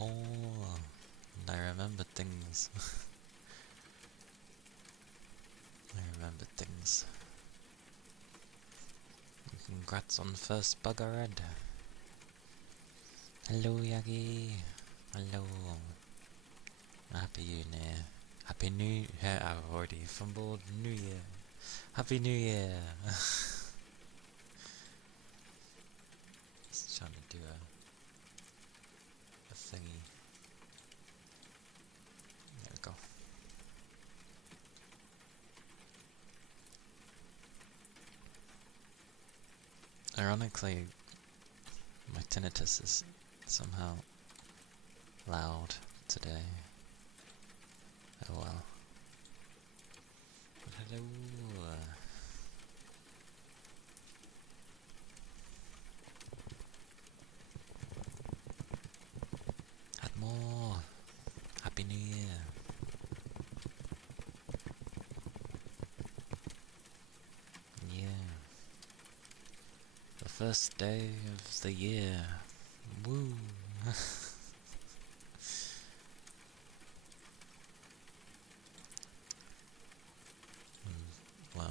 Oh, and I remember things. I remember things. Congrats on first bugger red. Hello Yagi. Hello. Happy New Year. Happy New Year. I've already fumbled. New Year. Happy New Year. Just trying to do a thingy. There we go. Ironically, my tinnitus is somehow loud today. Oh well. But hello. Had more. Happy New Year. Yeah. The first day of the year. Woo. Well,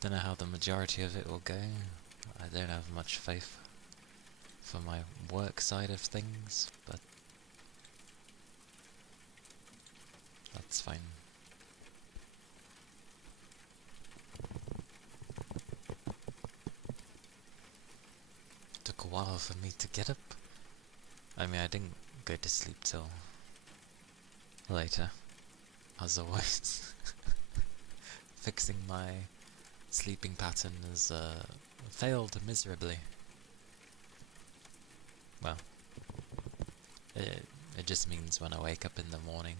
don't know how the majority of it will go. I don't have much faith for my work side of things, but that's fine. Took a while for me to get up. I mean, I didn't go to sleep till later, as always. Fixing my sleeping pattern has failed miserably. Well, it just means when I wake up in the morning,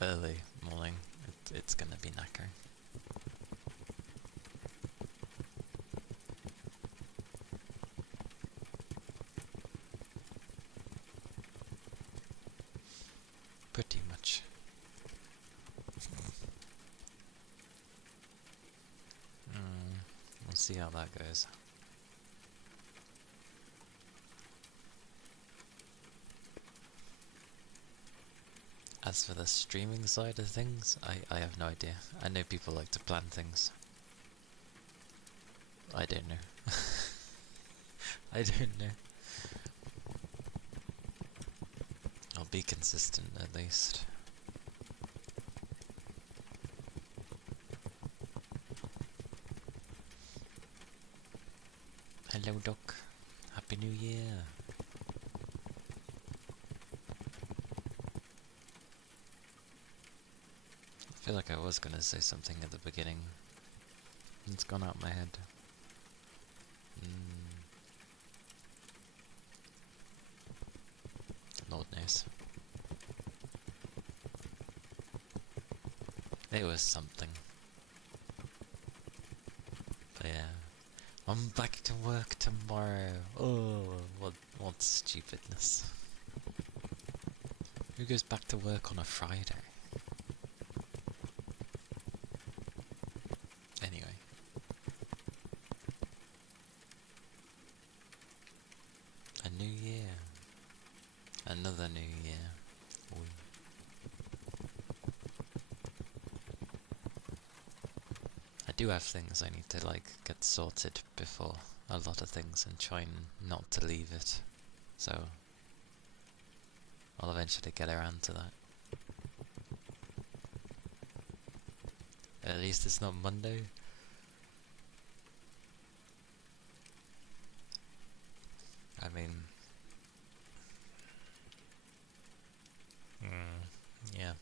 early morning, it's gonna be knackering. Pretty much. We'll see how that goes. As for the streaming side of things, I have no idea. I know people like to plan things. I don't know. I don't know. I'll be consistent at least. Hello Doc. Happy New Year. I feel like I was gonna say something at the beginning. It's gone out my head. Lord knows. It was something. But yeah. I'm back to work tomorrow. Oh, what stupidness. Who goes back to work on a Friday? Anyway. A new year. Another new year. Ooh. I do have things I need to get sorted before a lot of things and trying not to leave it. So I'll eventually get around to that. At least it's not Monday. I mean, yeah.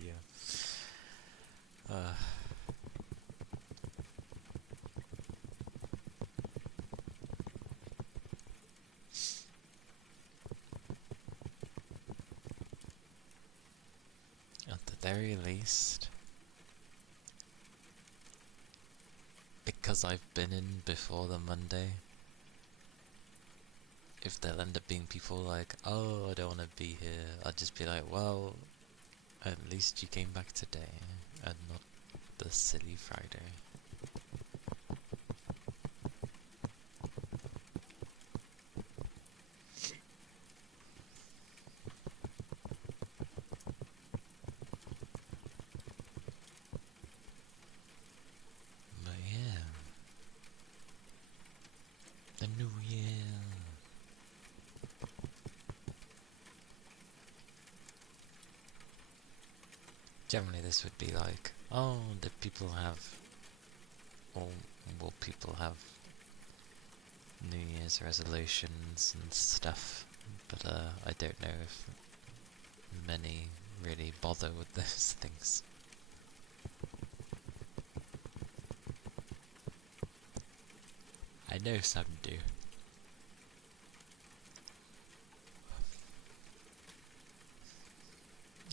Yeah. At the very least, because I've been in before the Monday, if there'll end up being people like, oh, I don't want to be here, I'll just be like, well, at least you came back today, and not the silly Friday. New Year. Generally this would be like, oh, do people have, or will people have New Year's resolutions and stuff, but I don't know if many really bother with those things. I know some do.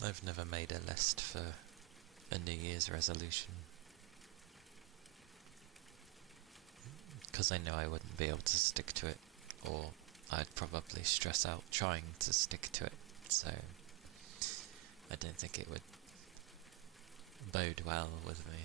I've never made a list for a New Year's resolution, because I know I wouldn't be able to stick to it, or I'd probably stress out trying to stick to it, so I don't think it would bode well with me.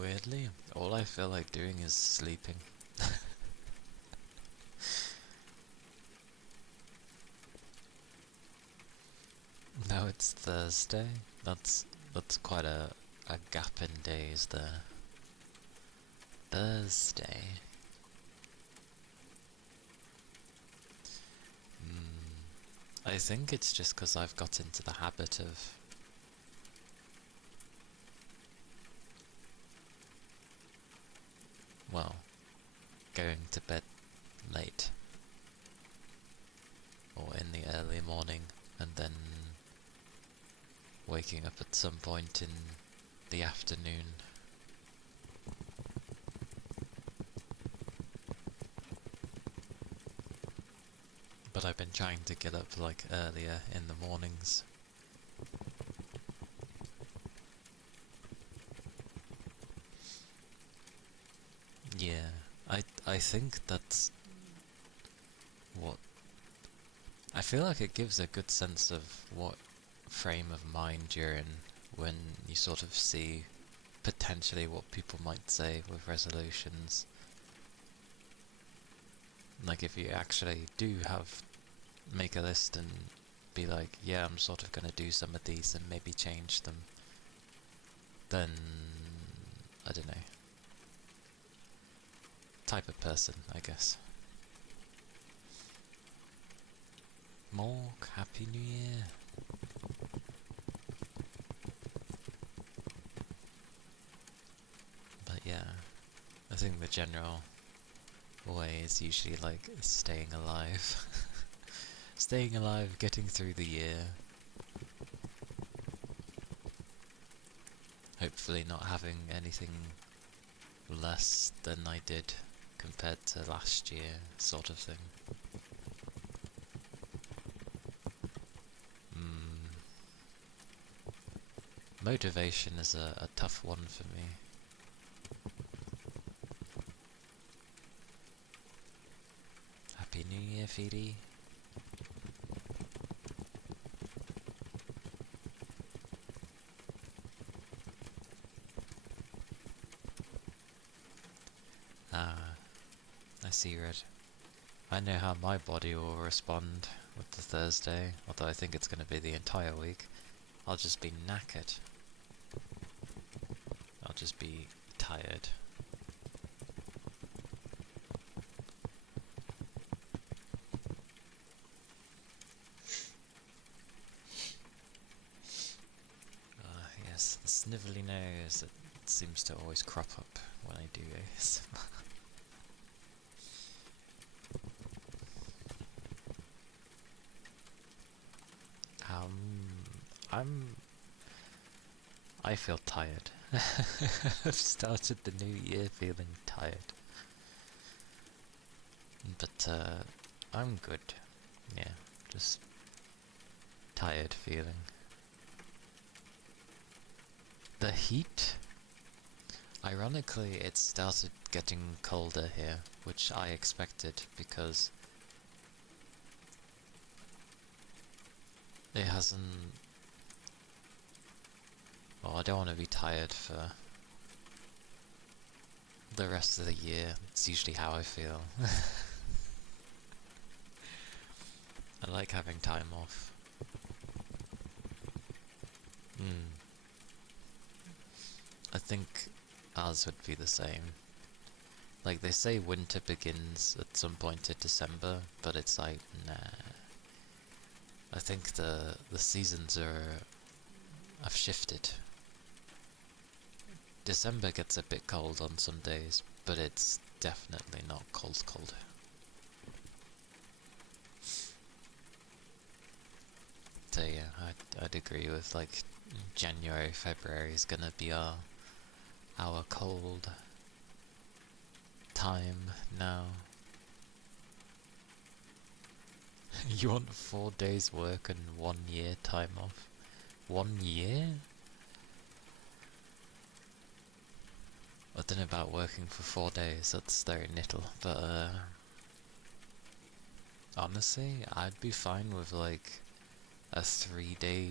Weirdly, all I feel like doing is sleeping. Now it's Thursday. That's quite a gap in days there. Thursday. I think it's just because I've got into the habit of going to bed late or in the early morning and then waking up at some point in the afternoon. But I've been trying to get up like earlier in the mornings. Yeah, I think that's what... I feel like it gives a good sense of what frame of mind you're in when you sort of see potentially what people might say with resolutions. Like if you actually do make a list and be like, yeah, I'm sort of gonna do some of these and maybe change them, then I don't know. Type of person, I guess. Mork, Happy New Year. But yeah, I think the general way is usually like staying alive. Staying alive, getting through the year. Hopefully not having anything less than I did compared to last year, sort of thing. Motivation is a tough one for me. Happy New Year, Feedy. Ah, I see, Red. I know how my body will respond with the Thursday, although I think it's going to be the entire week. I'll just be knackered. I'll just be tired. Yes, the snivelly nose that seems to always crop up when I do ASMR. I feel tired. I've started the new year feeling tired. But, I'm good. Yeah, just tired feeling. The heat? Ironically, it started getting colder here, which I expected because it hasn't... Well, I don't want to be tired for the rest of the year. It's usually how I feel. I like having time off. I think ours would be the same. Like, they say winter begins at some point in December, but it's like, nah. I think the seasons have shifted. December gets a bit cold on some days, but it's definitely not cold. So yeah, I'd agree with, like, January, February is gonna be our cold time now. You want 4 days work and 1 year time off? 1 year? I don't know about working for 4 days, that's very little, but honestly, I'd be fine with like a 3-day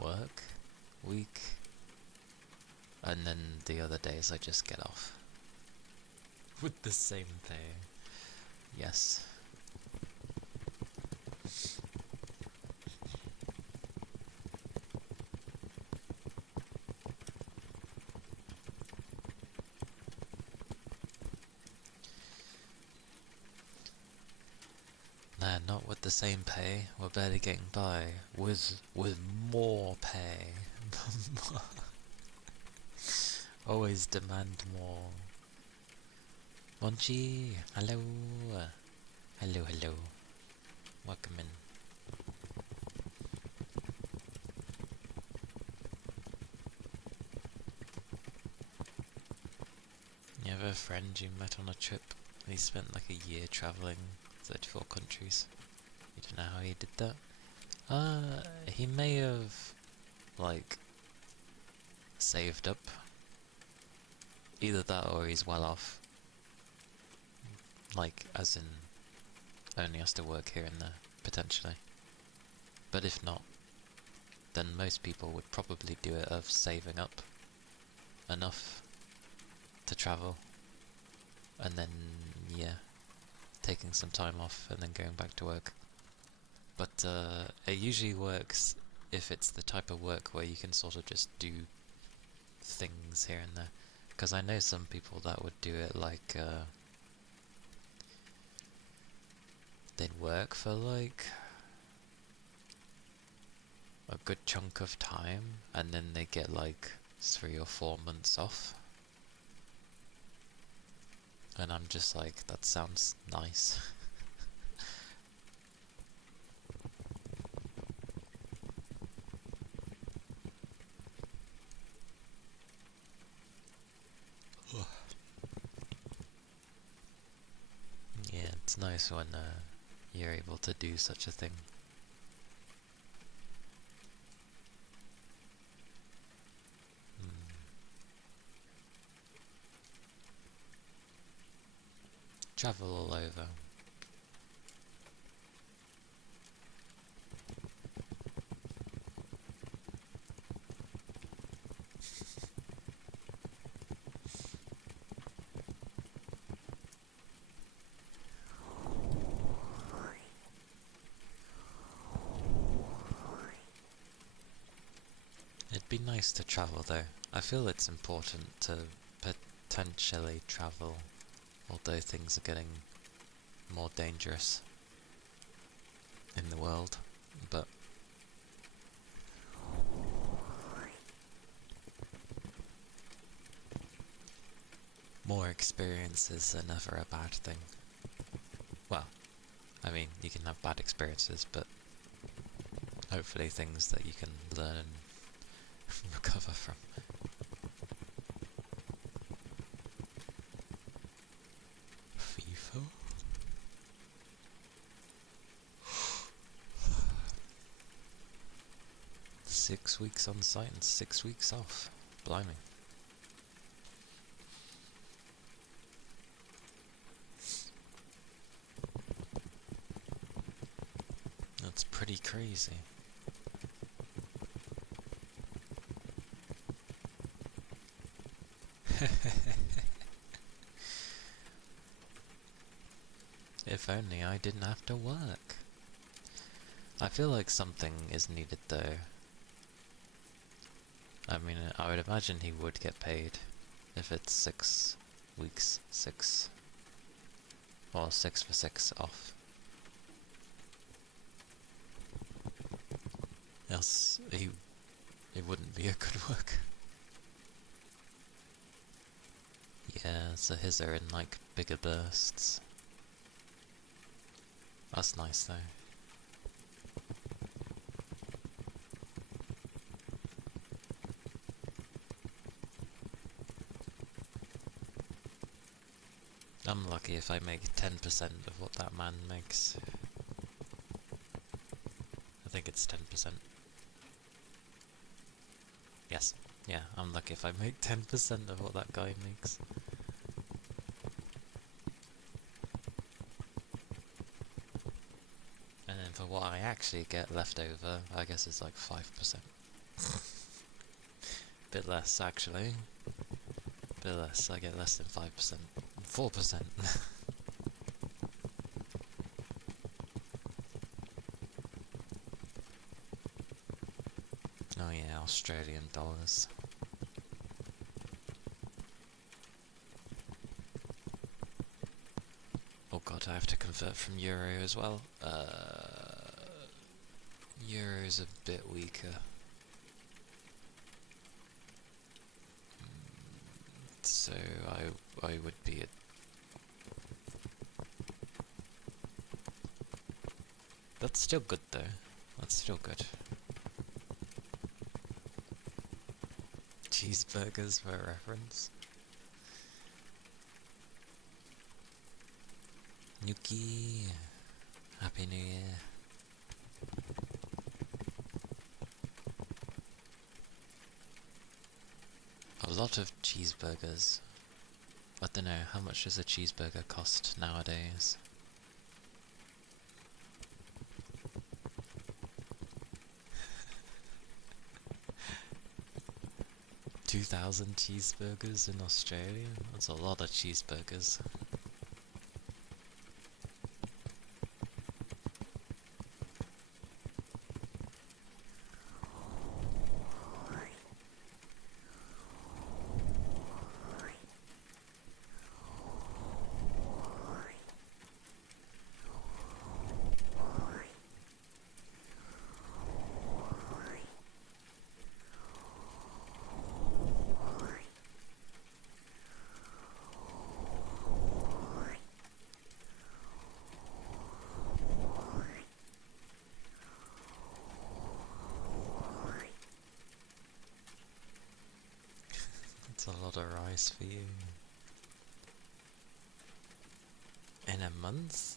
work week, and then the other days I just get off. With the same pay. Yes. Nah, not with the same pay. We're barely getting by. With more pay. Always demand more. Monchi, hello. Hello. Welcome in. You have a friend you met on a trip? He spent like a year traveling 34 countries. You don't know how he did that? He may have, like, saved up. Either that or he's well off. Like, as in, only has to work here and there, potentially. But if not, then most people would probably do it of saving up enough to travel. And then, yeah, taking some time off and then going back to work. But it usually works if it's the type of work where you can sort of just do things here and there. Because I know some people that would do it like, they'd work for like a good chunk of time and then they get like 3 or 4 months off. And I'm just like, that sounds nice. Yeah, it's nice when you're able to do such a thing. Travel all over. It'd be nice to travel though. I feel it's important to potentially travel, although things are getting more dangerous in the world. But more experiences are never a bad thing. Well, I mean, you can have bad experiences, but hopefully things that you can learn and recover from. FIFA? 6 weeks on site and 6 weeks off. Blimey. That's pretty crazy. If only I didn't have to work. I feel like something is needed though. I mean, I would imagine he would get paid if it's 6 weeks, or 6 for 6 off. Else, it wouldn't be a good work. Yeah, so his are in like bigger bursts. That's nice though. I'm lucky if I make 10% of what that man makes. I think it's 10%. Yes. Yeah, I'm lucky if I make 10% of what that guy makes. And then for what I actually get left over, I guess it's like 5%. Bit less, actually. Bit less, I get less than 5%. 4%. Oh yeah, Australian dollars. Oh god, I have to convert from euro as well. Euro's a bit weaker. So I would be at... That's still good though. That's still good. Cheeseburgers for reference. Nuki, Happy New Year. A lot of cheeseburgers. I don't know, how much does a cheeseburger cost nowadays? 2,000 cheeseburgers in Australia? That's a lot of cheeseburgers. That's a lot of rice for you. In a month?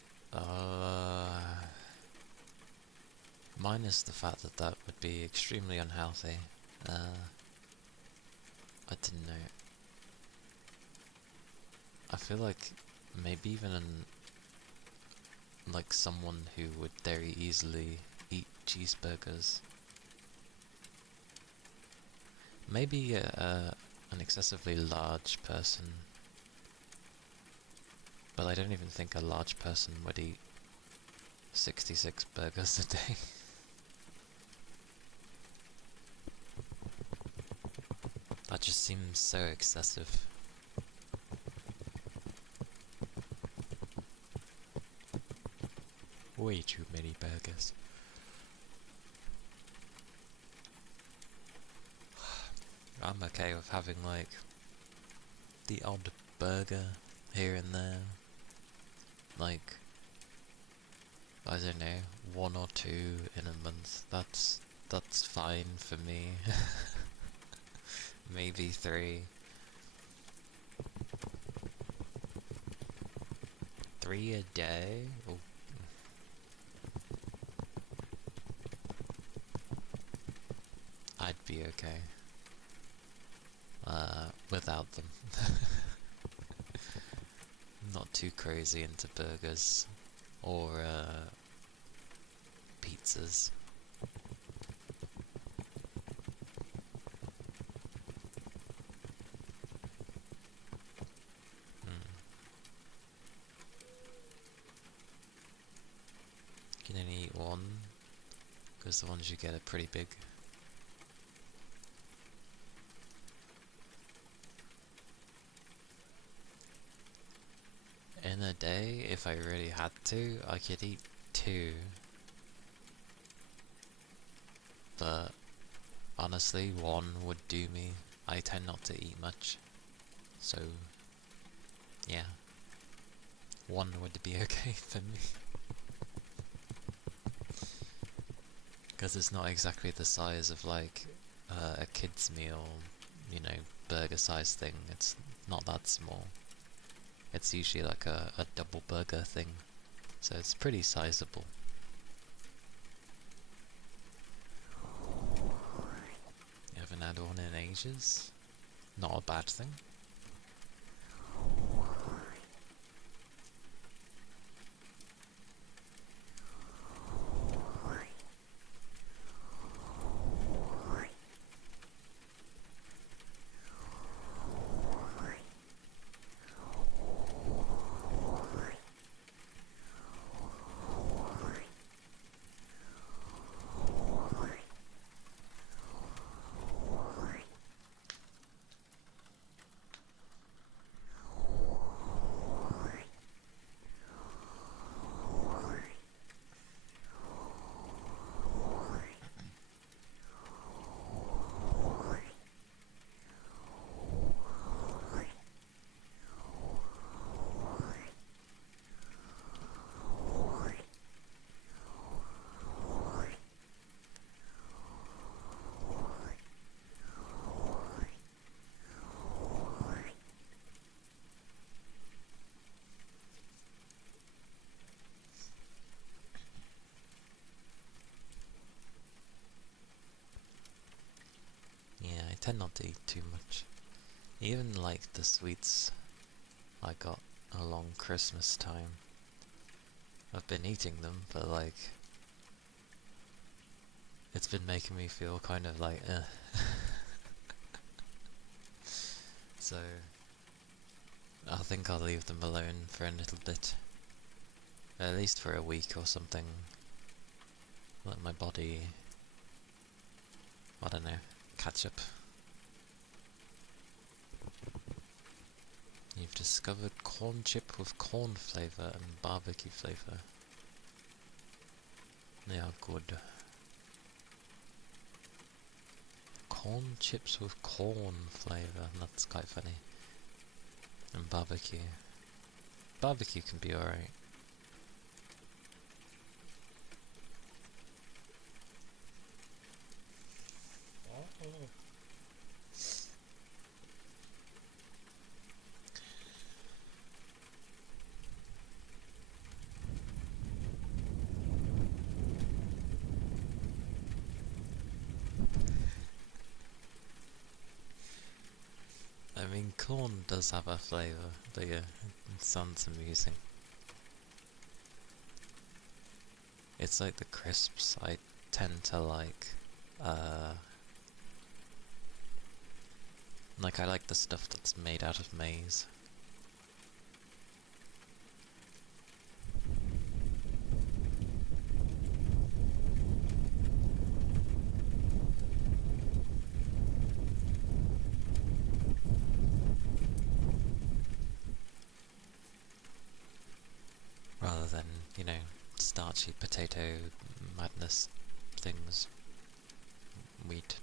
Minus the fact that that would be extremely unhealthy. I didn't know. I feel like maybe even like someone who would very easily eat cheeseburgers. Maybe an excessively large person. But I don't even think a large person would eat 66 burgers a day. That just seems so excessive. Way too many burgers. I'm okay with having like the odd burger here and there. Like, I don't know, 1 or 2 in a month. That's fine for me. Maybe 3. 3 a day? Oh. I'd be okay. Without them. Not too crazy into burgers or pizzas. Can only eat one. because the ones you get are pretty big. In a day, if I really had to, I could eat 2. But honestly, 1 would do me. I tend not to eat much. So, yeah. 1 would be okay for me. Because it's not exactly the size of like a kid's meal, you know, burger size thing. It's not that small. It's usually like a double burger thing. So it's pretty sizable. You haven't had one in ages? Not a bad thing. Yeah, I tend not to eat too much. Even like the sweets I got along Christmas time. I've been eating them, but like, it's been making me feel kind of like, So, I think I'll leave them alone for a little bit. At least for a week or something. Let my body, I don't know, catch up. You've discovered corn chip with corn flavour and barbecue flavour. They are good. Corn chips with corn flavour, that's quite funny. And barbecue. Barbecue can be alright. I mean, corn does have a flavour, but yeah, it sounds amusing. It's like the crisps I tend to like. Like I like the stuff that's made out of maize. Rather than, you know, starchy potato madness things. Wheat.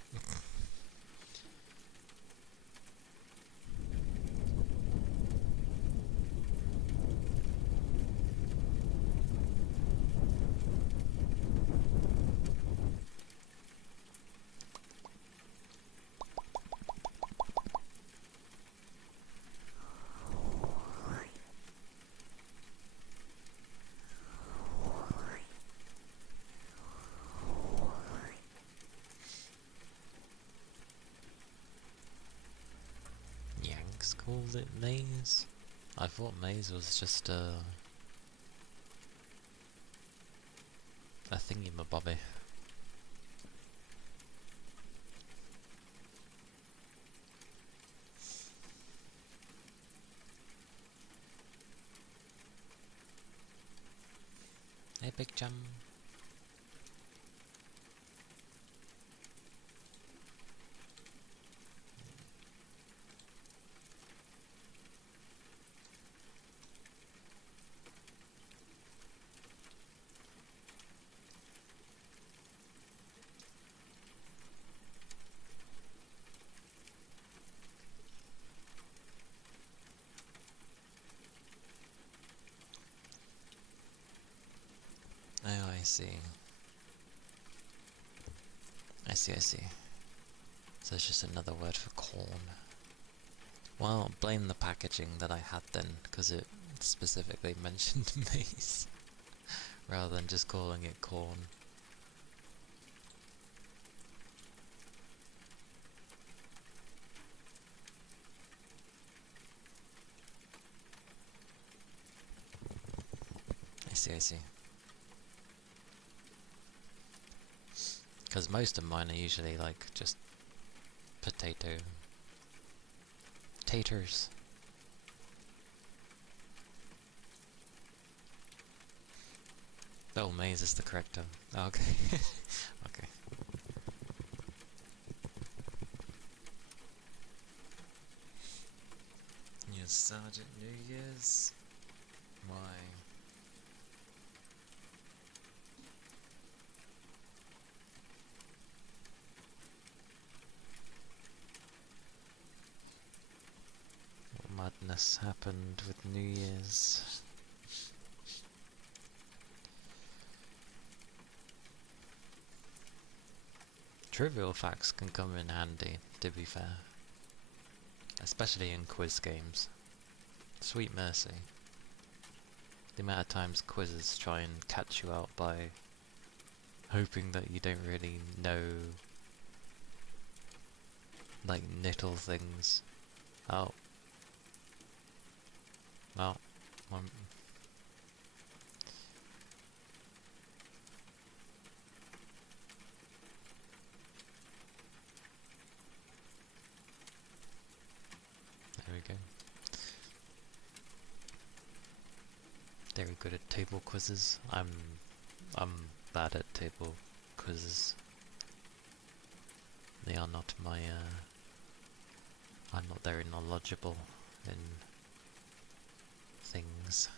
Yanks called it maize. I thought maize was just a thingy-mabobby. Hey, Big Jam. see. I see, I see. So it's just another word for corn. Well, blame the packaging that I had then, because it specifically mentioned maize, rather than just calling it corn. I see, I see. Because most of mine are usually like just taters. Oh, maize is the correct term. Oh, okay. Okay. Yes, Sergeant New Year's. Why? What madness happened with New Year's? Trivial facts can come in handy, to be fair. Especially in quiz games. Sweet mercy. The amount of times quizzes try and catch you out by hoping that you don't really know, like, little things. Oh. Well, there we go. Very good at table quizzes. I'm bad at table quizzes. They are not my, I'm not very knowledgeable in things.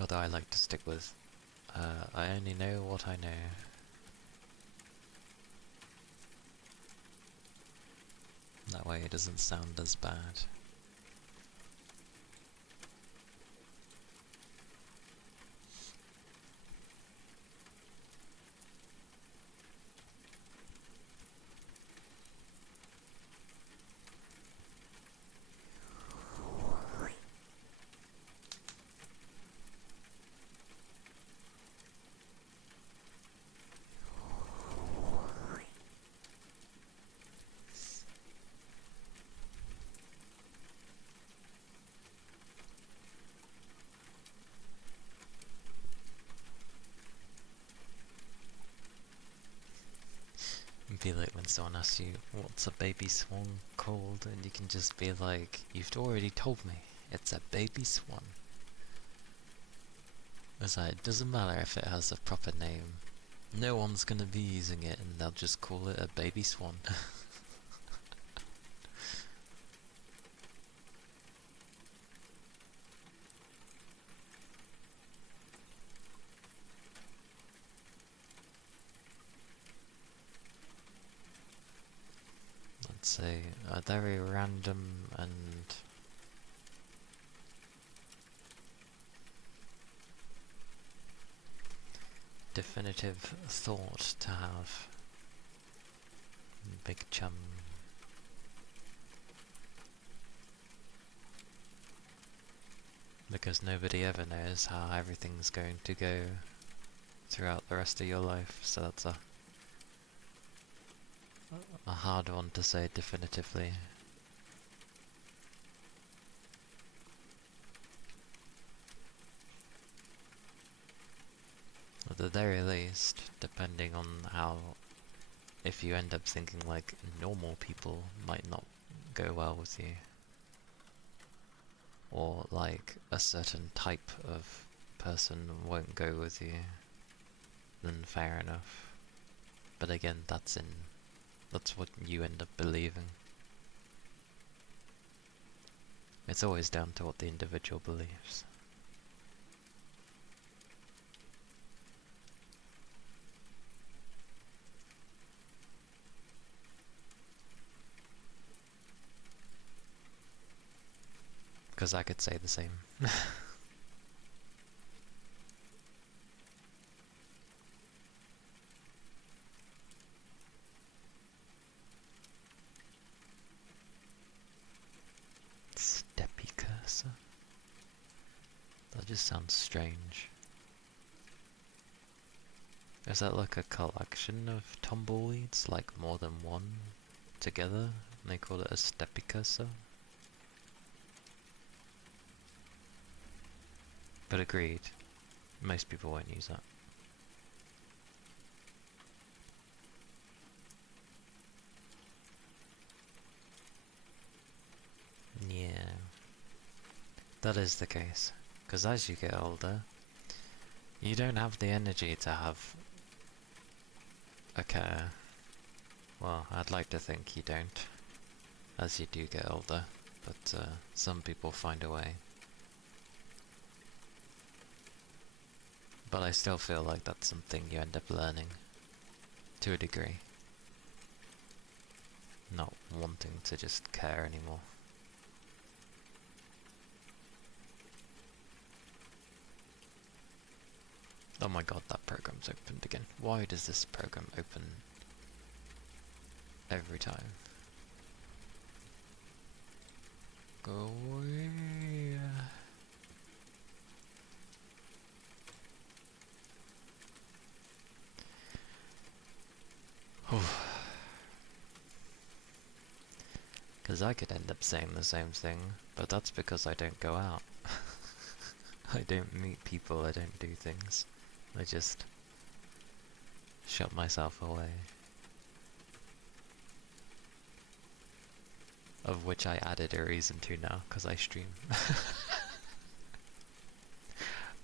Although I like to stick with, I only know what I know. That way it doesn't sound as bad. It'd be like when someone asks you, what's a baby swan called? And you can just be like, you've already told me, it's a baby swan. It's like, it doesn't matter if it has a proper name. No one's gonna be using it and they'll just call it a baby swan. Let's say a very random and definitive thought to have. Big chum. Because nobody ever knows how everything's going to go throughout the rest of your life, so that's a hard one to say definitively. At the very least, depending on how, if you end up thinking like normal people might not go well with you, or like a certain type of person won't go with you, then fair enough. But again, that's what you end up believing. It's always down to what the individual believes. Because I could say the same. Steppy cursor? That just sounds strange. Is that like a collection of tumbleweeds, like more than one together, and they call it a steppy cursor? But agreed, most people won't use that. Yeah, that is the case. Because as you get older, you don't have the energy to have a care. Well, I'd like to think you don't, as you do get older, but some people find a way. But I still feel like that's something you end up learning, to a degree. Not wanting to just care anymore. Oh my god, that program's opened again. Why does this program open every time? Go away. Because I could end up saying the same thing, but that's because I don't go out. I don't meet people, I don't do things. I just shut myself away. Of which I added a reason to now, because I stream.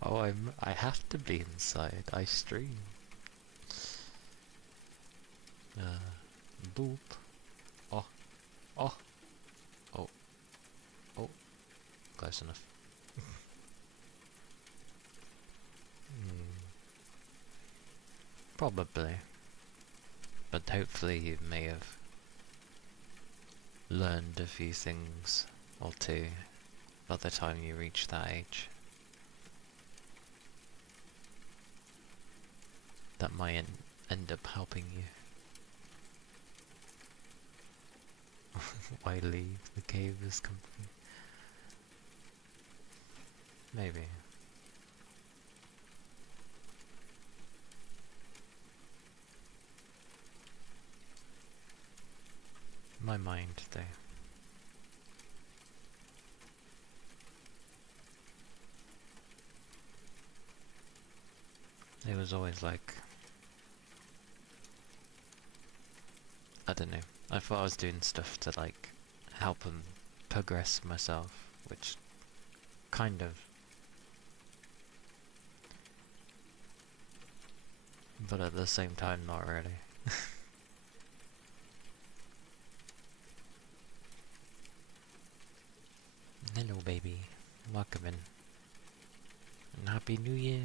Oh, I have to be inside, I stream. Boop. Oh, oh, oh, oh, close enough. Probably. But hopefully you may have learned a few things or two by the time you reach that age. That might end up helping you. Why leave the cave as company? Maybe. My mind, though. It was always like, I don't know, I thought I was doing stuff to like help and progress myself, which kind of, but at the same time not really. Hello baby, welcome in, and Happy New Year!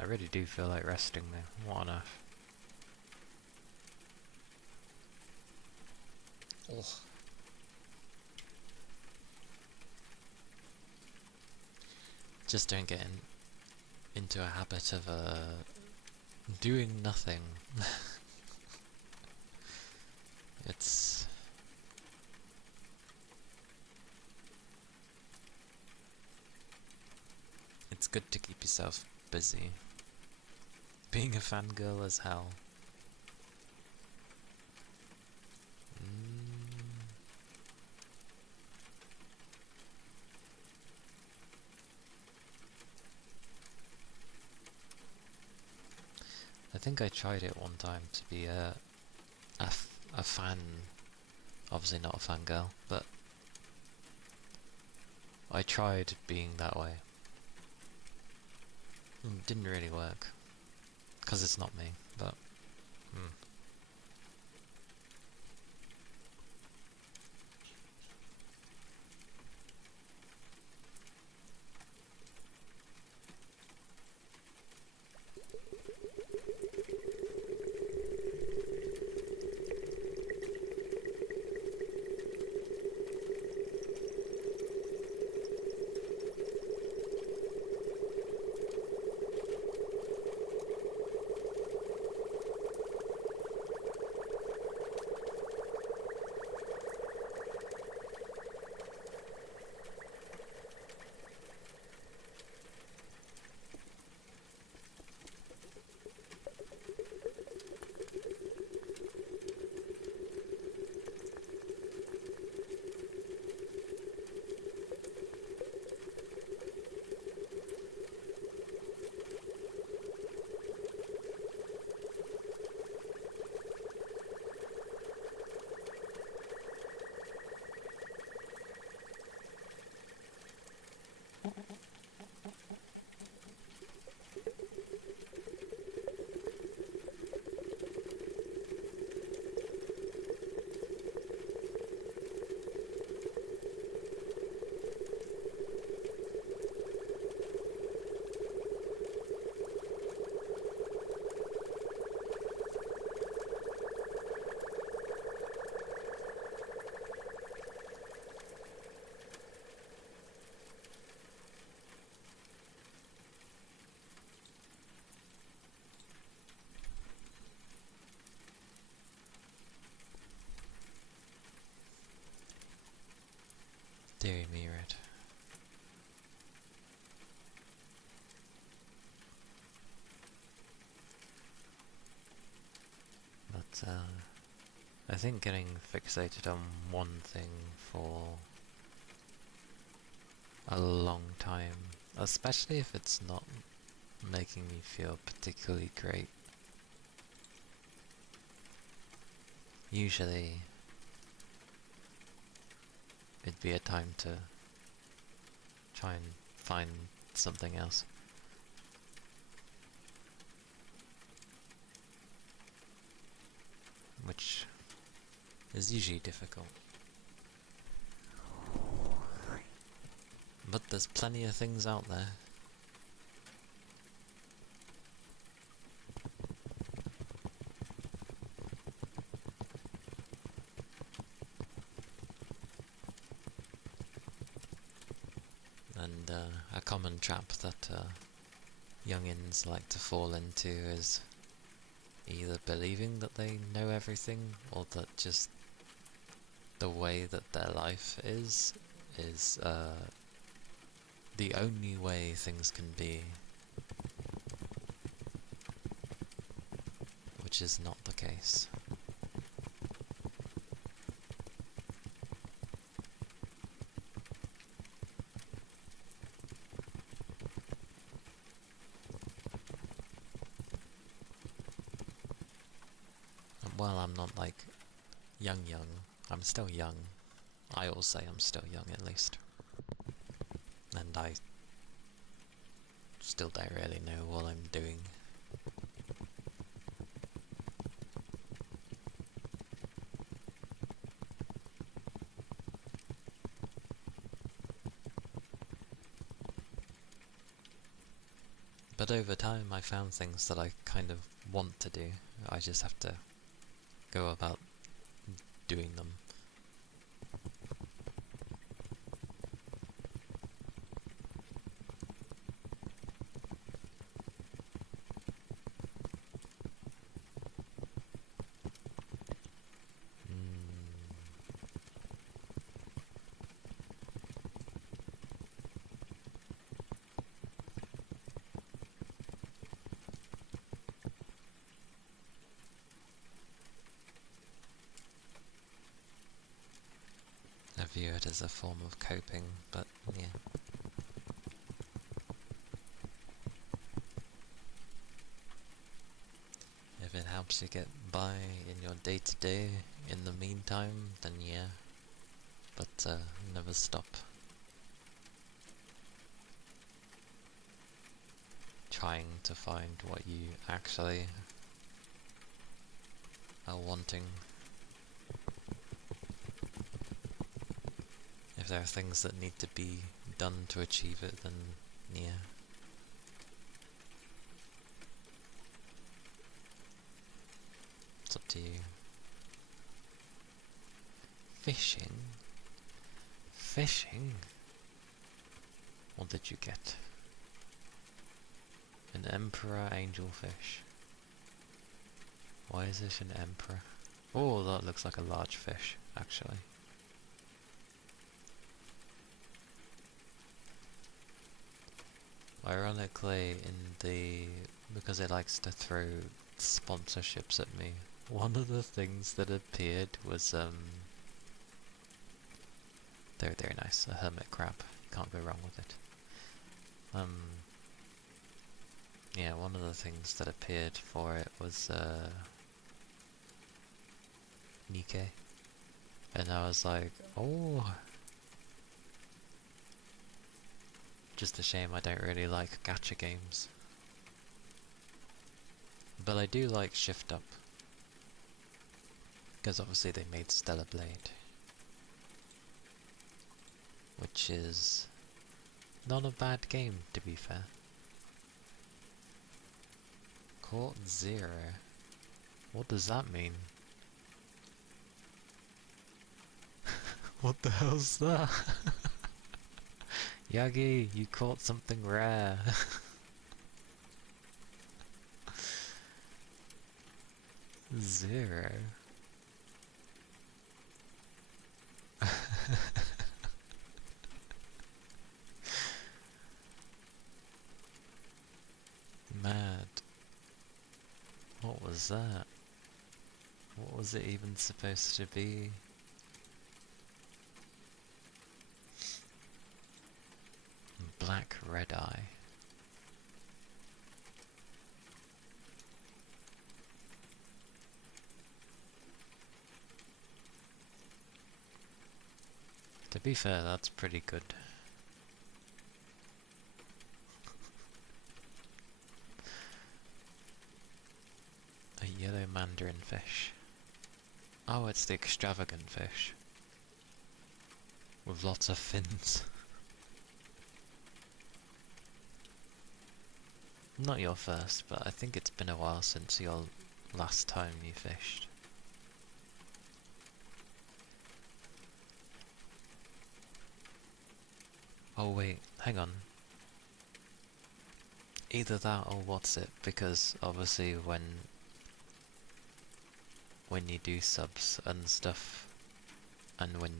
I really do feel like resting though, what on earth? Ugh. Just don't get into a habit of doing nothing. It's good to keep yourself busy. Being a fangirl as hell. I think I tried it one time to be a fan, obviously not a fangirl, but I tried being that way. Didn't really work. 'cause it's not me, but dearie me, Red. But I think getting fixated on one thing for a long time, especially if it's not making me feel particularly great, usually it'd be a time to try and find something else. Which is usually difficult. But there's plenty of things out there. And a common trap that youngins like to fall into is either believing that they know everything, or that just the way that their life is the only way things can be, which is not the case. And while I'm not like young, I'm still young. I will say I'm still young at least. And I still don't really know what I'm doing. But over time I found things that I kind of want to do. I just have to go about doing them. I view it as a form of coping, but yeah. If it helps you get by in your day-to-day in the meantime, then yeah. But never stop trying to find what you actually are wanting. If there are things that need to be done to achieve it, then yeah. It's up to you. Fishing? Fishing? What did you get? An emperor angelfish. Why is this an emperor? Oh, that looks like a large fish, actually. Ironically, because it likes to throw sponsorships at me, one of the things that appeared was they're very nice, a hermit crab. Can't go wrong with it. Yeah, one of the things that appeared for it was Nikkei, and I was like, oh. Just a shame I don't really like gacha games. But I do like Shift Up, because obviously they made Stellar Blade, which is not a bad game, to be fair. Court Zero? What does that mean? What the hell's that? Yagi, you caught something rare. Zero. Mad. What was that? What was it even supposed to be? Black Red Eye. To be fair, that's pretty good. A yellow mandarin fish. Oh, it's the extravagant fish. With lots of fins. Not your first, but I think it's been a while since your last time you fished. Oh wait, hang on. Either that or what's it, because obviously when you do subs and stuff, and when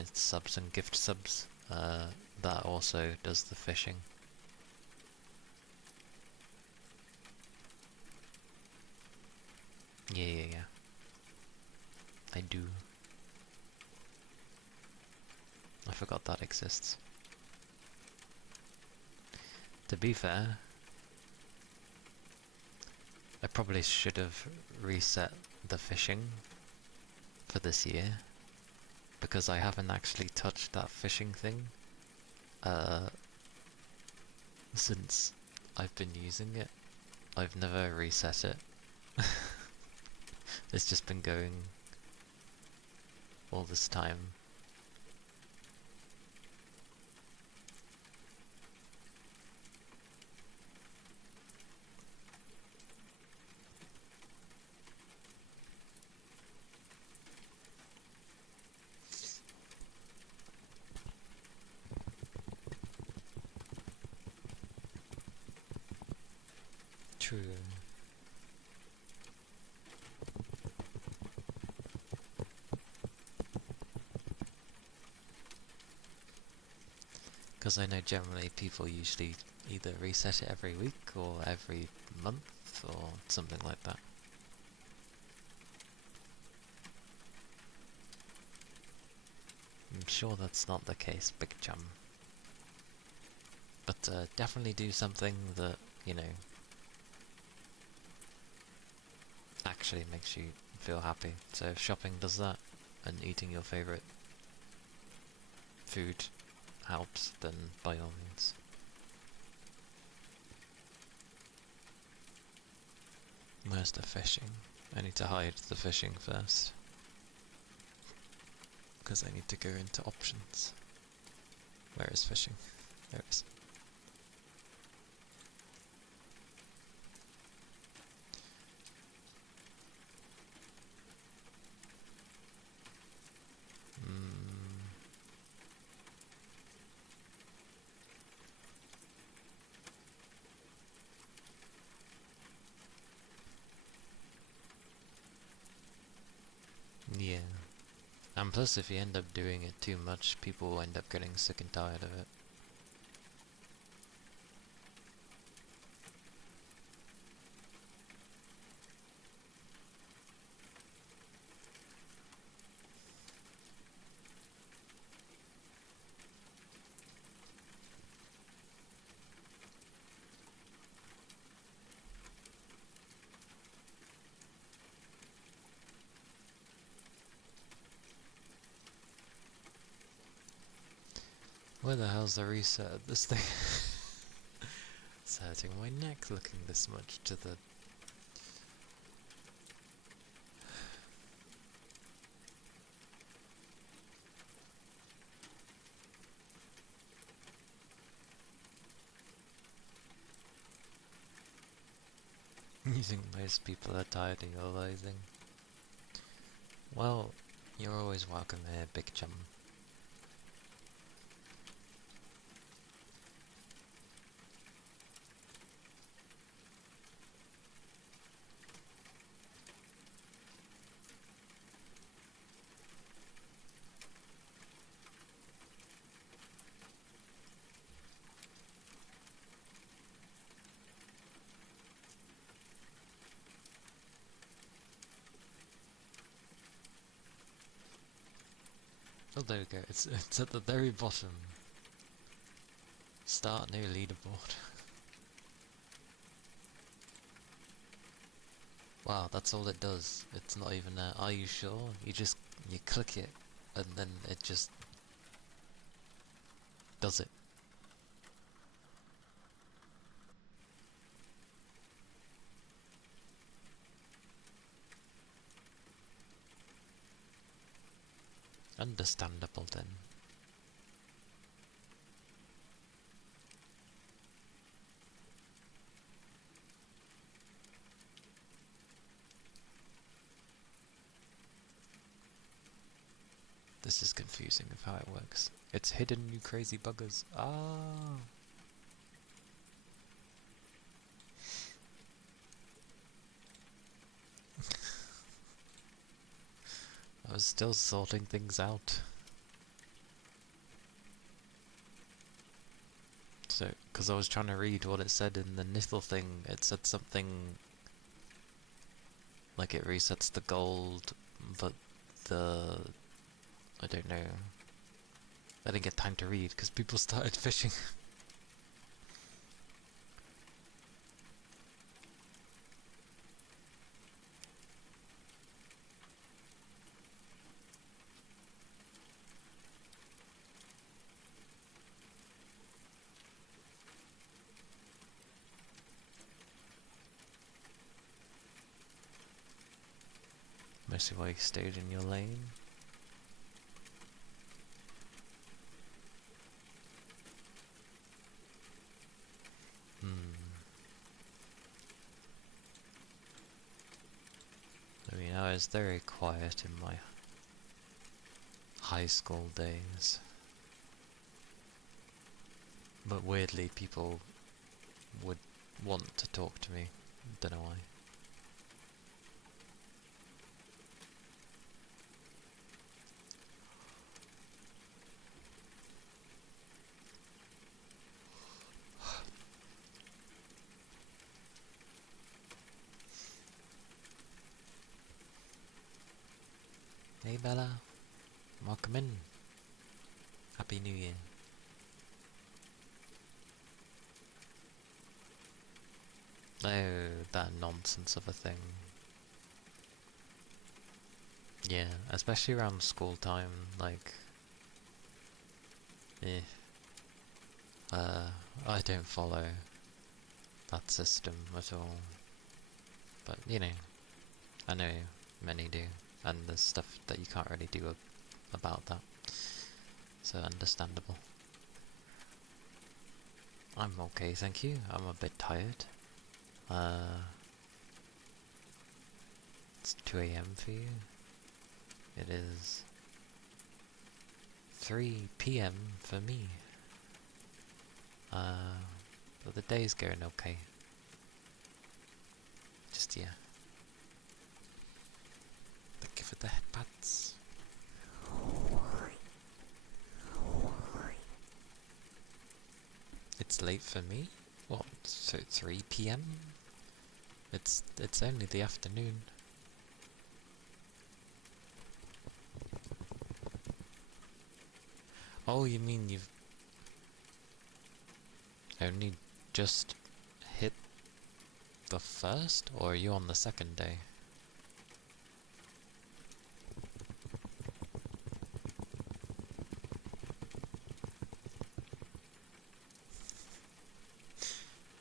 it's subs and gift subs, that also does the fishing. Yeah. I do. I forgot that exists. To be fair, I probably should have reset the fishing for this year, because I haven't actually touched that fishing thing since I've been using it. I've never reset it. It's just been going all this time. True. Because I know generally people usually either reset it every week or every month or something like that. I'm sure that's not the case, Big Chum. But definitely do something that, you know, actually makes you feel happy. So if shopping does that, and eating your favourite food helps, then by all means. Where's the fishing? I need to hide the fishing first. Because I need to go into options. Where is fishing? There it is. Yeah. And plus, if you end up doing it too much, people will end up getting sick and tired of it. Where the hell's the reset of this thing? It's hurting my neck looking this much to the... You think most people are tired of your loathing? Well, you're always welcome here, big chum. Oh, there we go. It's at the very bottom. Start new leaderboard. Wow, that's all it does. It's not even a, are you sure? You click it, and then it just does it. Understandable then. This is confusing of how it works. It's hidden, you crazy buggers. Ah. I was still sorting things out. So, because I was trying to read what it said in the Nithal thing, it said something like it resets the gold, but I don't know. I didn't get time to read because people started fishing. Mostly why you stayed in your lane. I mean, I was very quiet in my high school days. But weirdly, people would want to talk to me. Don't know why. Hey Bella, welcome in. Happy New Year. Oh, that nonsense of a thing. Yeah, especially around school time, like... I don't follow that system at all. But, you know, I know many do, and there's stuff that you can't really do about that. So understandable. I'm okay, thank you. I'm a bit tired. It's 2 AM for you. It is 3 PM for me. But the day's going okay. Just, yeah. Thank you for the headpats. It's late for me? What, so 3 PM? It's only the afternoon. Oh, you mean you've only just hit the first? Or are you on the second day?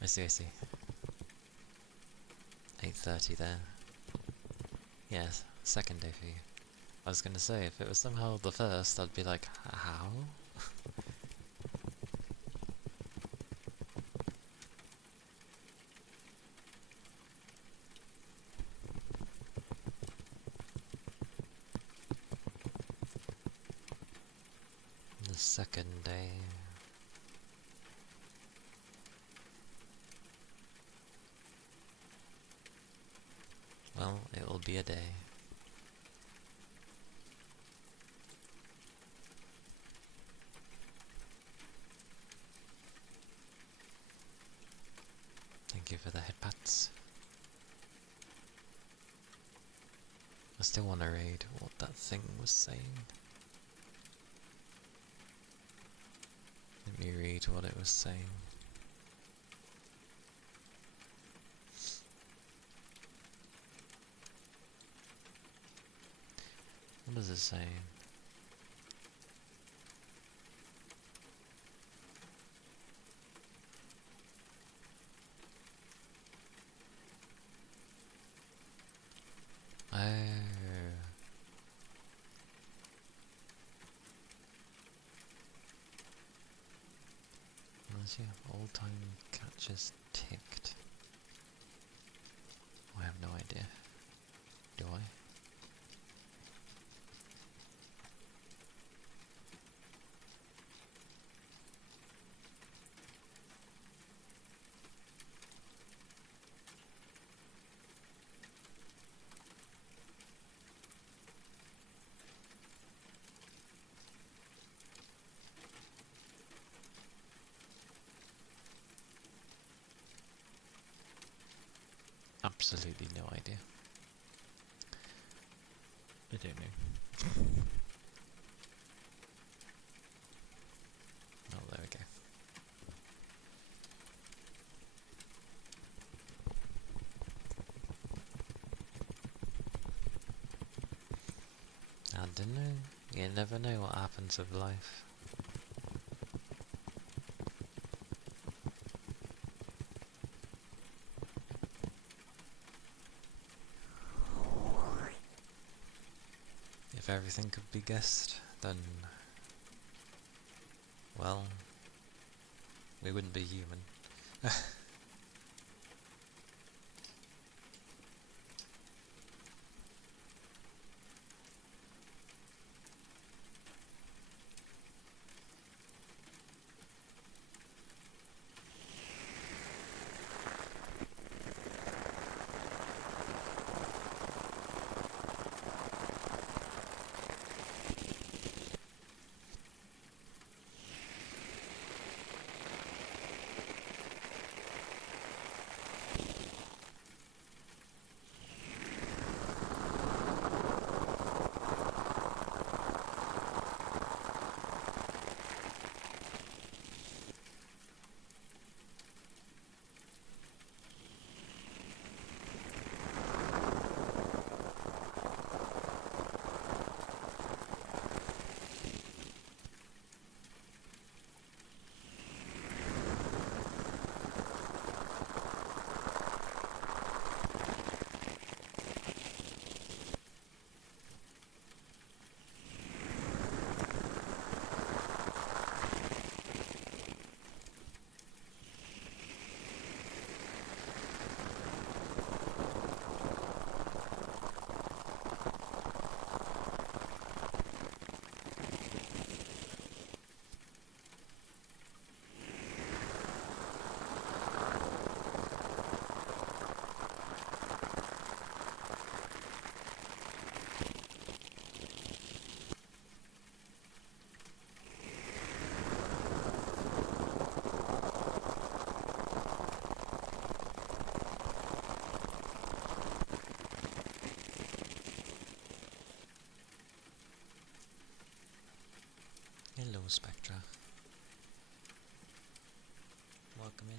I see, I see. 8:30 there. Yes, second day for you. I was gonna say, if it was somehow the first, I'd be like, how? The second day. Well, it will be a day. Thank you for the headpats. I still want to read what that thing was saying. Let me read what it was saying. What does it say? Oh. Let's see, all-time catches ticked. I have no idea. Do I? Absolutely no idea. I don't know. Oh, there we go. I don't know. You never know what happens with life. If everything could be guessed, then, well, we wouldn't be human. Spectra. Welcome in.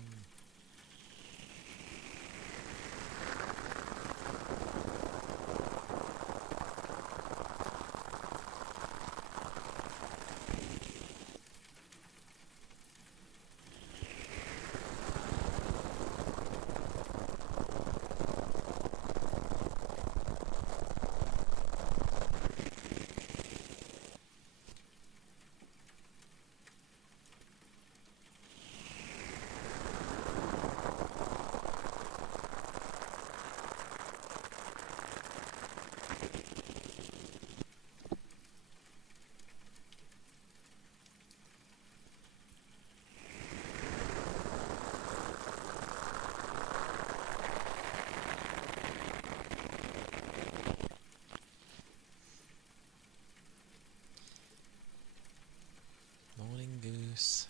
Morning, Goose.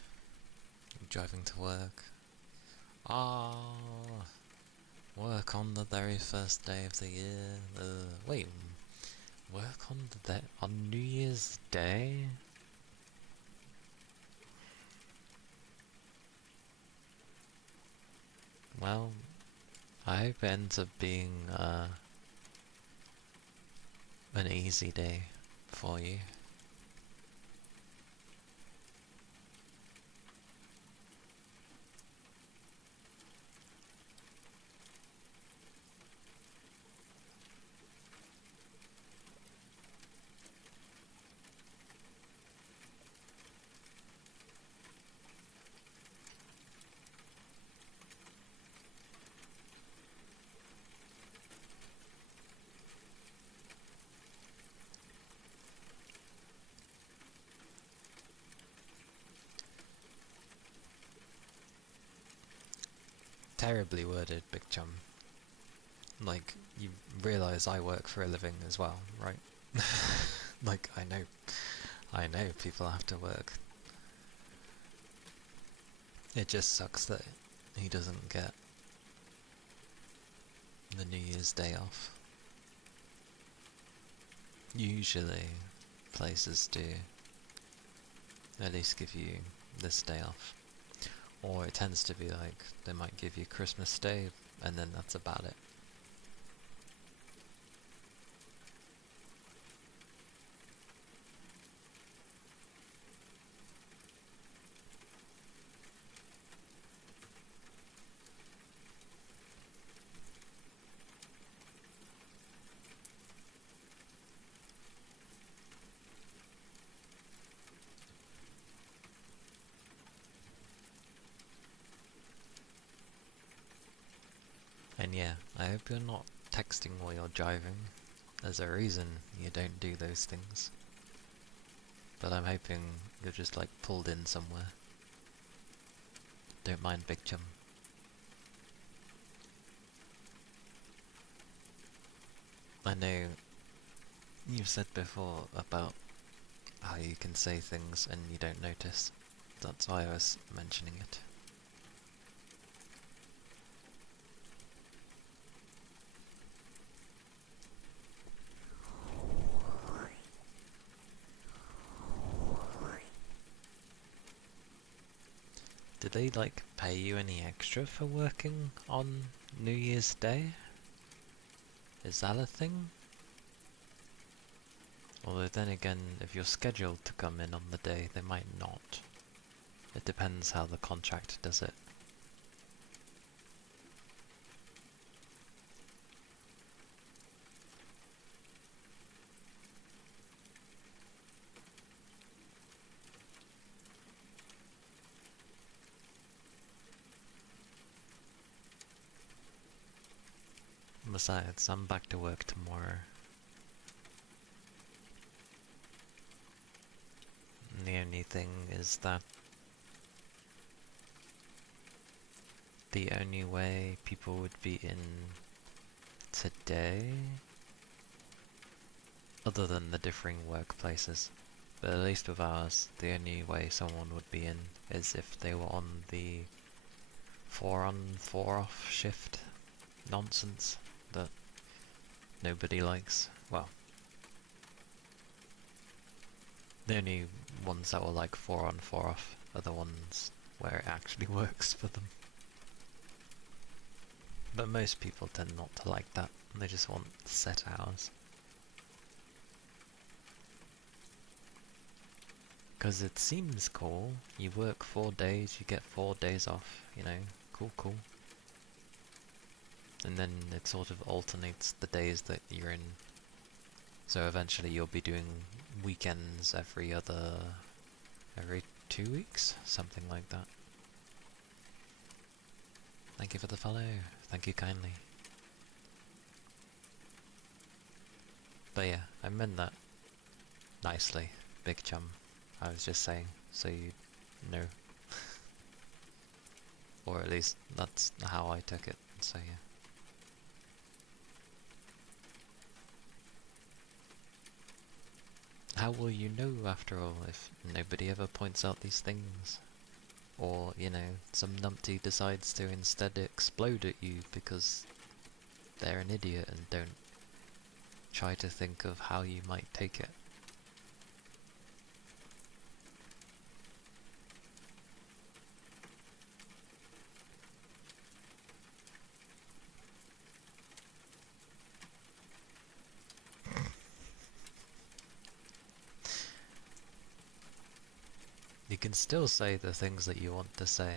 You driving to work? Ah, work on the very first day of the year. Wait, work on New Year's Day? Well, I hope it ends up being an easy day for you. Terribly worded, Big Chum. Like, you realise I work for a living as well, right? Like, I know people have to work. It just sucks that he doesn't get the New Year's Day off. Usually, places do at least give you this day off. Or it tends to be like, they might give you Christmas Day, and then that's about it. And yeah, I hope you're not texting while you're driving. There's a reason you don't do those things. But I'm hoping you're just like pulled in somewhere. Don't mind Big Chum. I know you've said before about how you can say things and you don't notice. That's why I was mentioning it. Did they like pay you any extra for working on New Year's Day? Is that a thing? Although then again, if you're scheduled to come in on the day, they might not. It depends how the contract does it. Besides, I'm back to work tomorrow. And the only thing is that the only way people would be in today, other than the differing workplaces, but at least with ours, the only way someone would be in is if they were on the 4 on 4 off shift nonsense that nobody likes. Well, the only ones that were like 4 on 4 off are the ones where it actually works for them. But most people tend not to like that, they just want set hours. Because it seems cool, you work 4 days, you get 4 days off, you know, cool. And then it sort of alternates the days that you're in. So eventually you'll be doing weekends every 2 weeks, something like that. Thank you for the follow, thank you kindly. But yeah, I meant that nicely, big chum. I was just saying, so you know. Or at least that's how I took it, so yeah. How will you know, after all, if nobody ever points out these things? Or, you know, some numpty decides to instead explode at you because they're an idiot and don't try to think of how you might take it. You can still say the things that you want to say.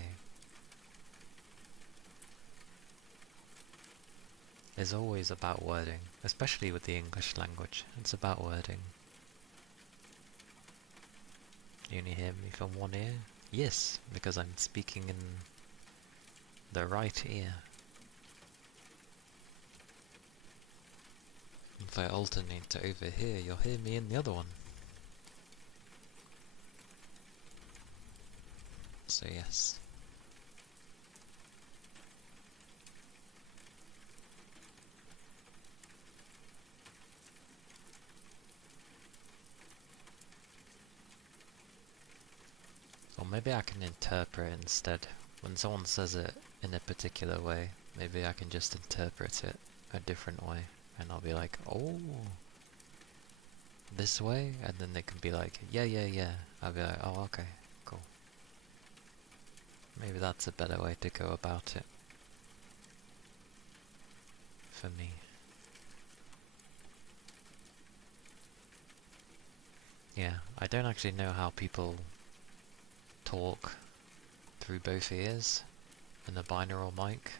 It's always about wording, especially with the English language. It's about wording. You only hear me from one ear? Yes, because I'm speaking in the right ear. If I alternate to over here, you'll hear me in the other one. So yes. Or maybe I can interpret instead. When someone says it in a particular way, maybe I can just interpret it a different way. And I'll be like, oh, this way? And then they can be like, yeah. I'll be like, oh, okay, cool. Maybe that's a better way to go about it. For me. Yeah, I don't actually know how people talk through both ears in a binaural mic,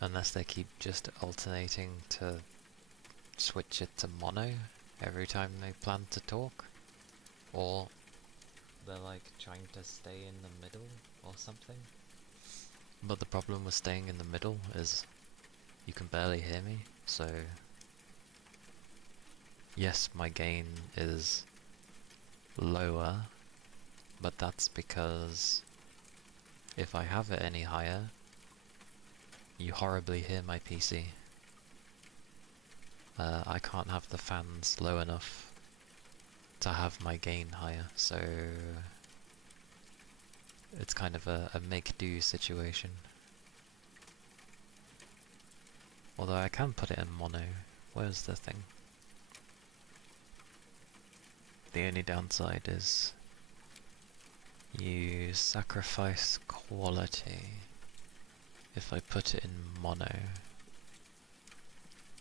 unless they keep just alternating to switch it to mono every time they plan to talk, or they're like trying to stay in the middle or something. But the problem with staying in the middle is you can barely hear me, so yes, my gain is lower, but that's because if I have it any higher, you horribly hear my PC. I can't have the fans low enough to have my gain higher, so it's kind of a make-do situation. Although I can put it in mono. Where's the thing? The only downside is you sacrifice quality if I put it in mono.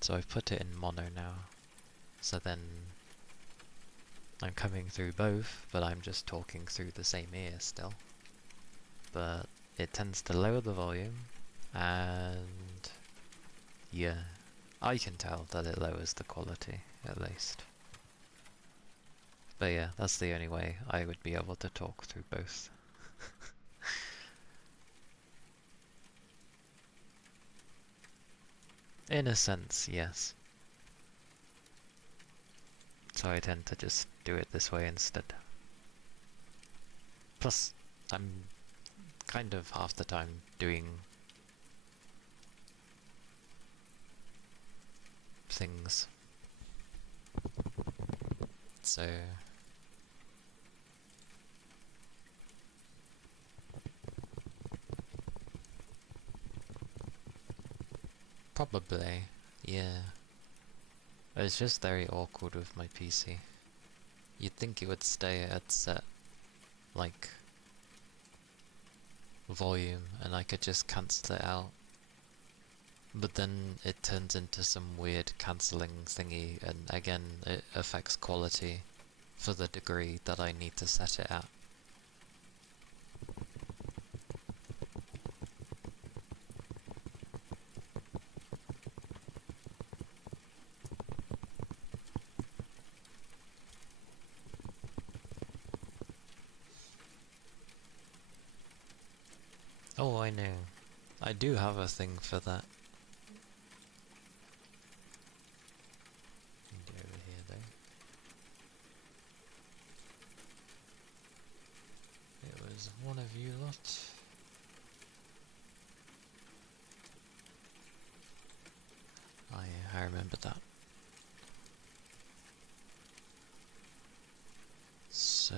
So I've put it in mono now. So then I'm coming through both, but I'm just talking through the same ear still. But it tends to lower the volume, and yeah, I can tell that it lowers the quality, at least. But yeah, that's the only way I would be able to talk through both. In a sense, yes. So I tend to just do it this way instead. Plus, I'm kind of half the time doing things. So probably, yeah. It's just very awkward with my PC. you'd think it would stay at set, like, volume, and I could just cancel it out. But then it turns into some weird cancelling thingy, and again, it affects quality for the degree that I need to set it at. Oh, I know. I do have a thing for that. Over here, though. It was one of you lot. I remember that. So...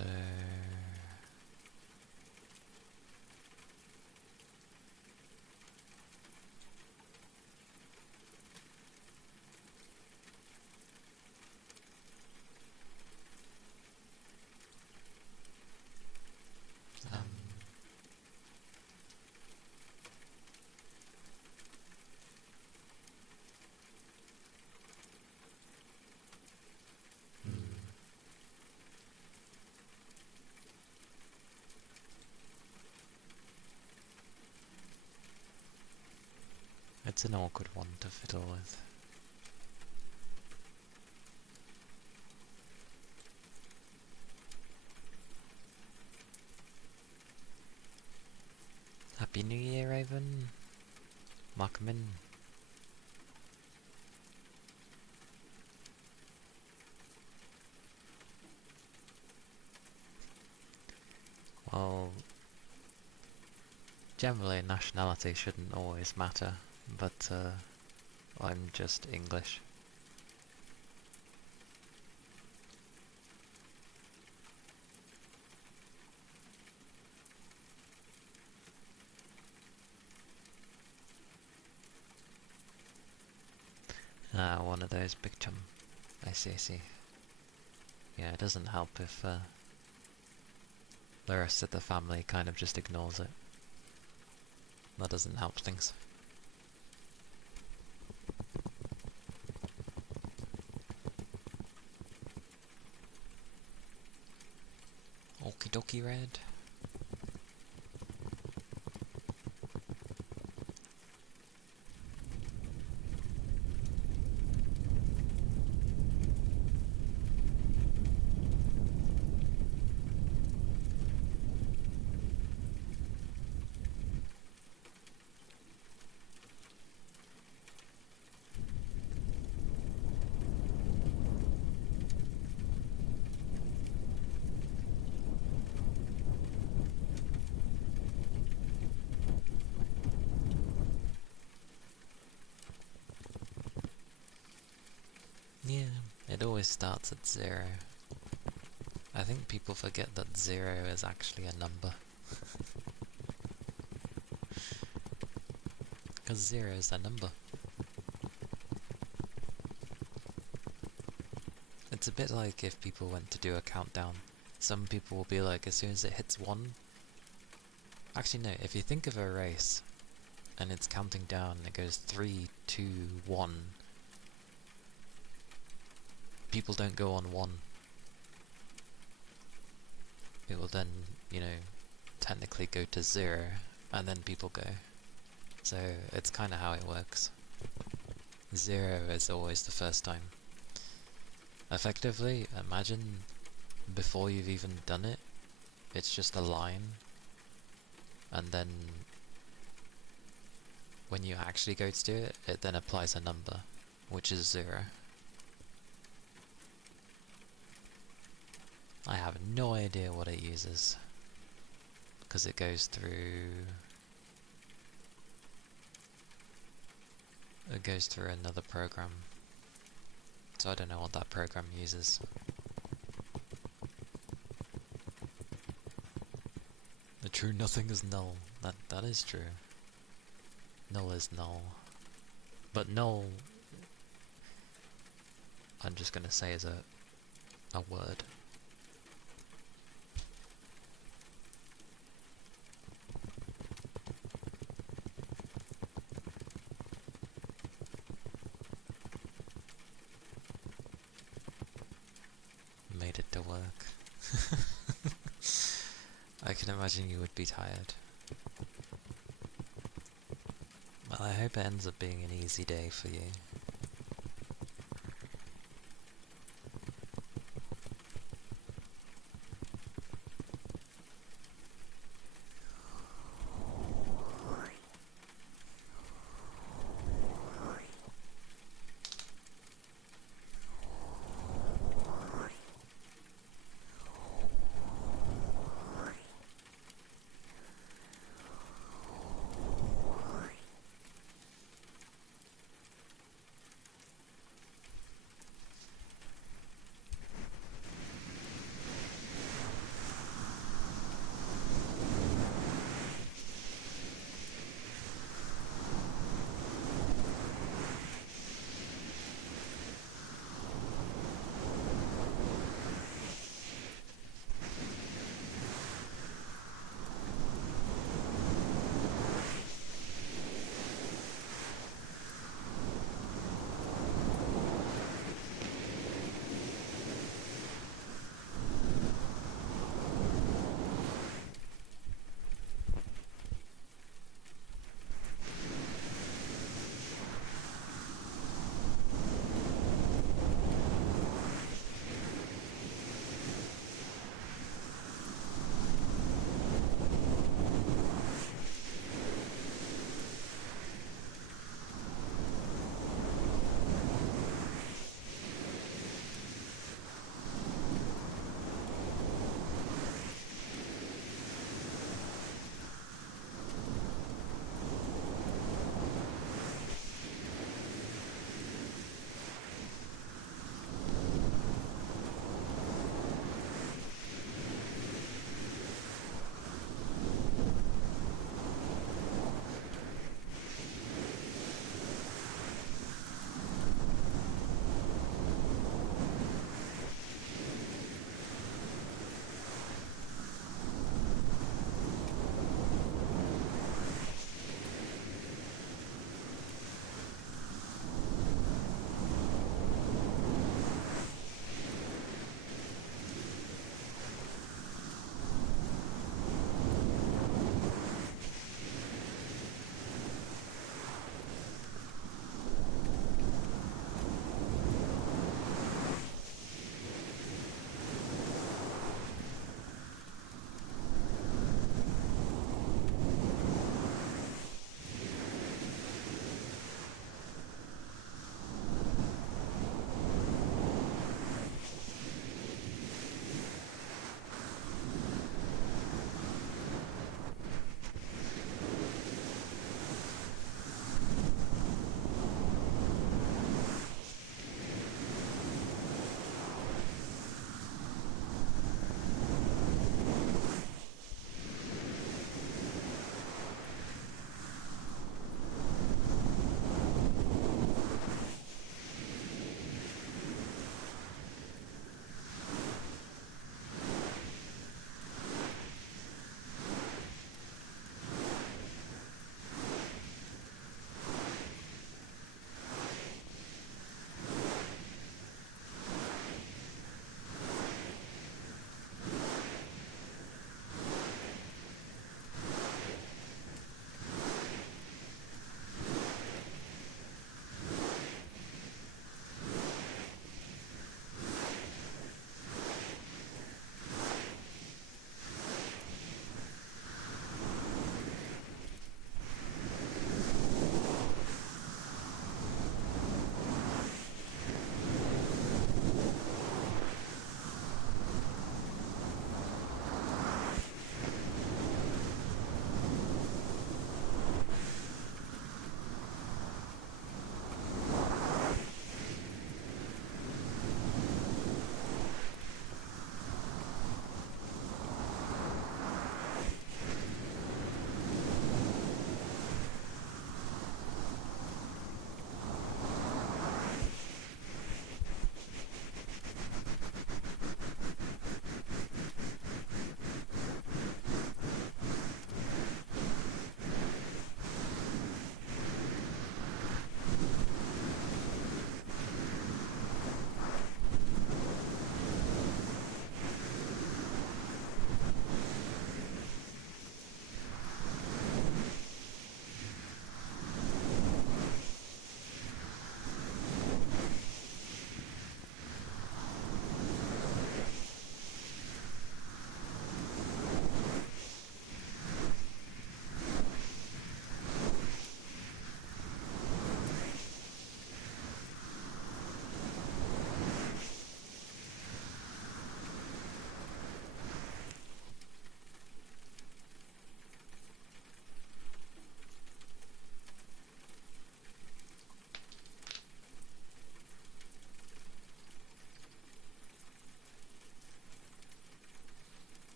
It's an awkward one to fiddle with. Happy New Year, Raven. Markman. Well, generally nationality shouldn't always matter, but I'm just English. Ah, one of those, big chum. I see, I see. Yeah, it doesn't help if the rest of the family kind of just ignores it. That doesn't help things. Okie dokie, Red. Yeah, it always starts at 0. I think people forget that 0 is actually a number. Because 0 is a number. It's a bit like if people went to do a countdown. Some people will be like, as soon as it hits 1... Actually no, if you think of a race, and it's counting down, it goes 3, 2, 1. People don't go on 1. It will then, you know, technically go to 0, and then people go. So it's kind of how it works. 0 is always the first time. Effectively, imagine before you've even done it, it's just a line, and then when you actually go to do it, it then applies a number, which is 0. I have no idea what it uses, because it goes through... It goes through another program, so I don't know what that program uses. The true nothing is null. That is true. Null is null. But null, I'm just gonna say, is a word. can imagine you would be tired. Well, I hope it ends up being an easy day for you.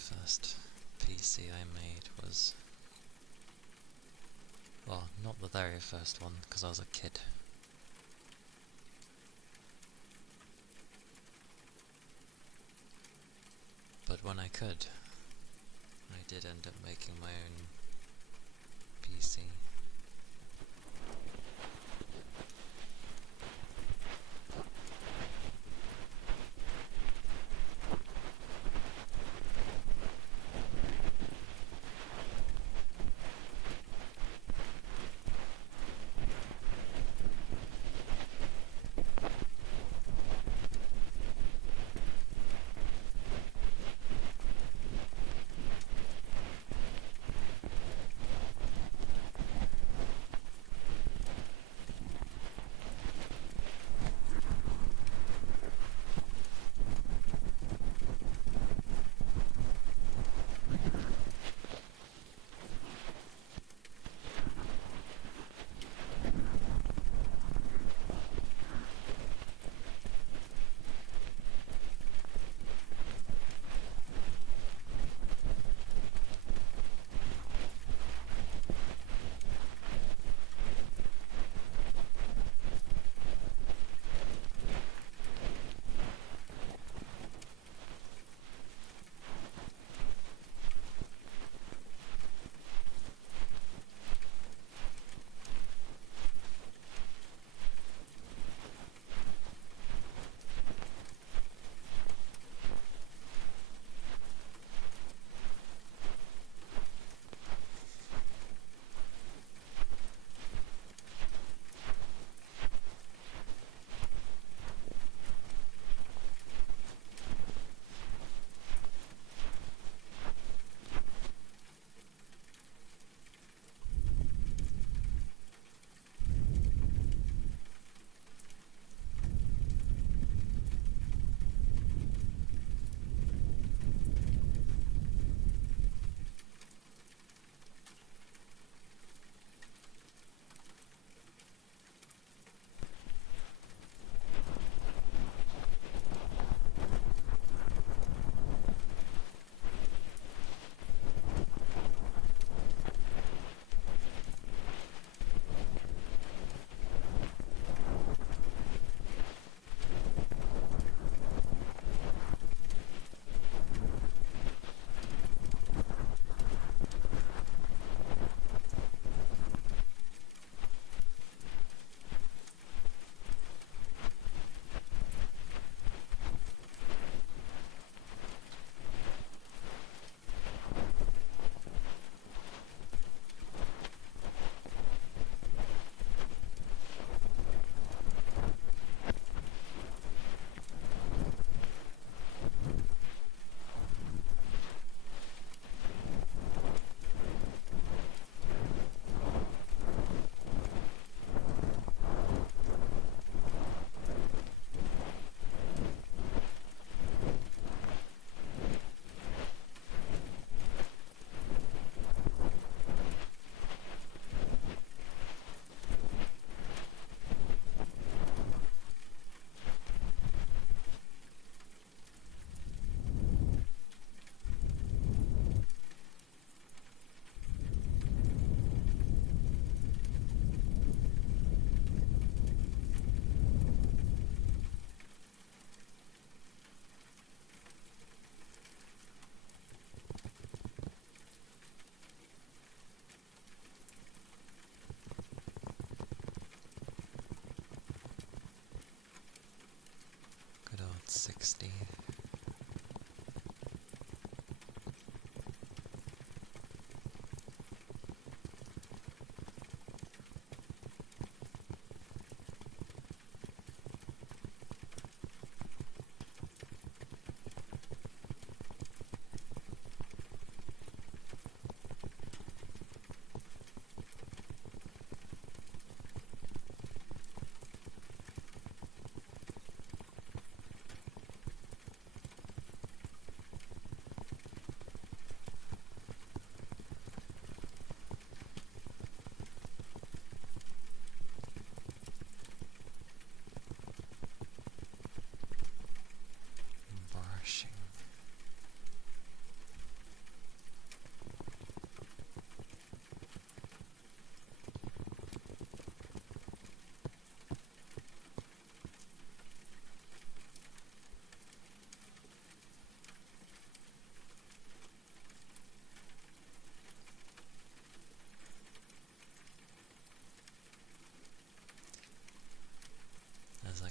first PC I made was... well, not the very first one, because I was a kid. But when I could, I did end up making my own PC. Good old 60.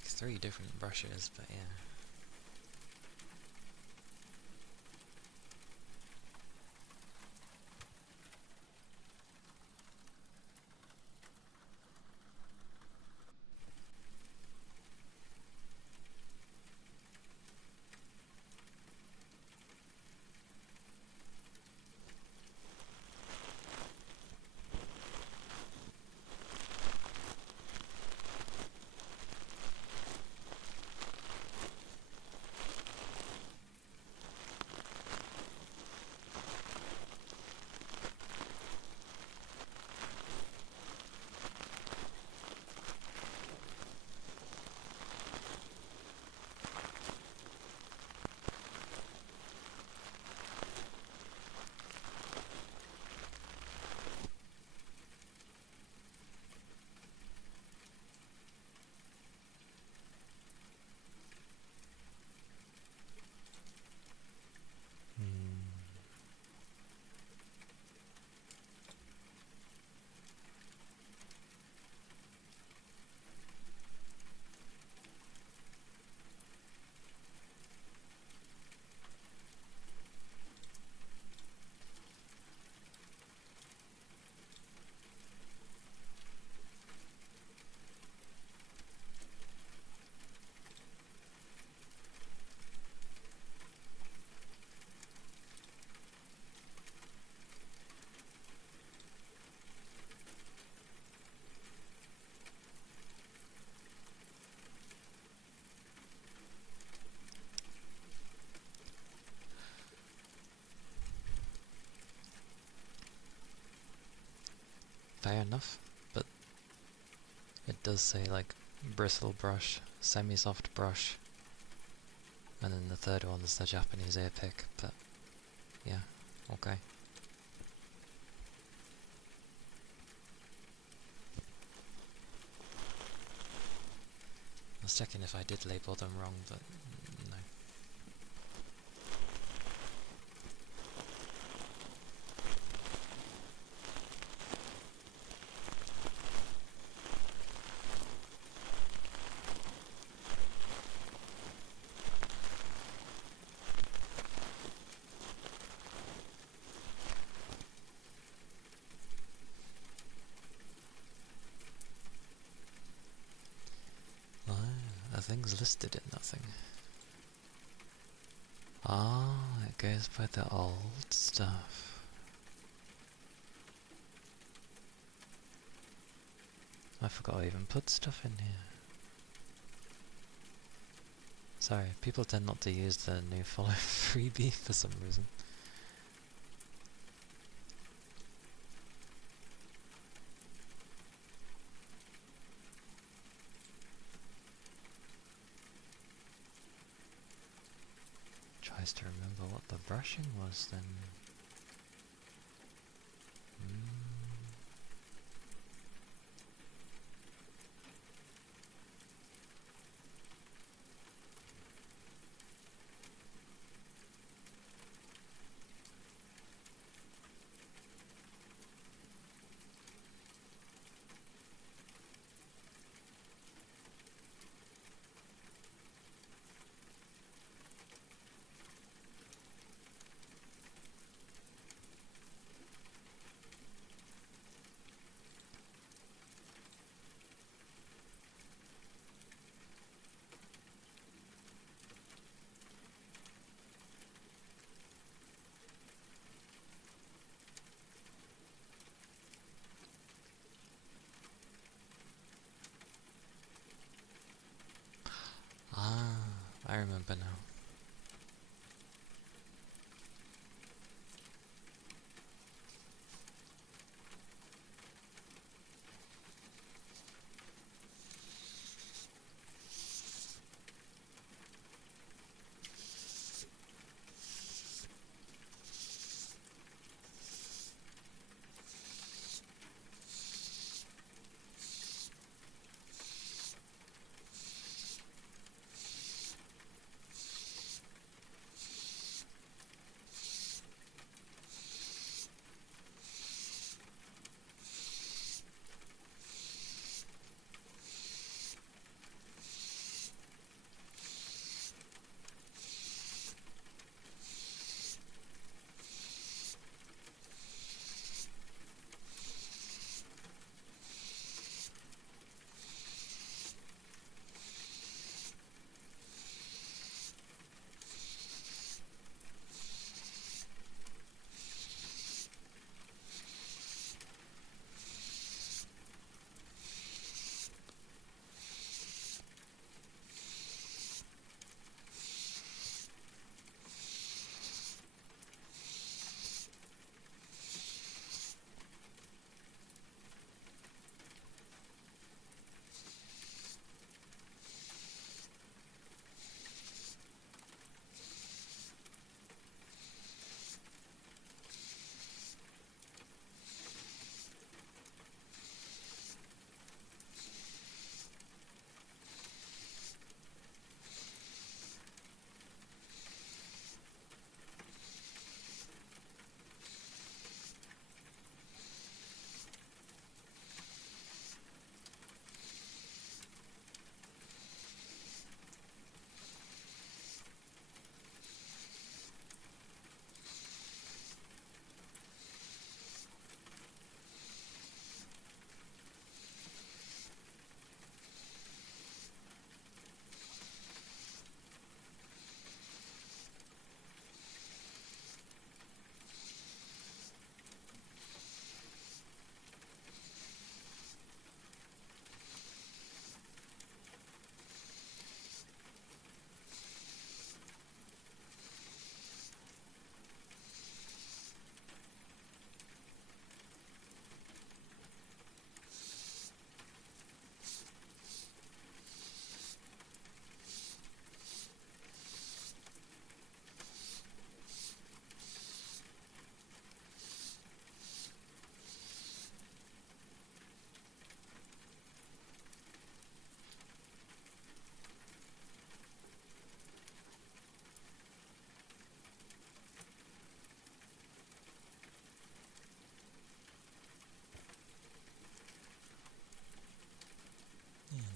3 different brushes, but yeah. Fair enough, but it does say like bristle brush, semi-soft brush, and then the third one is the Japanese ear pick, but yeah, okay. I was checking if I did label them wrong, but no. Are things listed in nothing? Ah, it goes by the old stuff. I forgot I even put stuff in here. Sorry, people tend not to use the new follow freebie for some reason. Tries to remember what the brushing was then.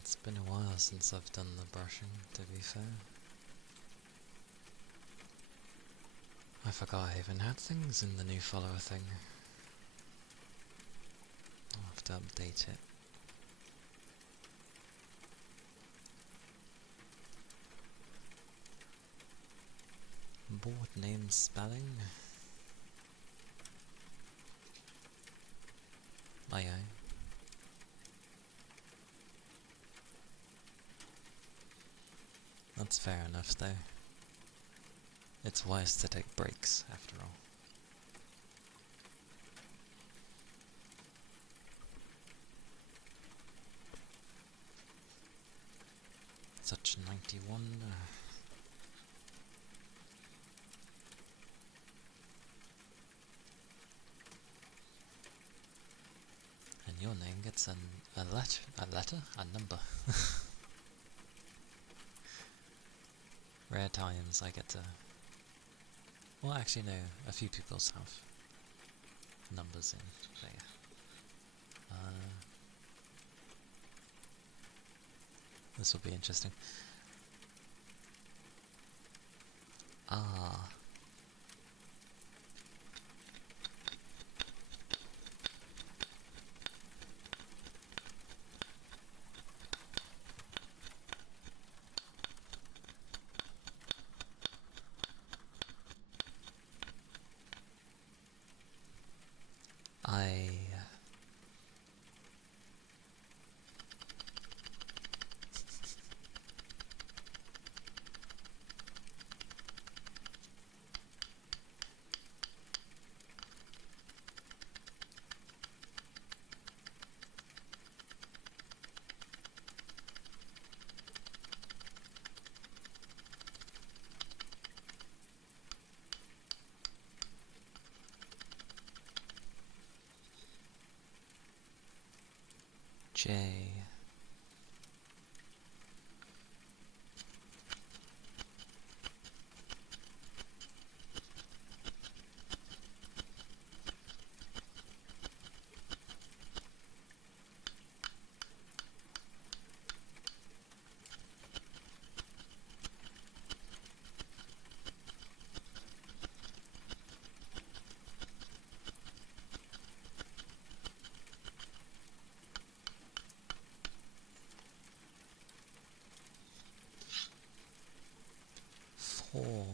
It's been a while since I've done the brushing, to be fair. I forgot I even had things in the new follower thing. I'll have to update it. Board name spelling? Aye aye. That's fair enough though. It's wise to take breaks, after all. Such 91. And your name gets a letter? A number. Rare times I get to... Well, actually no, a few people's have numbers in, so yeah. This will be interesting. Ah. J. Four.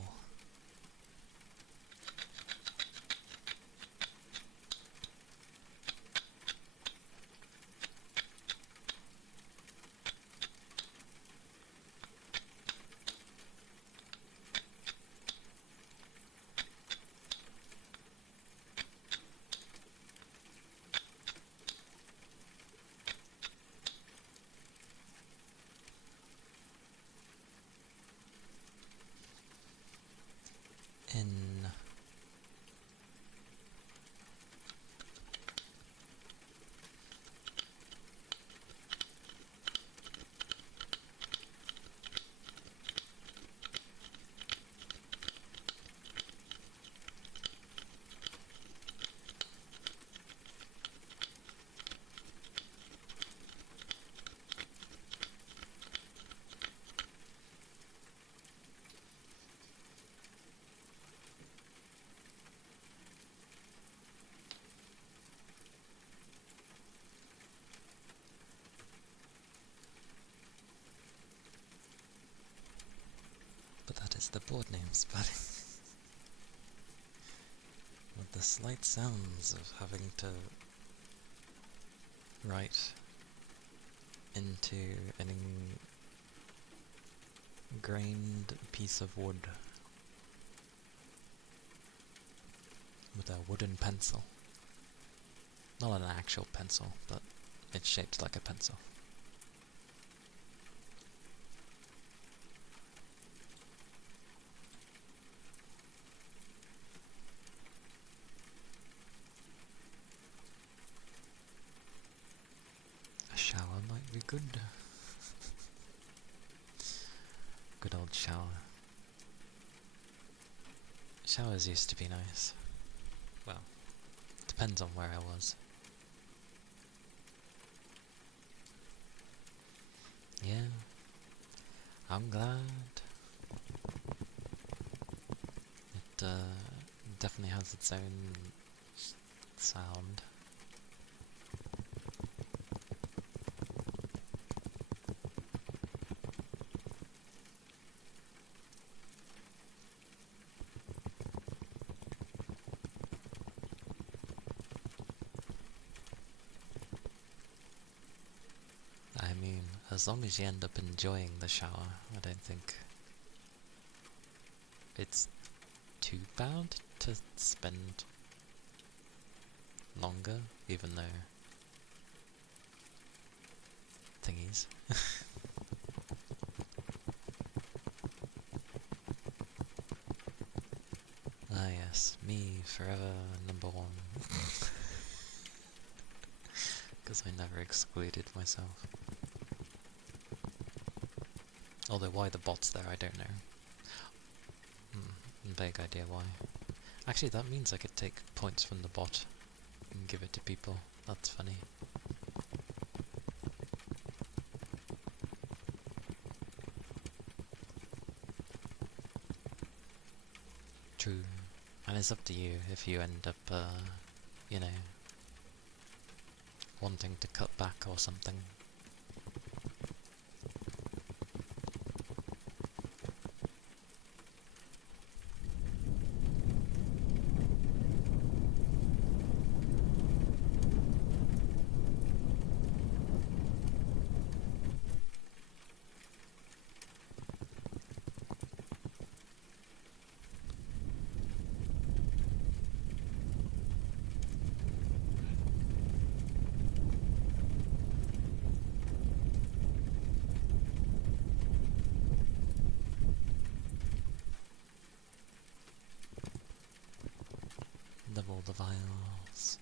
N. But that is the board name spelling. With the slight sounds of having to write into an ingrained piece of wood with a wooden pencil. Not an actual pencil, but it's shaped like a pencil. A shower might be good. Good old shower. Showers used to be nice. Well, depends on where I was. I'm glad. It definitely has its own sound. I mean, as long as you end up enjoying the shower, I don't think it's too bad to spend longer, even though thingies. Ah yes, me forever #1. Because I never excluded myself. Although why the bot's there, I don't know. Vague idea why. Actually, that means I could take points from the bot and give it to people. That's funny. True. And it's up to you if you end up, you know, wanting to cut back or something. Double the vials.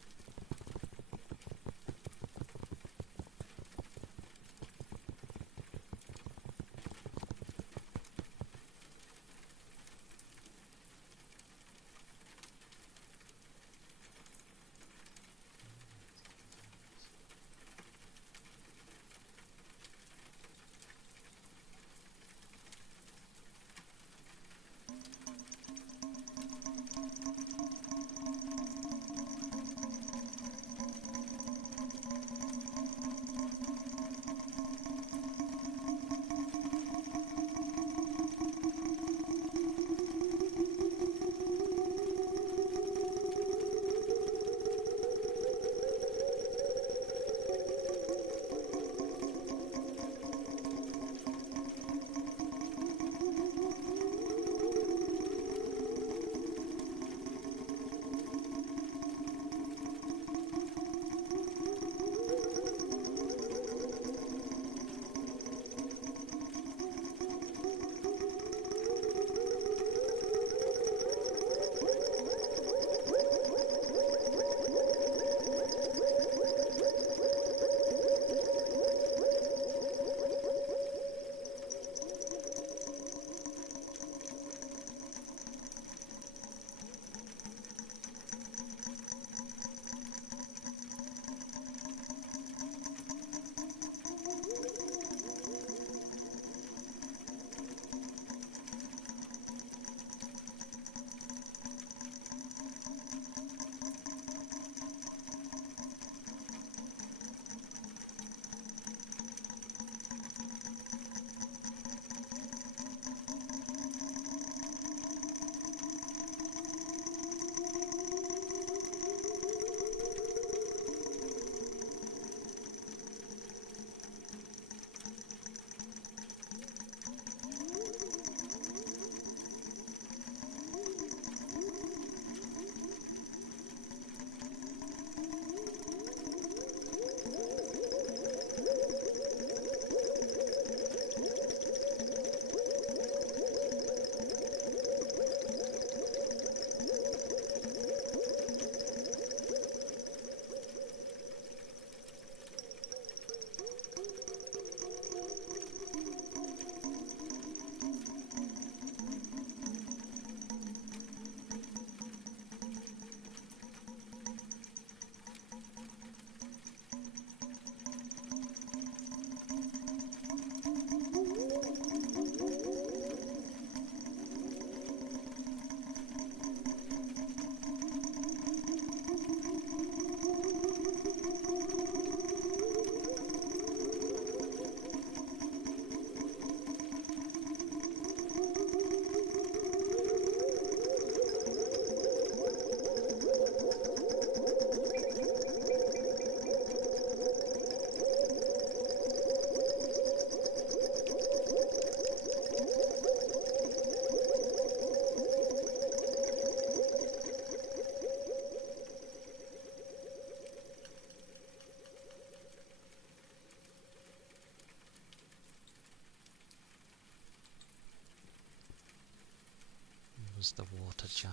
comes the water jar.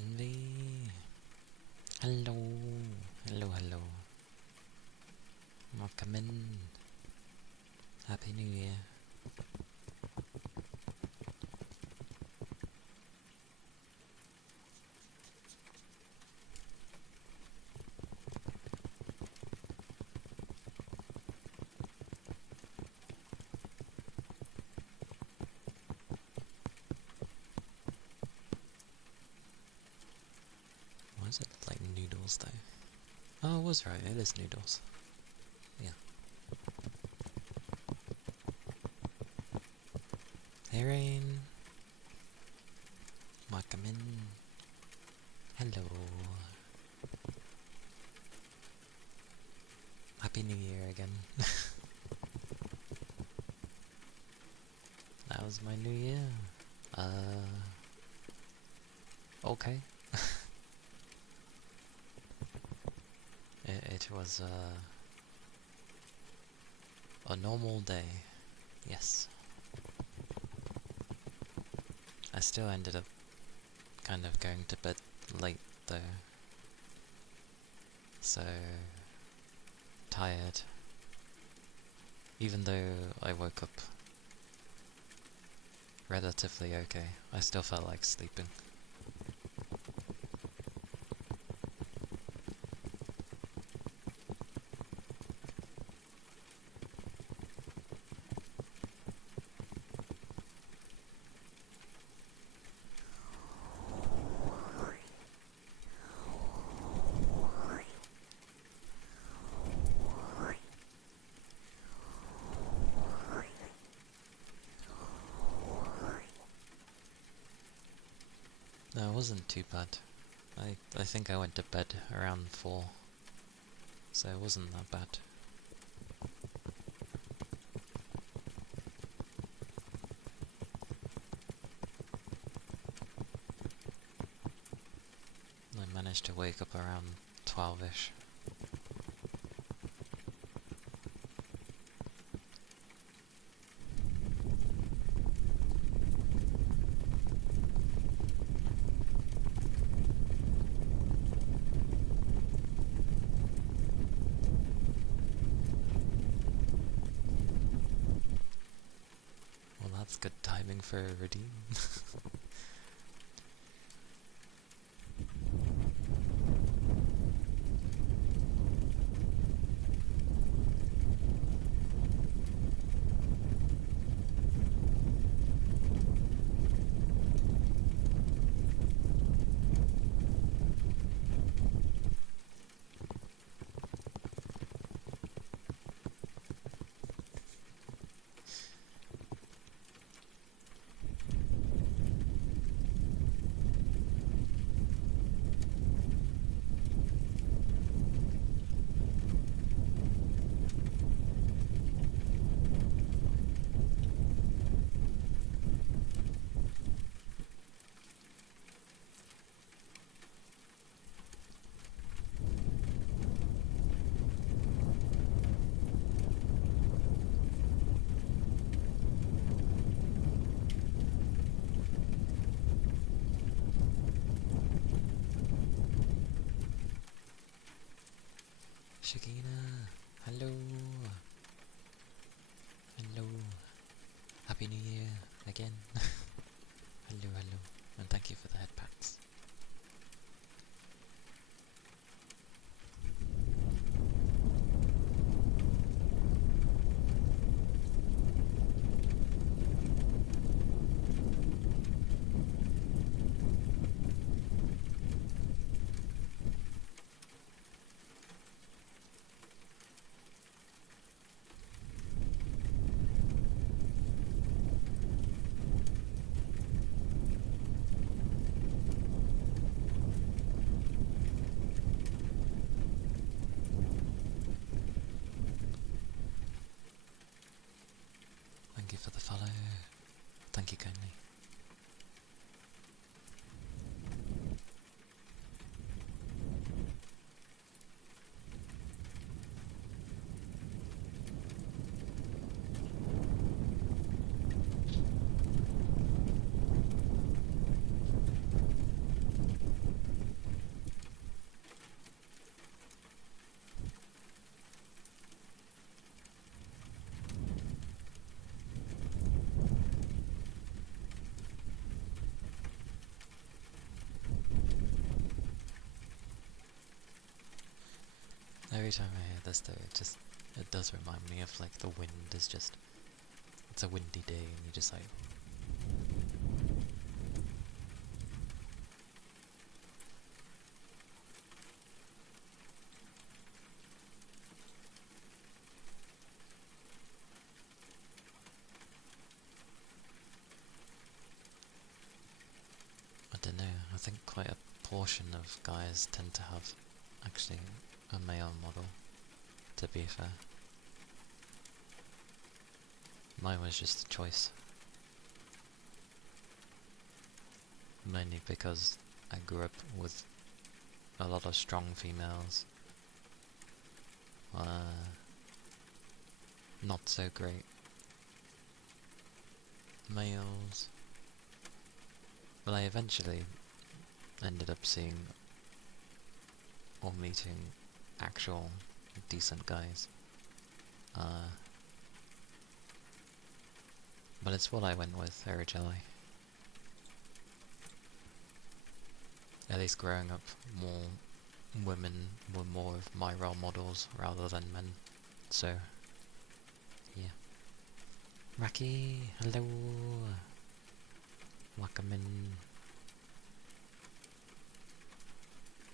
Envy. Hello. Hello, hello. Welcome in. Happy New Year. Why is it like noodles though? Oh, I was right, it is noodles. Yeah. Hey Rain. Welcome in. Hello. Happy New Year again. That was my new year. Okay. It was a normal day. Yes. I still ended up kind of going to bed late though. So tired. Even though I woke up relatively okay, I still felt like sleeping. No, it wasn't too bad. I think I went to bed around 4, so it wasn't that bad. I managed to wake up around 12ish. Well, that's good timing for a redeem. Shagina, hello. Hello. Happy New Year again. Hello, hello. And thank you for the head pats. Thank you for the follow. Thank you kindly. Every time I hear this though, it does remind me of like the wind is just, it's a windy day and you just like, I don't know, I think quite a portion of guys tend to have actually a male model, to be fair. Mine was just a choice. Mainly because I grew up with a lot of strong females. Not so great males. But I eventually ended up seeing or meeting actual decent guys. But it's what I went with originally. At least growing up, more women were more of my role models rather than men. So, yeah. Raki, hello! Welcome in.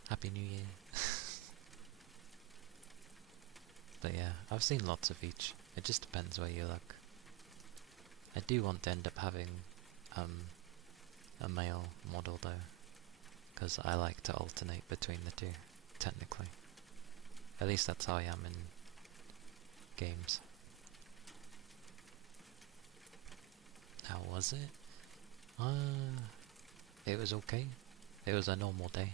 Happy New Year. But yeah, I've seen lots of each. It just depends where you look. I do want to end up having a male model though, because I like to alternate between the two, technically. At least that's how I am in games. How was it? It was okay. It was a normal day.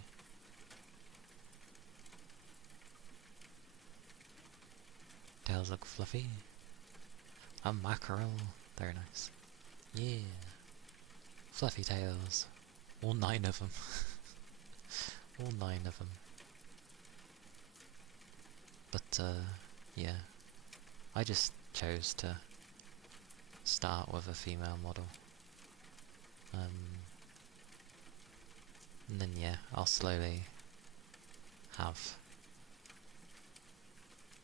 Tails look fluffy. A mackerel. Very nice. Yeah. Fluffy tails. All 9 of them. All 9 of them. But, yeah. I just chose to start with a female model. And then, yeah, I'll slowly have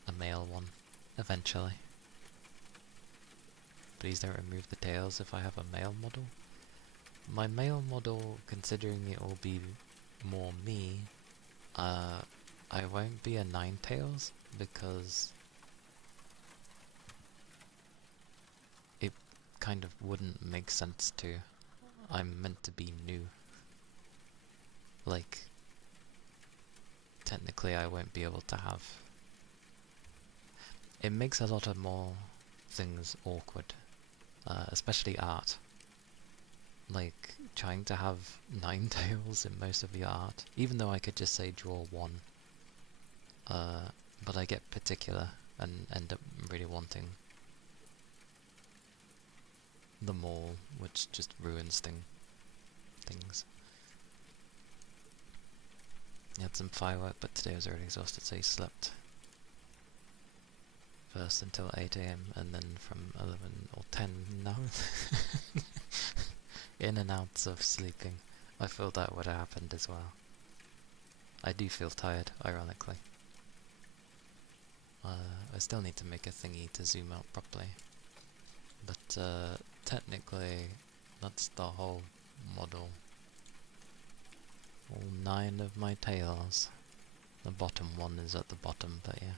a male one eventually. Please don't remove the tails if I have a male model. My male model, considering it will be more me, I won't be a Ninetales because it kind of wouldn't make sense to. I'm meant to be new. Like, technically I won't be able to have... It makes a lot of more things awkward, especially art. Like, trying to have Ninetales in most of your art, even though I could just say draw 1. But I get particular and end up really wanting them all, which just ruins things. I had some firework, but today I was already exhausted, so I slept first until 8 AM and then from 11 or 10 now. In and outs of sleeping. I feel that would have happened as well. I do feel tired, ironically. I still need to make a thingy to zoom out properly. But technically, that's the whole model. All 9 of my tails. The bottom one is at the bottom, but yeah.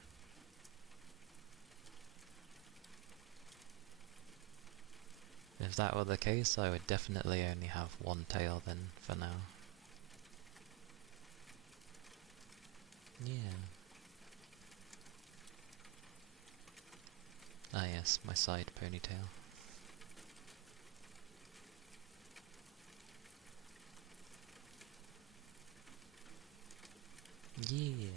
If that were the case, I would definitely only have 1 tail then, for now. Yeah. Ah yes, my side ponytail. Yeah.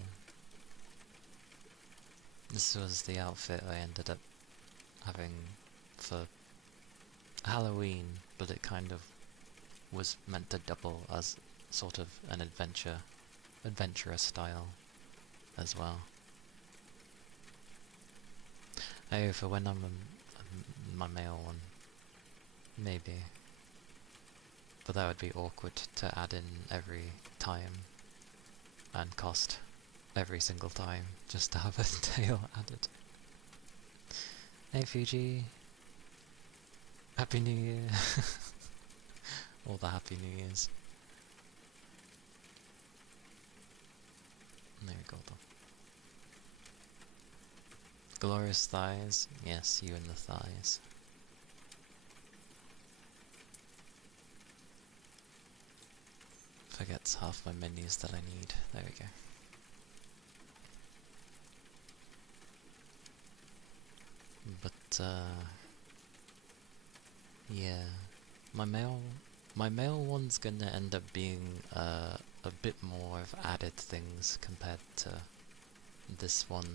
This was the outfit I ended up having for Halloween, but it kind of was meant to double as sort of an adventurous style as well. Oh, for when I'm my male one, maybe. But that would be awkward to add in every time and cost. every single time just to have a tail added. Hey Fuji, Happy New Year! All the Happy New Years. There we go though. Glorious thighs, yes, you and the thighs. Forgets half my menus that I need. There we go. But yeah, my male one's gonna end up being a bit more of added things compared to this one,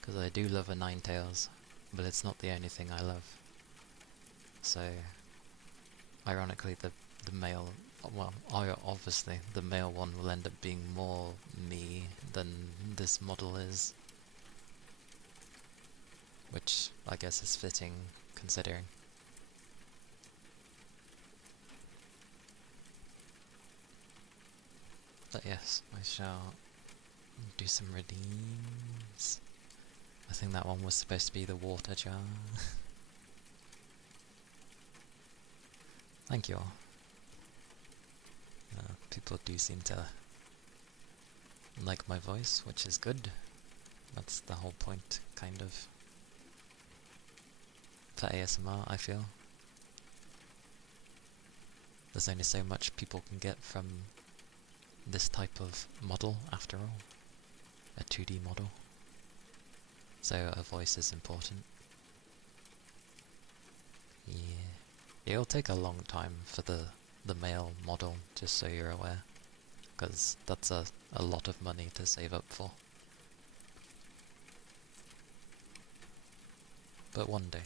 because I do love a Ninetales, but it's not the only thing I love. So, ironically, the male, well, obviously the male one will end up being more me than this model is, which I guess is fitting considering. But yes, I shall do some redeems. I think that one was supposed to be the water jar. Thank you all. People do seem to like my voice, which is good. That's the whole point, kind of, for ASMR, I feel. There's only so much people can get from this type of model, after all. A 2D model. So a voice is important. Yeah. It'll take a long time for the male model, just so you're aware. Because that's a lot of money to save up for. But one day.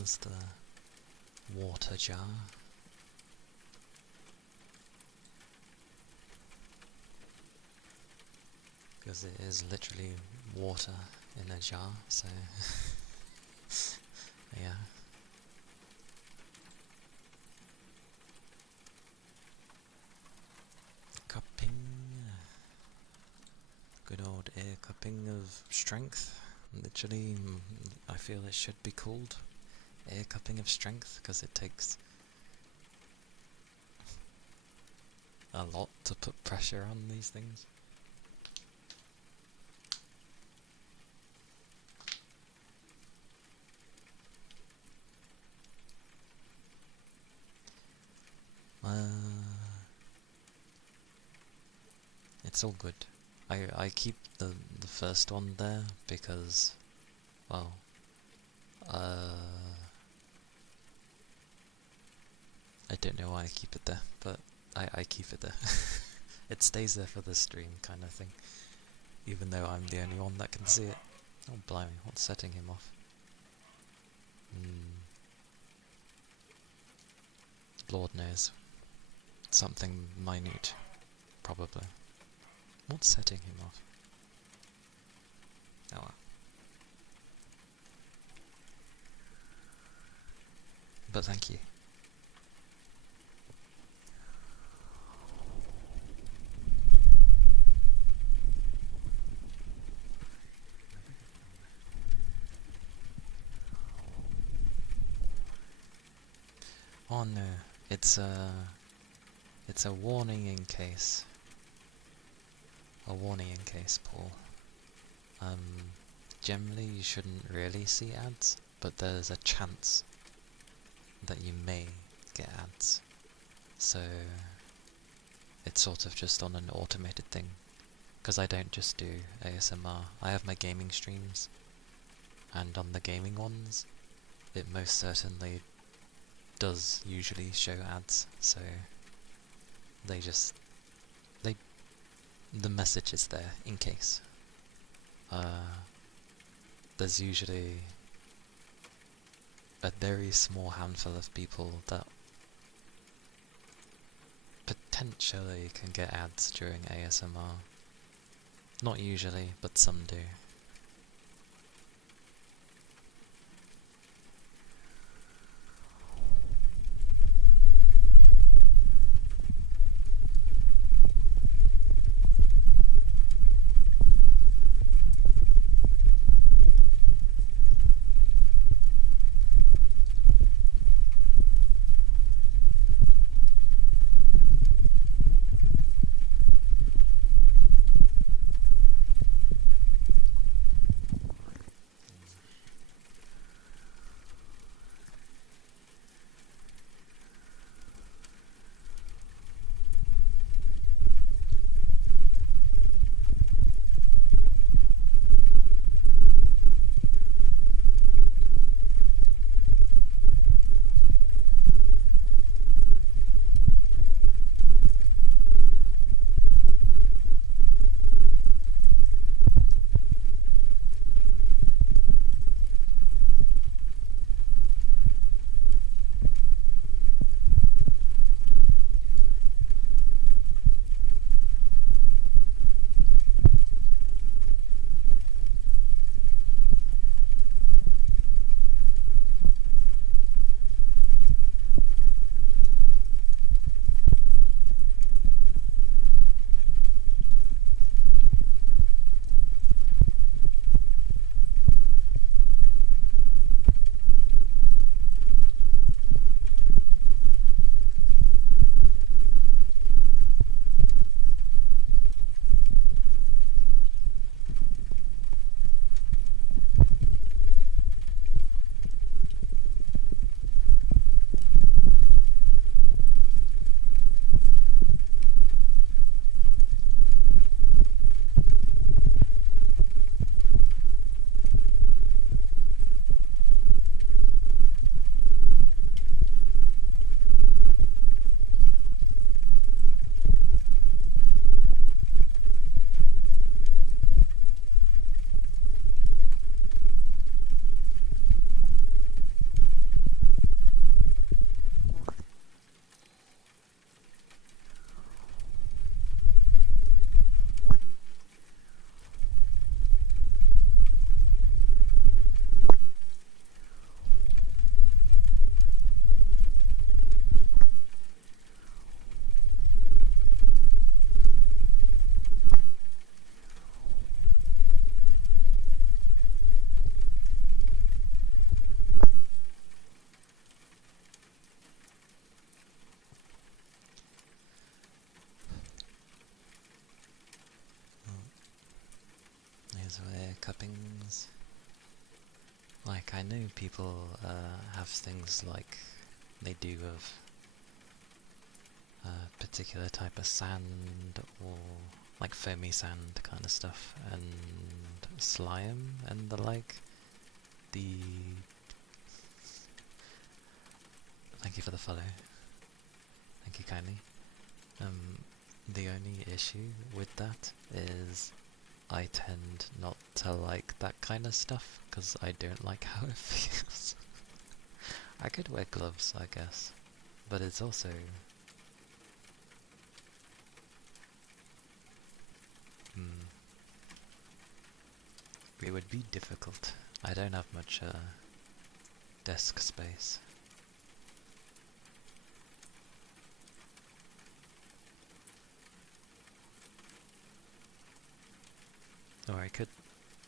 was the water jar. Because it is literally water in a jar, so yeah. Cupping. Good old air cupping of strength. Literally, I feel it should be called air cupping of strength, because it takes a lot to put pressure on these things. It's all good. I keep the first one there because, well, I don't know why I keep it there, but I keep it there. It stays there for the stream kind of thing, even though I'm the only one that can see it. Oh blimey, what's setting him off? Lord knows. Something minute, probably. What's setting him off? Oh well. But thank you. Oh no, it's a warning in case. A warning in case, Paul. Generally you shouldn't really see ads, but there's a chance that you may get ads. So it's sort of just on an automated thing. Because I don't just do ASMR, I have my gaming streams. And on the gaming ones, it most certainly does usually show ads, so the message is there in case. There's usually a very small handful of people that potentially can get ads during ASMR. Not usually, but some do. cuppings. Like, I know people have things like they do of a particular type of sand, or like foamy sand kind of stuff, and slime and the like. The Thank you for the follow. Thank you kindly. The only issue with that is I tend not to like that kind of stuff because I don't like how it feels. I could wear gloves, I guess, but it's also it would be difficult. I don't have much desk space. Or I could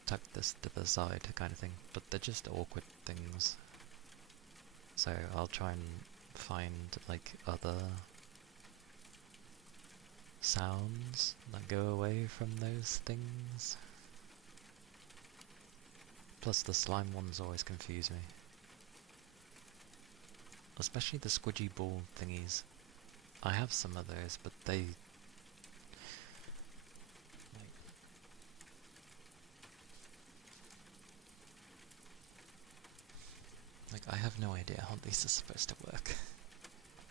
tuck this to the side kind of thing, but they're just awkward things. So I'll try and find like other sounds that go away from those things. Plus the slime ones always confuse me. Especially the squidgy ball thingies. I have some of those, but they... Like, I have no idea how these are supposed to work.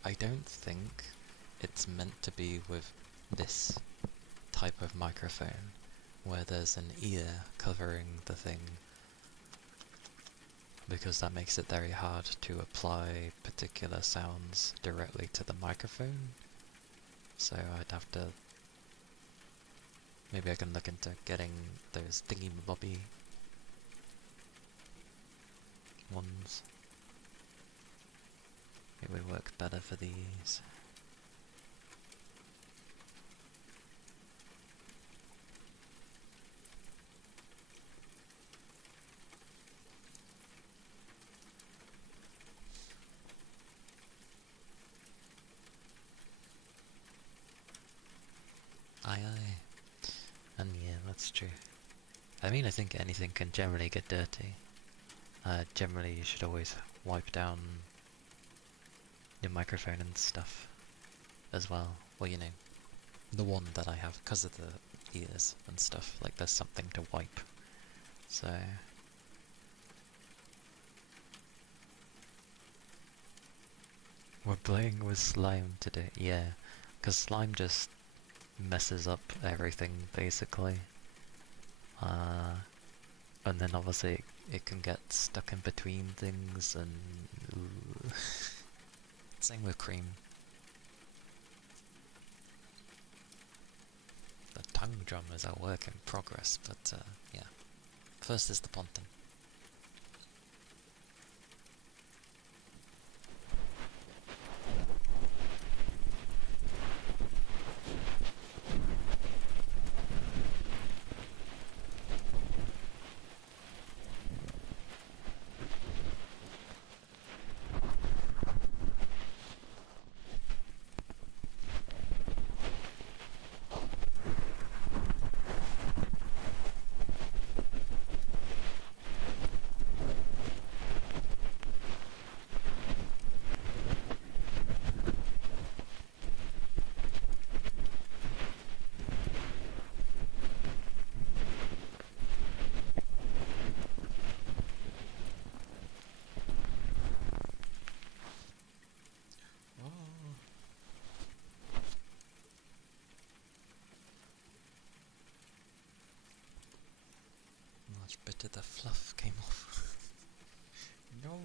I don't think it's meant to be with this type of microphone, where there's an ear covering the thing, because that makes it very hard to apply particular sounds directly to the microphone. So I'd have to... Maybe I can look into getting those thingy-bobby ones. It would work better for these. Aye aye. And yeah, that's true. I mean, I think anything can generally get dirty. Generally you should always wipe down your microphone and stuff as well. Well, you know, the one that I have, because of the ears and stuff, like there's something to wipe. So... We're playing with slime today, yeah, because slime just messes up everything, basically. And then obviously it can get stuck in between things, and... Same with cream. The tongue drum is a work in progress, but yeah. First is the ponton. Much bit of the fluff came off. No.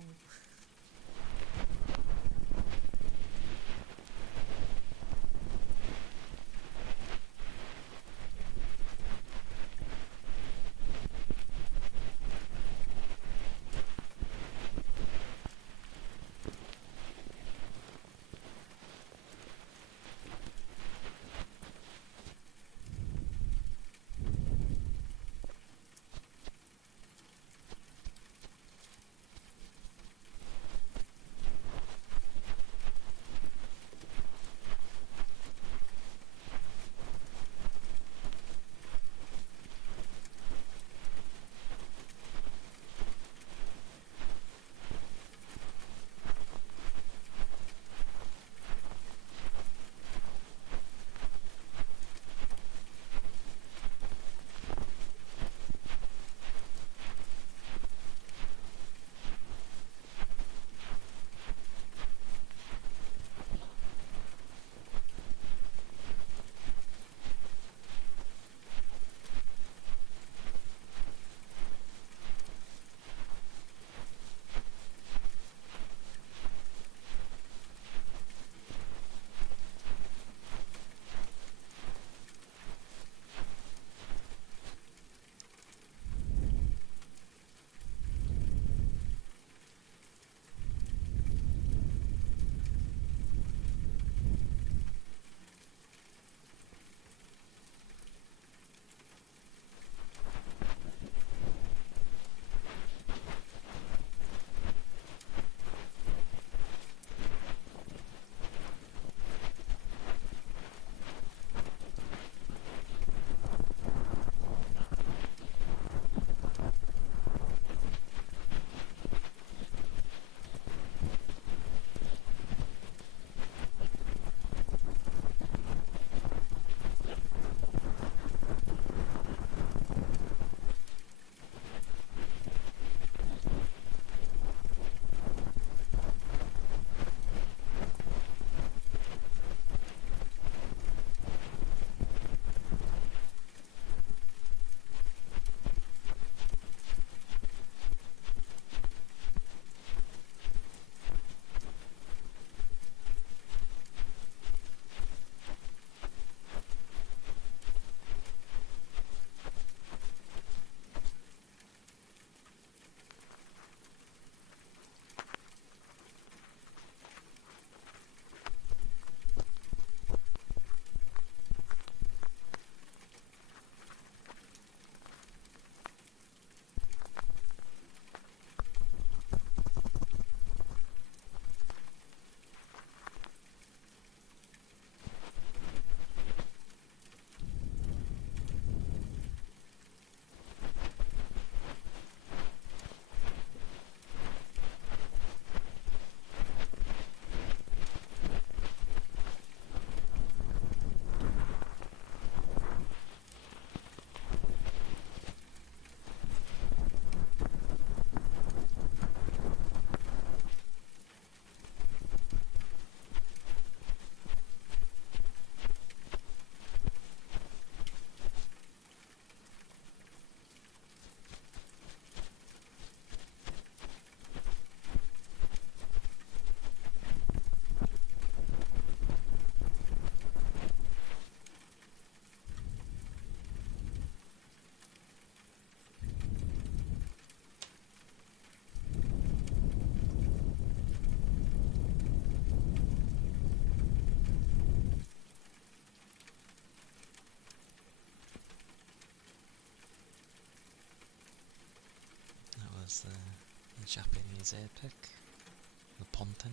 There's the Japanese air pick, the ponton,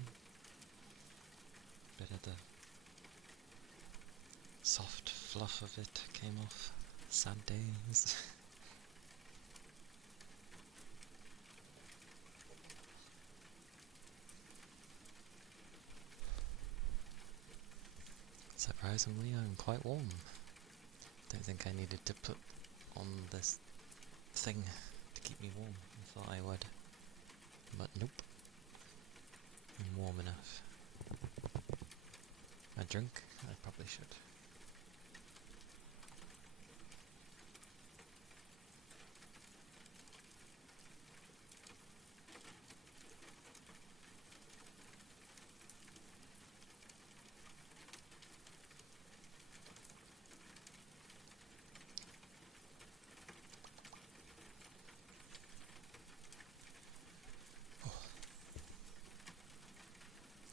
bit of the soft fluff of it came off. Sad days. Surprisingly, I'm quite warm. Don't think I needed to put on this thing to keep me warm. I thought I would. But nope. I'm warm enough. A drink? I probably should.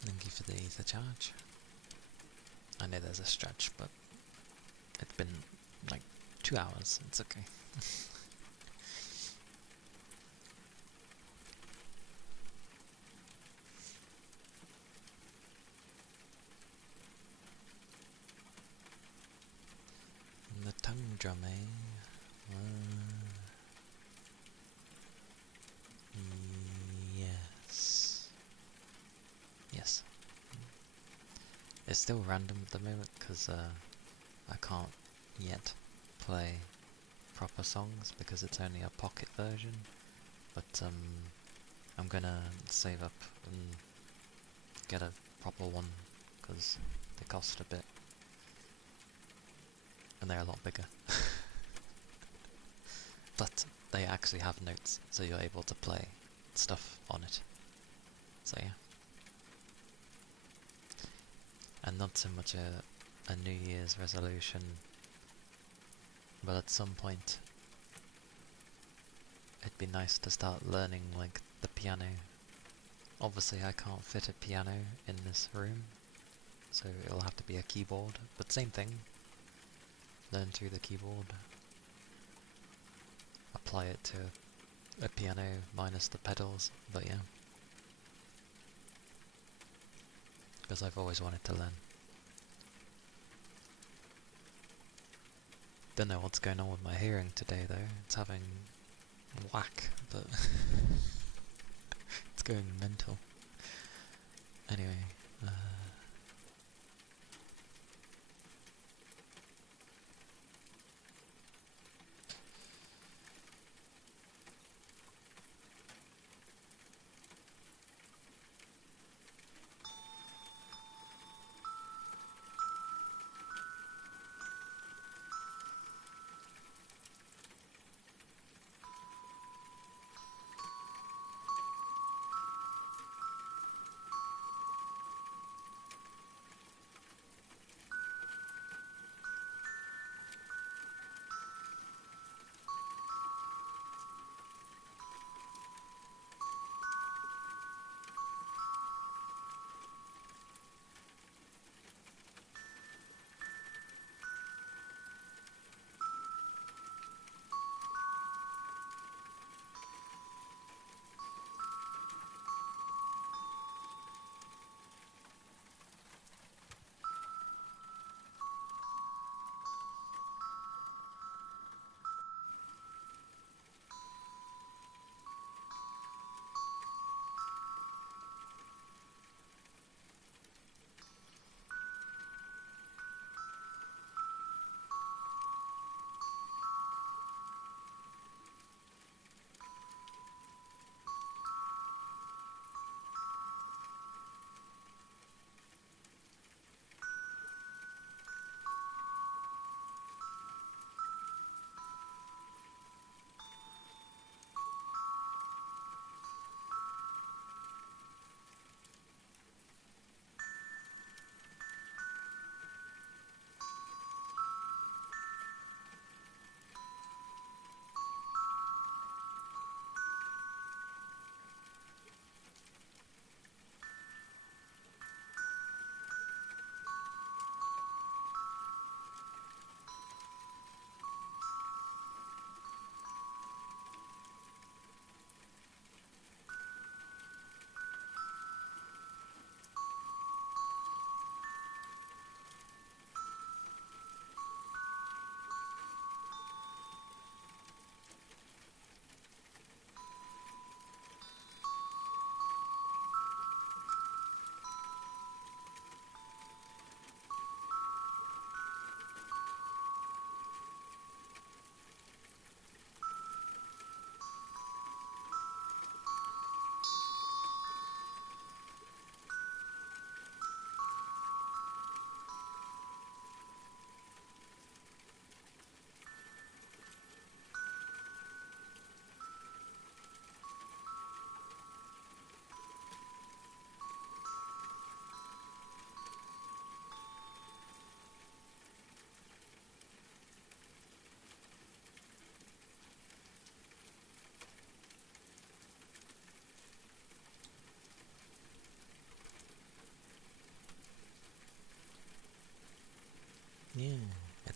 Thank you for the ether charge. I know there's a stretch, but it's been like 2 hours. It's okay. And the tongue drum, eh? Yes. Yes. It's still random at the moment because I can't yet play proper songs because it's only a pocket version. But I'm gonna save up and get a proper one because they cost a bit and they're a lot bigger. But they actually have notes, so you're able to play stuff on it. So yeah. And not so much a New Year's resolution, but at some point it'd be nice to start learning like the piano. Obviously I can't fit a piano in this room, so it'll have to be a keyboard, but same thing. Learn through the keyboard. Apply it to a piano minus the pedals, but yeah. Because I've always wanted to learn. Don't know what's going on with my hearing today though. It's having whack, but it's going mental. Anyway,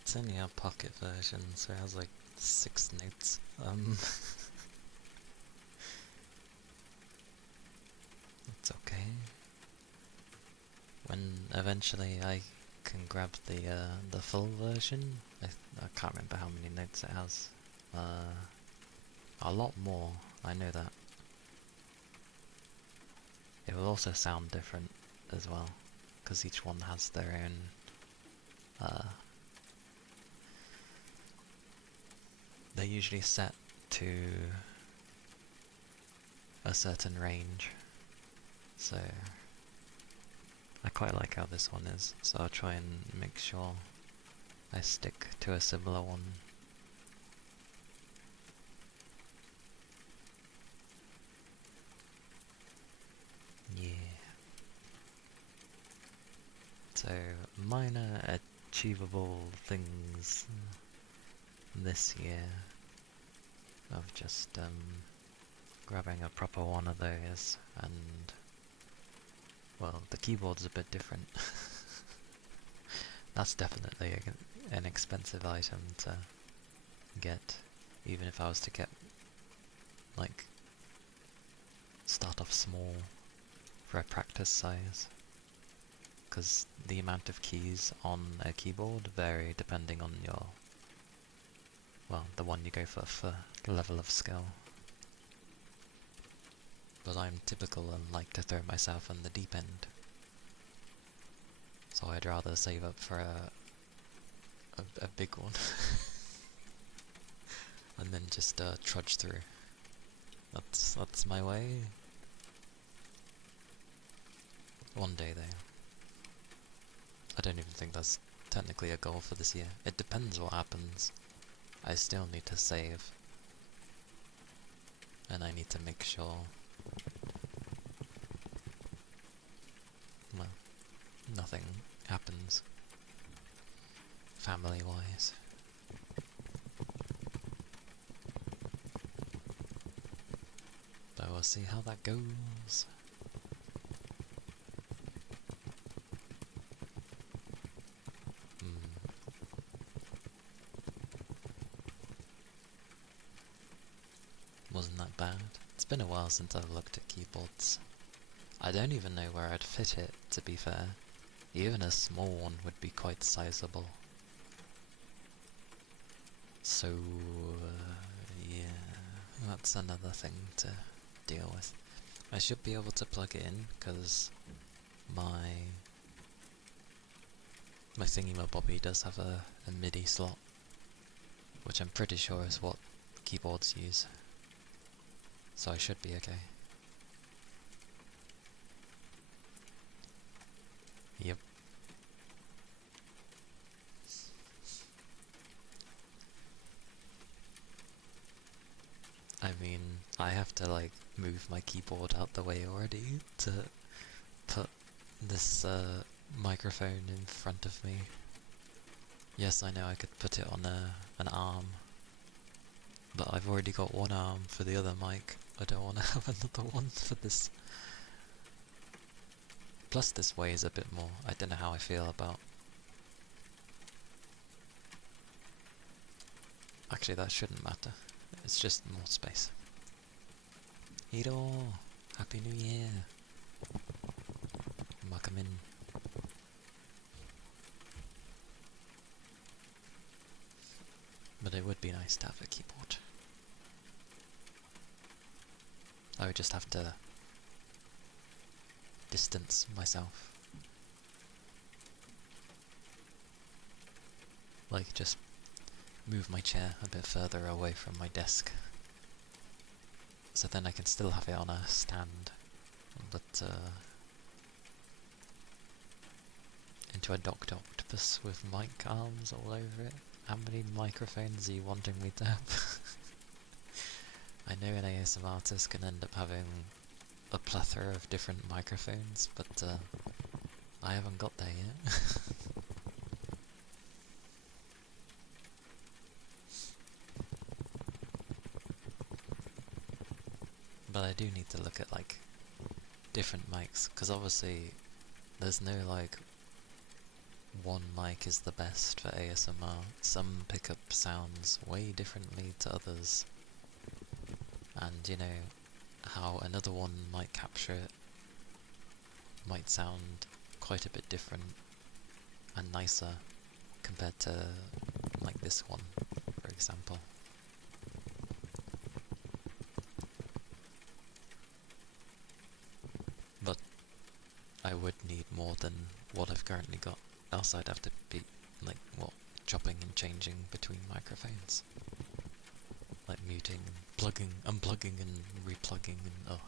It's only a pocket version, so it has like 6 notes. It's okay. When eventually I can grab the full version, I can't remember how many notes it has. A lot more, I know that. It will also sound different as well, because each one has their own, they're usually set to a certain range, so I quite like how this one is, so I'll try and make sure I stick to a similar one. Yeah. So, minor achievable things this year of just grabbing a proper one of those, and well, the keyboard's a bit different. That's definitely an expensive item to get, even if I was to get, like, start off small for a practice size, because the amount of keys on a keyboard vary depending on your, well, the one you go for level of skill. But I'm typical and like to throw myself in the deep end, so I'd rather save up for a big one and then just trudge through. That's my way. One day though. I don't even think that's technically a goal for this year. It depends what happens. I still need to save, and I need to make sure, well, nothing happens family-wise. But we'll see how that goes. Wasn't that bad. It's been a while since I've looked at keyboards. I don't even know where I'd fit it, to be fair. Even a small one would be quite sizable. So, yeah, that's another thing to deal with. I should be able to plug it in, because my thingy-mabobby does have a MIDI slot, which I'm pretty sure is what keyboards use. So I should be okay. Yep. I mean, I have to like move my keyboard out the way already to put this microphone in front of me. Yes, I know I could put it on an arm, but I've already got one arm for the other mic. I don't want to have another one for this. Plus this weighs a bit more. I don't know how I feel about... Actually, that shouldn't matter. It's just more space. Hiro! Happy New Year! Welcome in. But it would be nice to have a keyboard. I would just have to distance myself. Like, just move my chair a bit further away from my desk. So then I can still have it on a stand, but into a docked octopus with mic arms all over it. How many microphones are you wanting me to have? I know an ASMR artist can end up having a plethora of different microphones, but I haven't got there yet. But I do need to look at like different mics, because obviously there's no like one mic is the best for ASMR. Some pick up sounds way differently to others, and you know, how another one might capture it might sound quite a bit different and nicer compared to like this one, for example. But I would need more than what I've currently got, else I'd have to be like, what, chopping and changing between microphones. Like muting, plugging, unplugging and replugging and oh.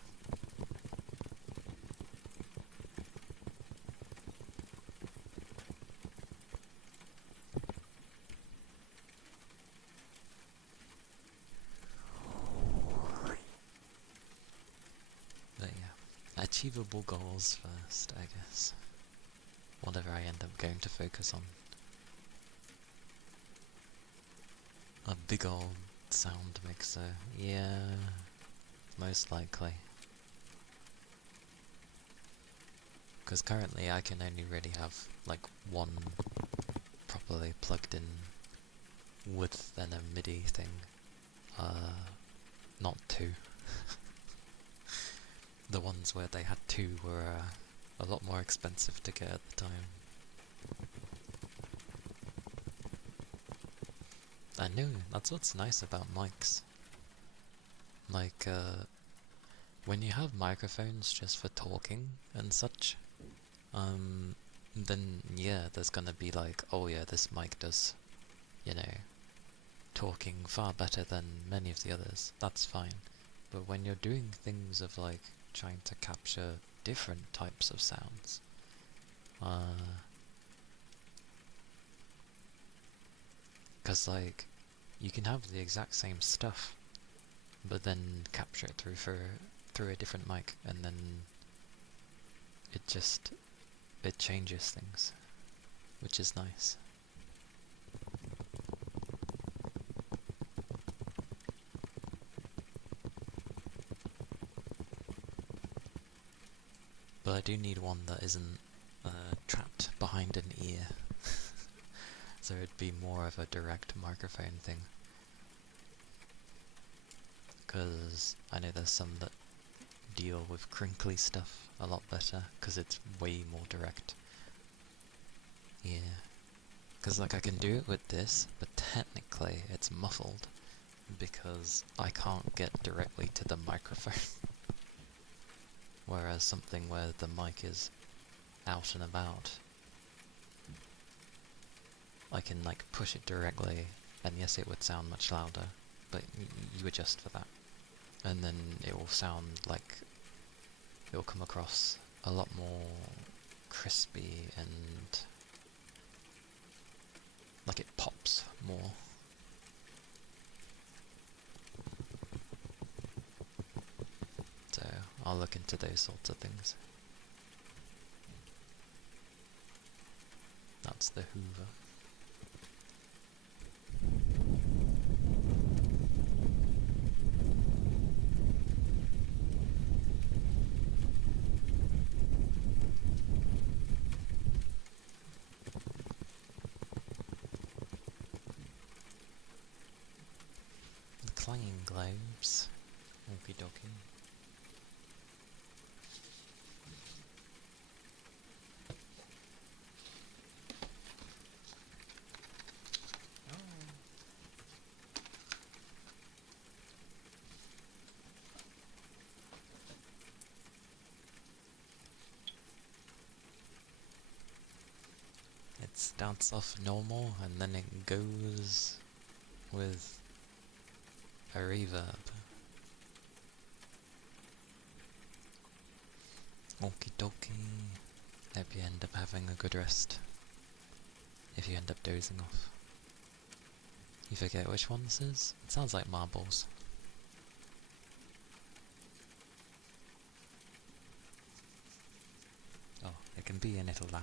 But yeah, achievable goals first, I guess. Whatever I end up going to focus on. A big old sound mixer, yeah, most likely. Because currently I can only really have like one properly plugged in with then a MIDI thing. Not two. The ones where they had two were a lot more expensive to get at the time. I know, that's what's nice about mics. Like, when you have microphones just for talking and such, then yeah, there's gonna be like, oh yeah, this mic does, you know, talking far better than many of the others. That's fine. But when you're doing things of like trying to capture different types of sounds, because like you can have the exact same stuff, but then capture it through a different mic, and then it changes things, which is nice. But I do need one that isn't trapped behind an ear. So it'd be more of a direct microphone thing. Because I know there's some that deal with crinkly stuff a lot better, because it's way more direct. Yeah. Because like I can do it with this, but technically it's muffled, because I can't get directly to the microphone. Whereas something where the mic is out and about, I can like push it directly, and yes, it would sound much louder, but you adjust for that. And then it will sound like, it will come across a lot more crispy and like it pops more. So I'll look into those sorts of things. That's the Hoover. The clanging globes. Okie dokie. It starts off normal and then it goes with a reverb. Okie dokie. Hope you end up having a good rest. If you end up dozing off. You forget which one this is? It sounds like marbles. Oh, it can be a little loud.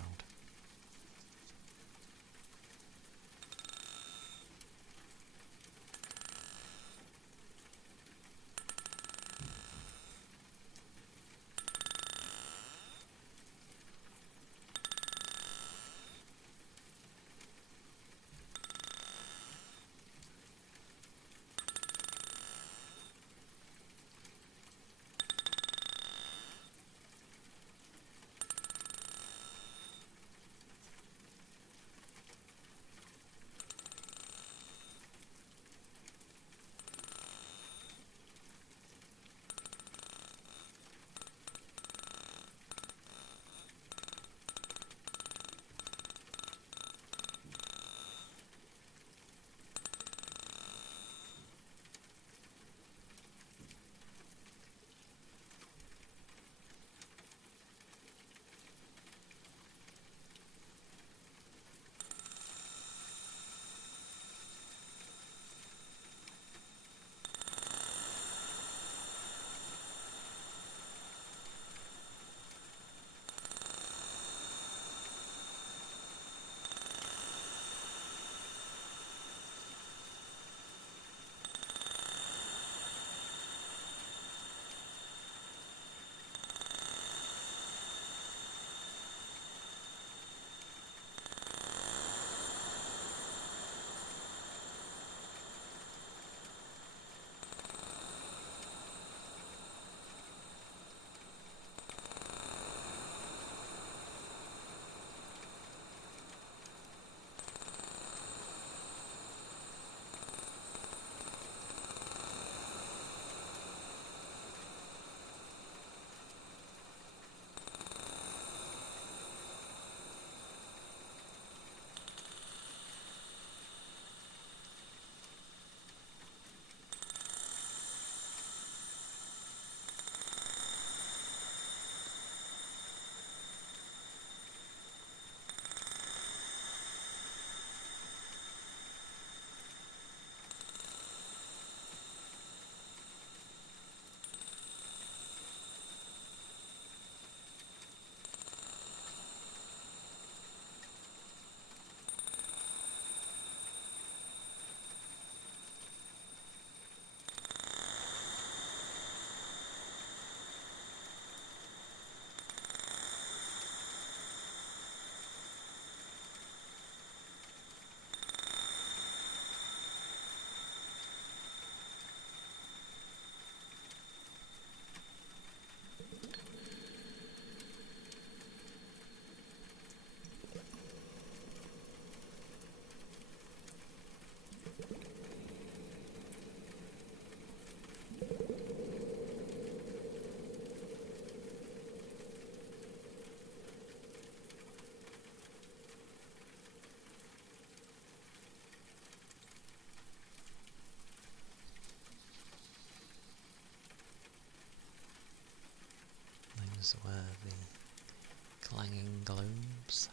Those were the clanging globes.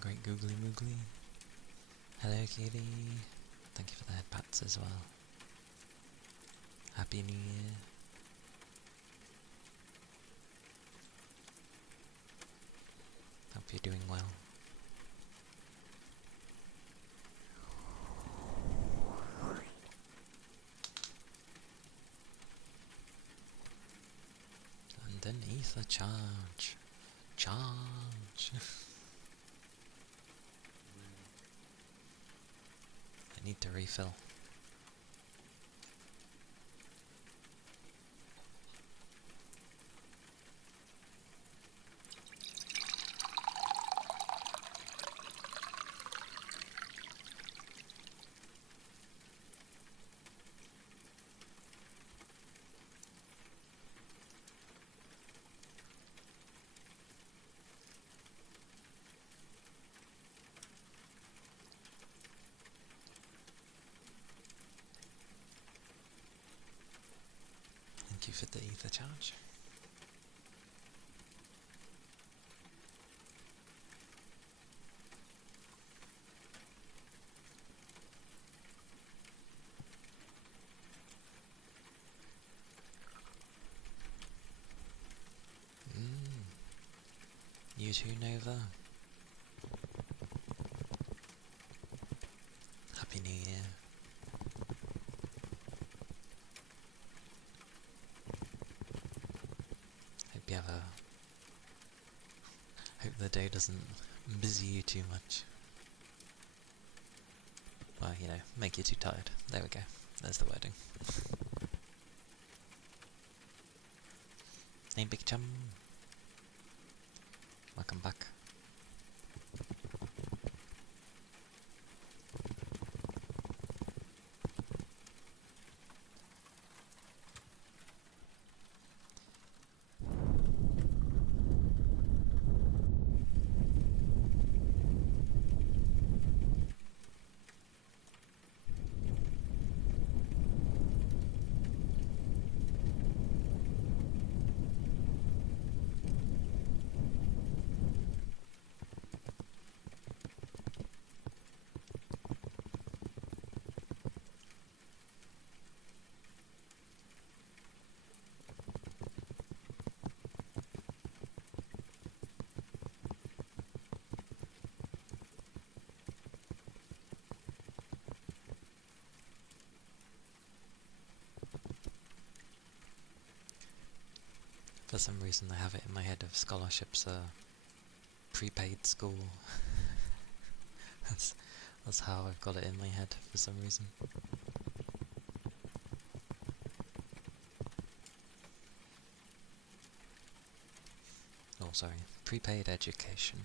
Great googly moogly. Hello kitty. Thank you for the head pats as well. Happy New Year. Hope you're doing well. And an ether charge. Charge. I need to refill. Thank you for the ether charge. You too, Nova. Happy New Year. Hope you have a... Hope the day doesn't busy you too much. Well, you know, make you too tired. There we go. There's the wording. Hey, Big Chum. Welcome back. For some reason I have it in my head of scholarships are prepaid school. that's how I've got it in my head for some reason. Oh, sorry. Prepaid education.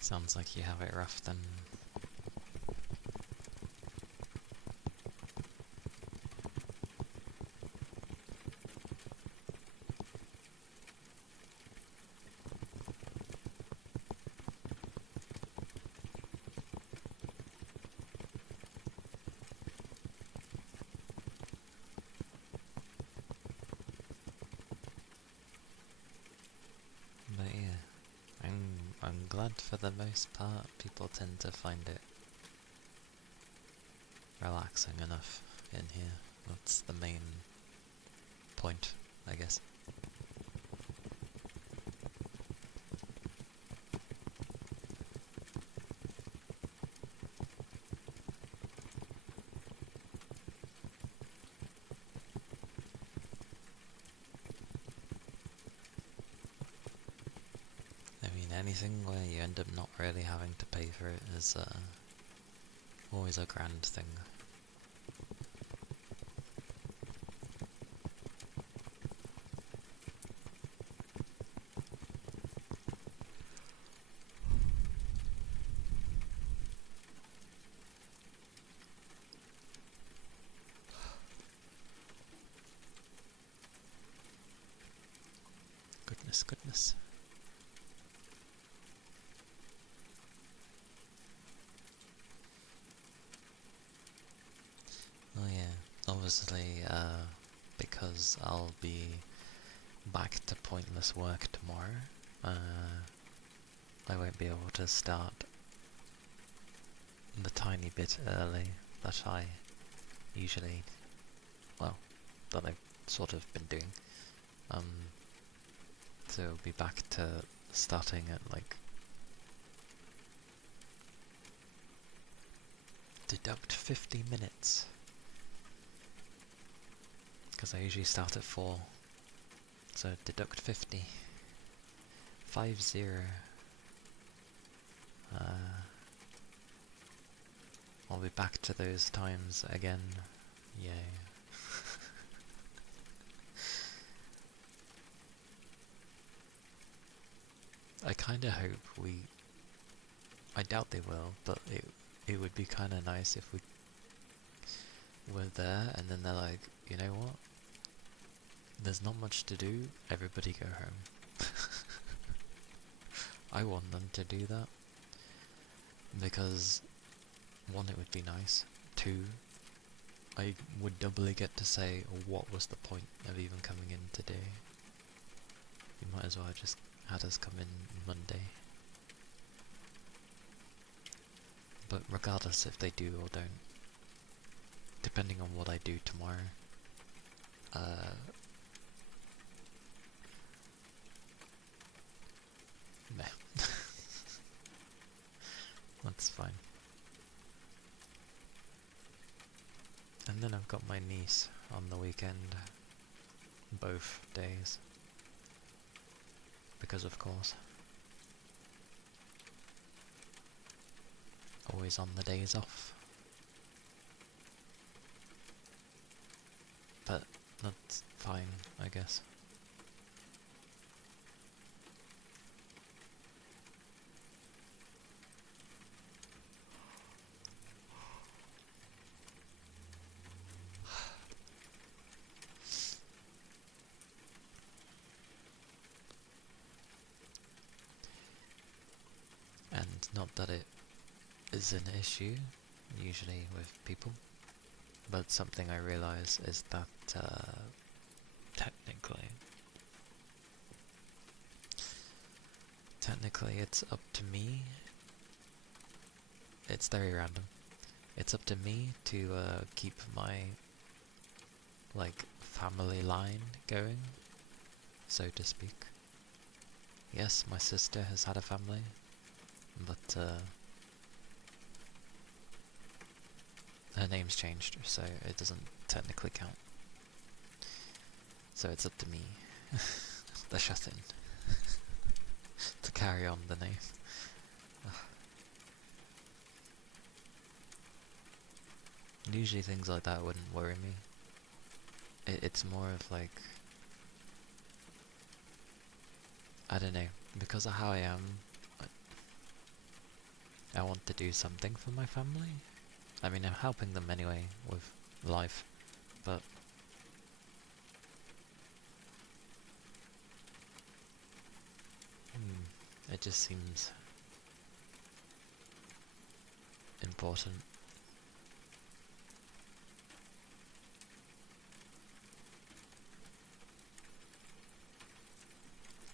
Sounds like you have it rough then. But yeah, I'm glad for the most part people tend to find it relaxing enough in here. That's the main point, I guess. I mean, anything where you end up not really having to pay for it is always a grand thing. goodness. Oh yeah, obviously, because I'll be back to pointless work tomorrow, I won't be able to start the tiny bit early that I usually, well, that I've sort of been doing. So it'll be back to starting at like deduct 50 minutes. Because I usually start at 4. So deduct 50. 50. I'll be back to those times again. Yay. I kinda hope I doubt they will, but it would be kinda nice if we were there and then they're like, you know what? There's not much to do, everybody go home. I want them to do that. Because, 1, it would be nice. 2, I would doubly get to say, what was the point of even coming in today? You might as well have just had us come in Monday. But regardless if they do or don't, depending on what I do tomorrow, meh. That's fine. And then I've got my niece on the weekend, both days, because of course. Always on the days off. But that's fine, I guess. And not that it is an issue, usually with people, but something I realise is that, technically it's up to me. It's very random. It's up to me to keep my, like, family line going, so to speak. Yes, my sister has had a family, but her name's changed, so it doesn't technically count. So it's up to me, the Shatin, to carry on the name. Usually things like that wouldn't worry me. It's more of like, I don't know, because of how I am, I want to do something for my family. I mean, I'm helping them anyway with life, but it just seems important.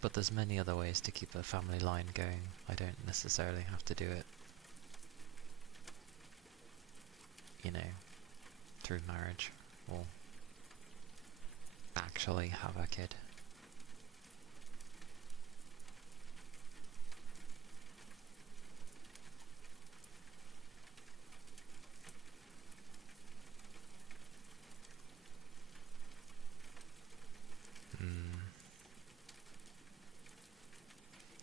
But there's many other ways to keep a family line going. I don't necessarily have to do it, you know, through marriage, or actually have a kid.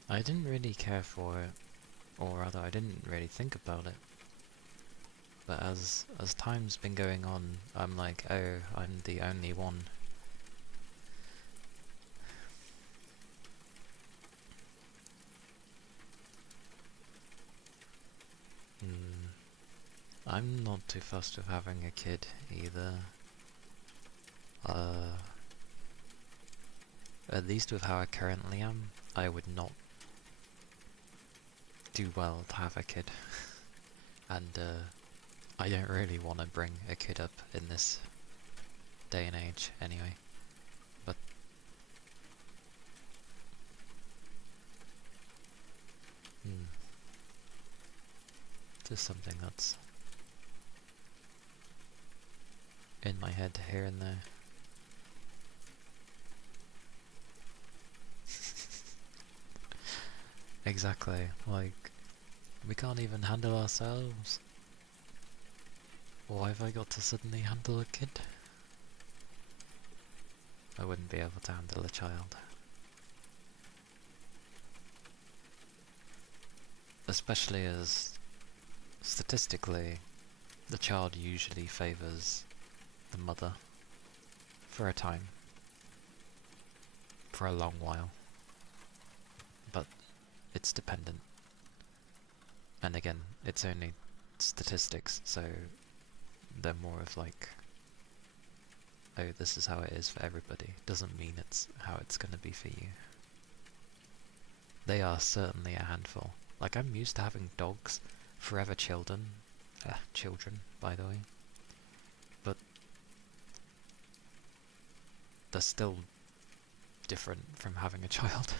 I didn't really care for it, or rather I didn't really think about it. But as time's been going on, I'm like, oh, I'm the only one. I'm not too fussed with having a kid either. at least with how I currently am, I would not do well to have a kid. And I don't really want to bring a kid up in this day and age anyway. But just something that's in my head here and there. Exactly, like, we can't even handle ourselves. Why have I got to suddenly handle a kid? I wouldn't be able to handle a child. Especially as, statistically, the child usually favours the mother for a time. For a long while. But it's dependent. And again, it's only statistics, so they're more of like, oh, this is how it is for everybody. Doesn't mean it's how it's gonna be for you. They are certainly a handful. Like, I'm used to having dogs, forever children, by the way. But they're still different from having a child.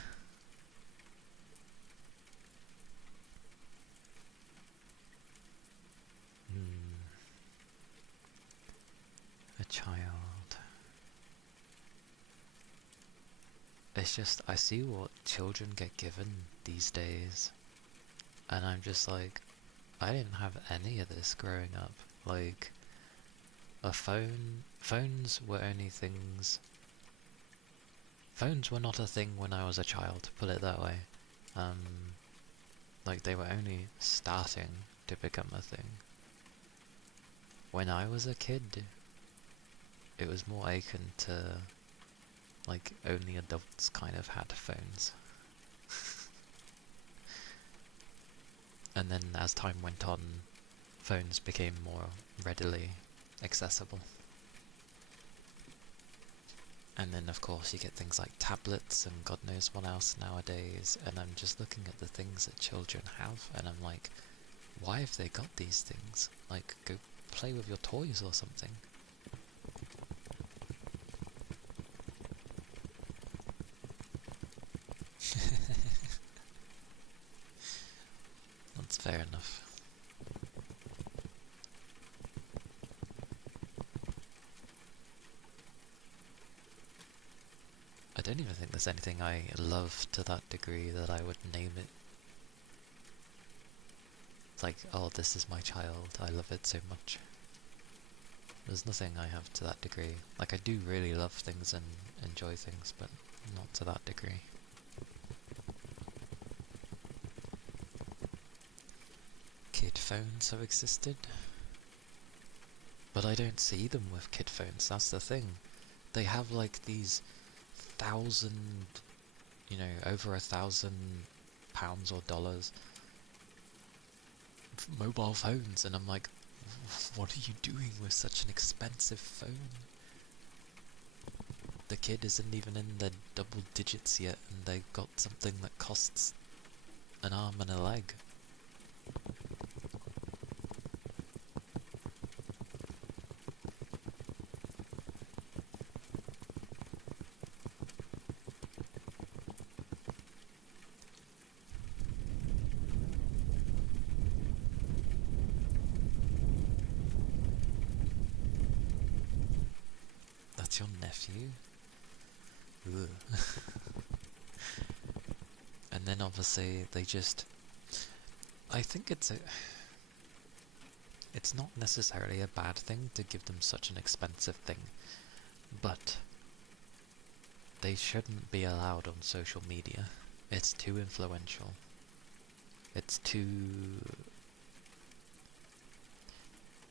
A child. It's just, I see what children get given these days, and I'm just like, I didn't have any of this growing up. Like, a phone, phones were not a thing when I was a child, put it that way. Like, they were only starting to become a thing. When I was a kid, it was more akin to, like, only adults kind of had phones. And then as time went on, phones became more readily accessible. And then of course you get things like tablets and God knows what else nowadays, and I'm just looking at the things that children have, and I'm like, why have they got these things? Like, go play with your toys or something. That's fair enough. I don't even think there's anything I love to that degree that I would name it. It's like, oh, this is my child, I love it so much. There's nothing I have to that degree. Like, I do really love things and enjoy things, but not to that degree. Kid phones have existed, but I don't see them with kid phones, that's the thing. They have like these over £1,000 or dollars mobile phones, and I'm like, what are you doing with such an expensive phone? The kid isn't even in the double digits yet, and they got something that costs an arm and a leg. That's your nephew? Ugh. And then obviously they just... I think it's not necessarily a bad thing to give them such an expensive thing, but they shouldn't be allowed on social media. It's too influential. It's too...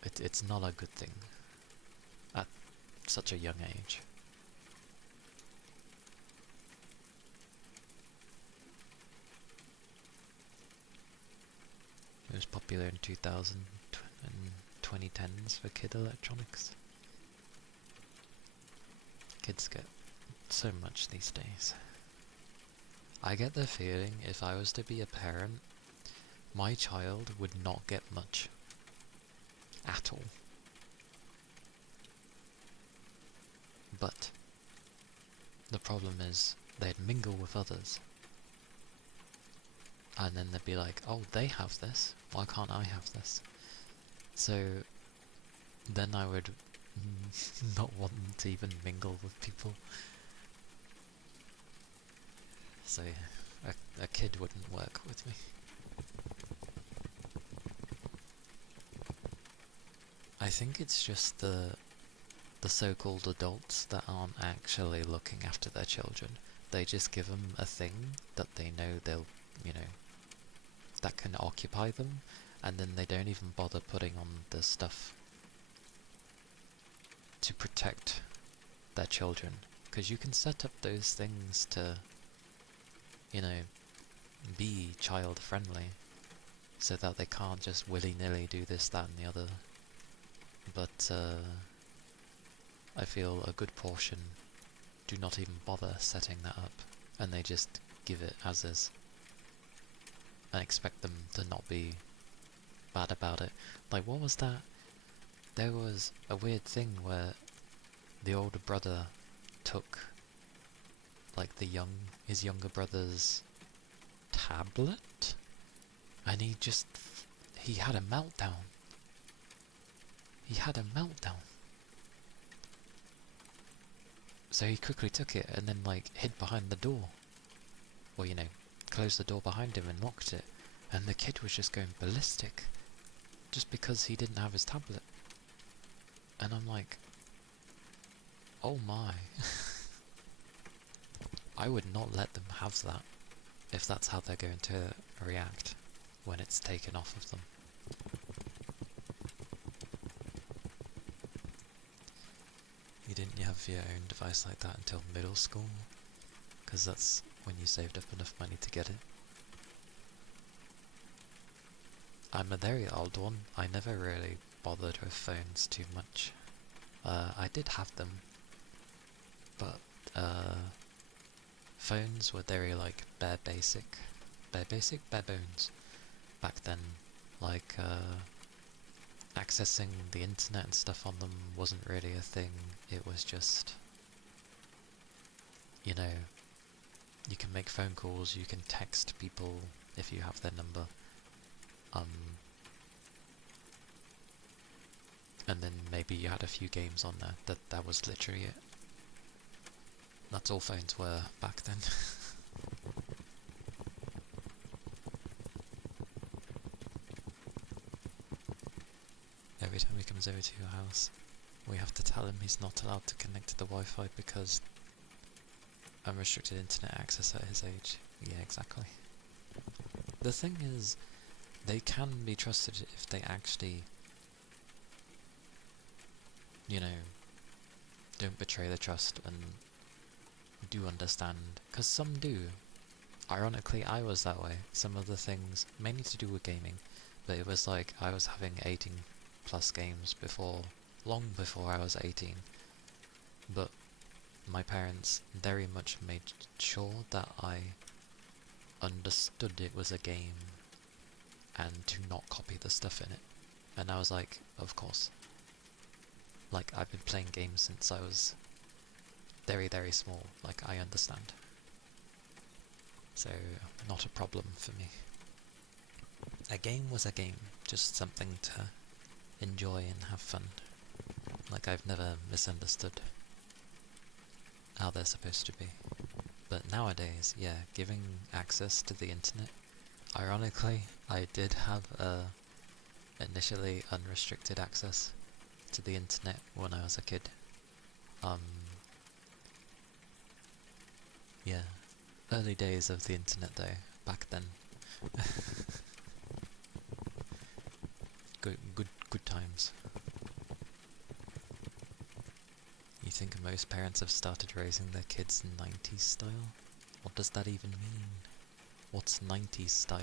It's not a good thing at such a young age. It was popular in 2000 and 2010s for kid electronics. Kids get so much these days. I get the feeling if I was to be a parent, my child would not get much. At all. But the problem is they'd mingle with others. And then they'd be like, oh, they have this, why can't I have this? So then I would not want them to even mingle with people. So yeah, a kid wouldn't work with me. I think it's just the so-called adults that aren't actually looking after their children. They just give them a thing that they know they'll, that can occupy them, and then they don't even bother putting on the stuff to protect their children. Because you can set up those things to, be child friendly, so that they can't just willy-nilly do this, that and the other. But I feel a good portion do not even bother setting that up, and they just give it as is, and expect them to not be bad about it. Like, what was that? There was a weird thing where the older brother took, like, his younger brother's tablet, and he had a meltdown. He had a meltdown. So he quickly took it and then, hid behind the door. Or, closed the door behind him and locked it. And the kid was just going ballistic. Just because he didn't have his tablet. And I'm like, oh my. I would not let them have that, if that's how they're going to react when it's taken off of them. You didn't have your own device like that until middle school? Because that's when you saved up enough money to get it. I'm a very old one. I never really bothered with phones too much. I did have them, but phones were very bare bones back then. Accessing the internet and stuff on them wasn't really a thing. It was just, you can make phone calls, you can text people if you have their number. And then maybe you had a few games on there. That was literally it. That's all phones were back then. Every time he comes over to your house, we have to tell him he's not allowed to connect to the Wi-Fi because unrestricted internet access at his age. Yeah, exactly. The thing is, they can be trusted if they actually, don't betray the trust and do understand. Because some do. Ironically, I was that way. Some of the things, mainly to do with gaming, but it was like I was having 18 plus games long before I was 18. But my parents very much made sure that I understood it was a game and to not copy the stuff in it. And I was like, of course. I've been playing games since I was very, very small. I understand. So, not a problem for me. A game was a game, just something to enjoy and have fun. I've never misunderstood how they're supposed to be. But nowadays, yeah, giving access to the internet. Ironically, I did have initially unrestricted access to the internet when I was a kid. Yeah, early days of the internet though, back then. Good times. You think most parents have started raising their kids 90s style? What does that even mean? What's 90s style?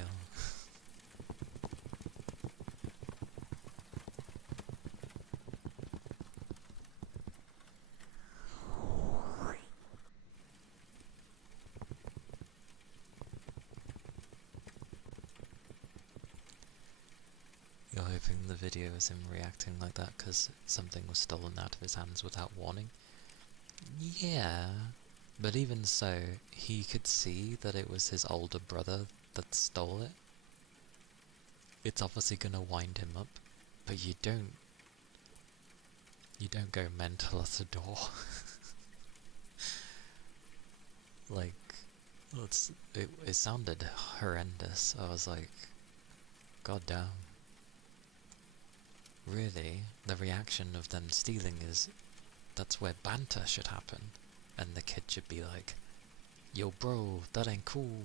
video is him reacting like that because something was stolen out of his hands without warning. Yeah, but even so, he could see that it was his older brother that stole it. It's obviously gonna wind him up, but you don't go mental at the door. Like, it sounded horrendous. I was like, God damn. Really, the reaction of them stealing is, that's where banter should happen. And the kid should be like, yo bro, that ain't cool.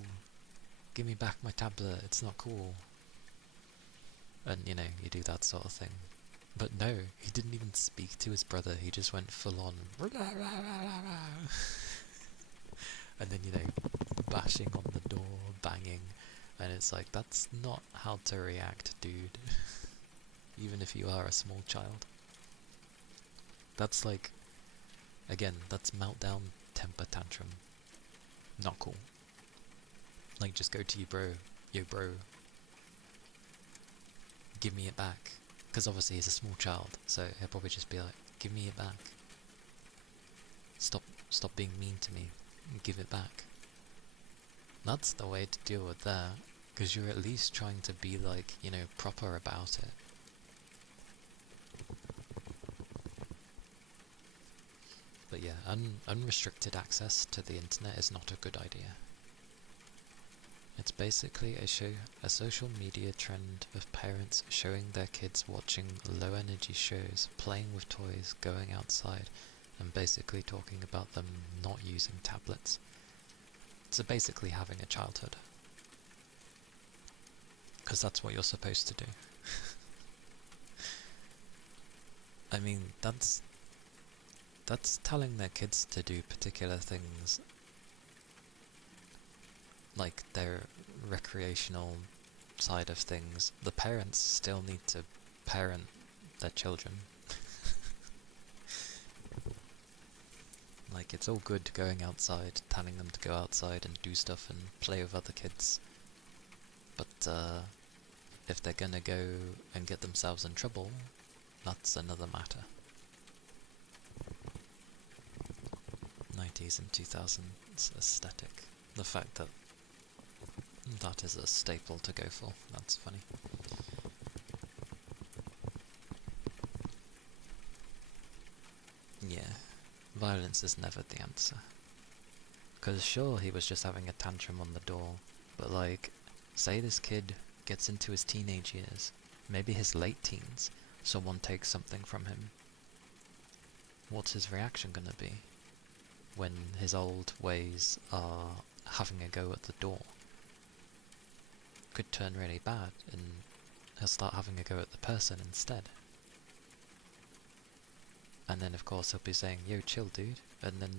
Give me back my tablet, it's not cool. And you know, you do that sort of thing. But no, he didn't even speak to his brother, he just went full on. And then, you know, bashing on the door, banging. And it's like, that's not how to react, dude. Even if you are a small child. That's like, again, that's meltdown, temper tantrum. Not cool. Like, just go to your bro. Yo bro, give me it back. Because obviously he's a small child, so he'll probably just be like, give me it back. Stop being mean to me. Give it back. That's the way to deal with that. Because you're at least trying to be like, you know, proper about it. But yeah, unrestricted access to the internet is not a good idea. It's basically a social media trend of parents showing their kids watching low energy shows, playing with toys, going outside, and basically talking about them not using tablets. So basically having a childhood. Because that's what you're supposed to do. I mean, that's telling their kids to do particular things, like their recreational side of things. The parents still need to parent their children. Like, it's all good going outside, telling them to go outside and do stuff and play with other kids. But if they're gonna go and get themselves in trouble, that's another matter. 90s and 2000s aesthetic. The fact that that is a staple to go for, that's funny. Yeah, violence is never the answer. Because sure, he was just having a tantrum on the door, but like, say this kid gets into his teenage years, maybe his late teens, someone takes something from him. What's his reaction gonna be when his old ways are having a go at the door? Could turn really bad and he'll start having a go at the person instead. And then of course he'll be saying, yo chill dude, and then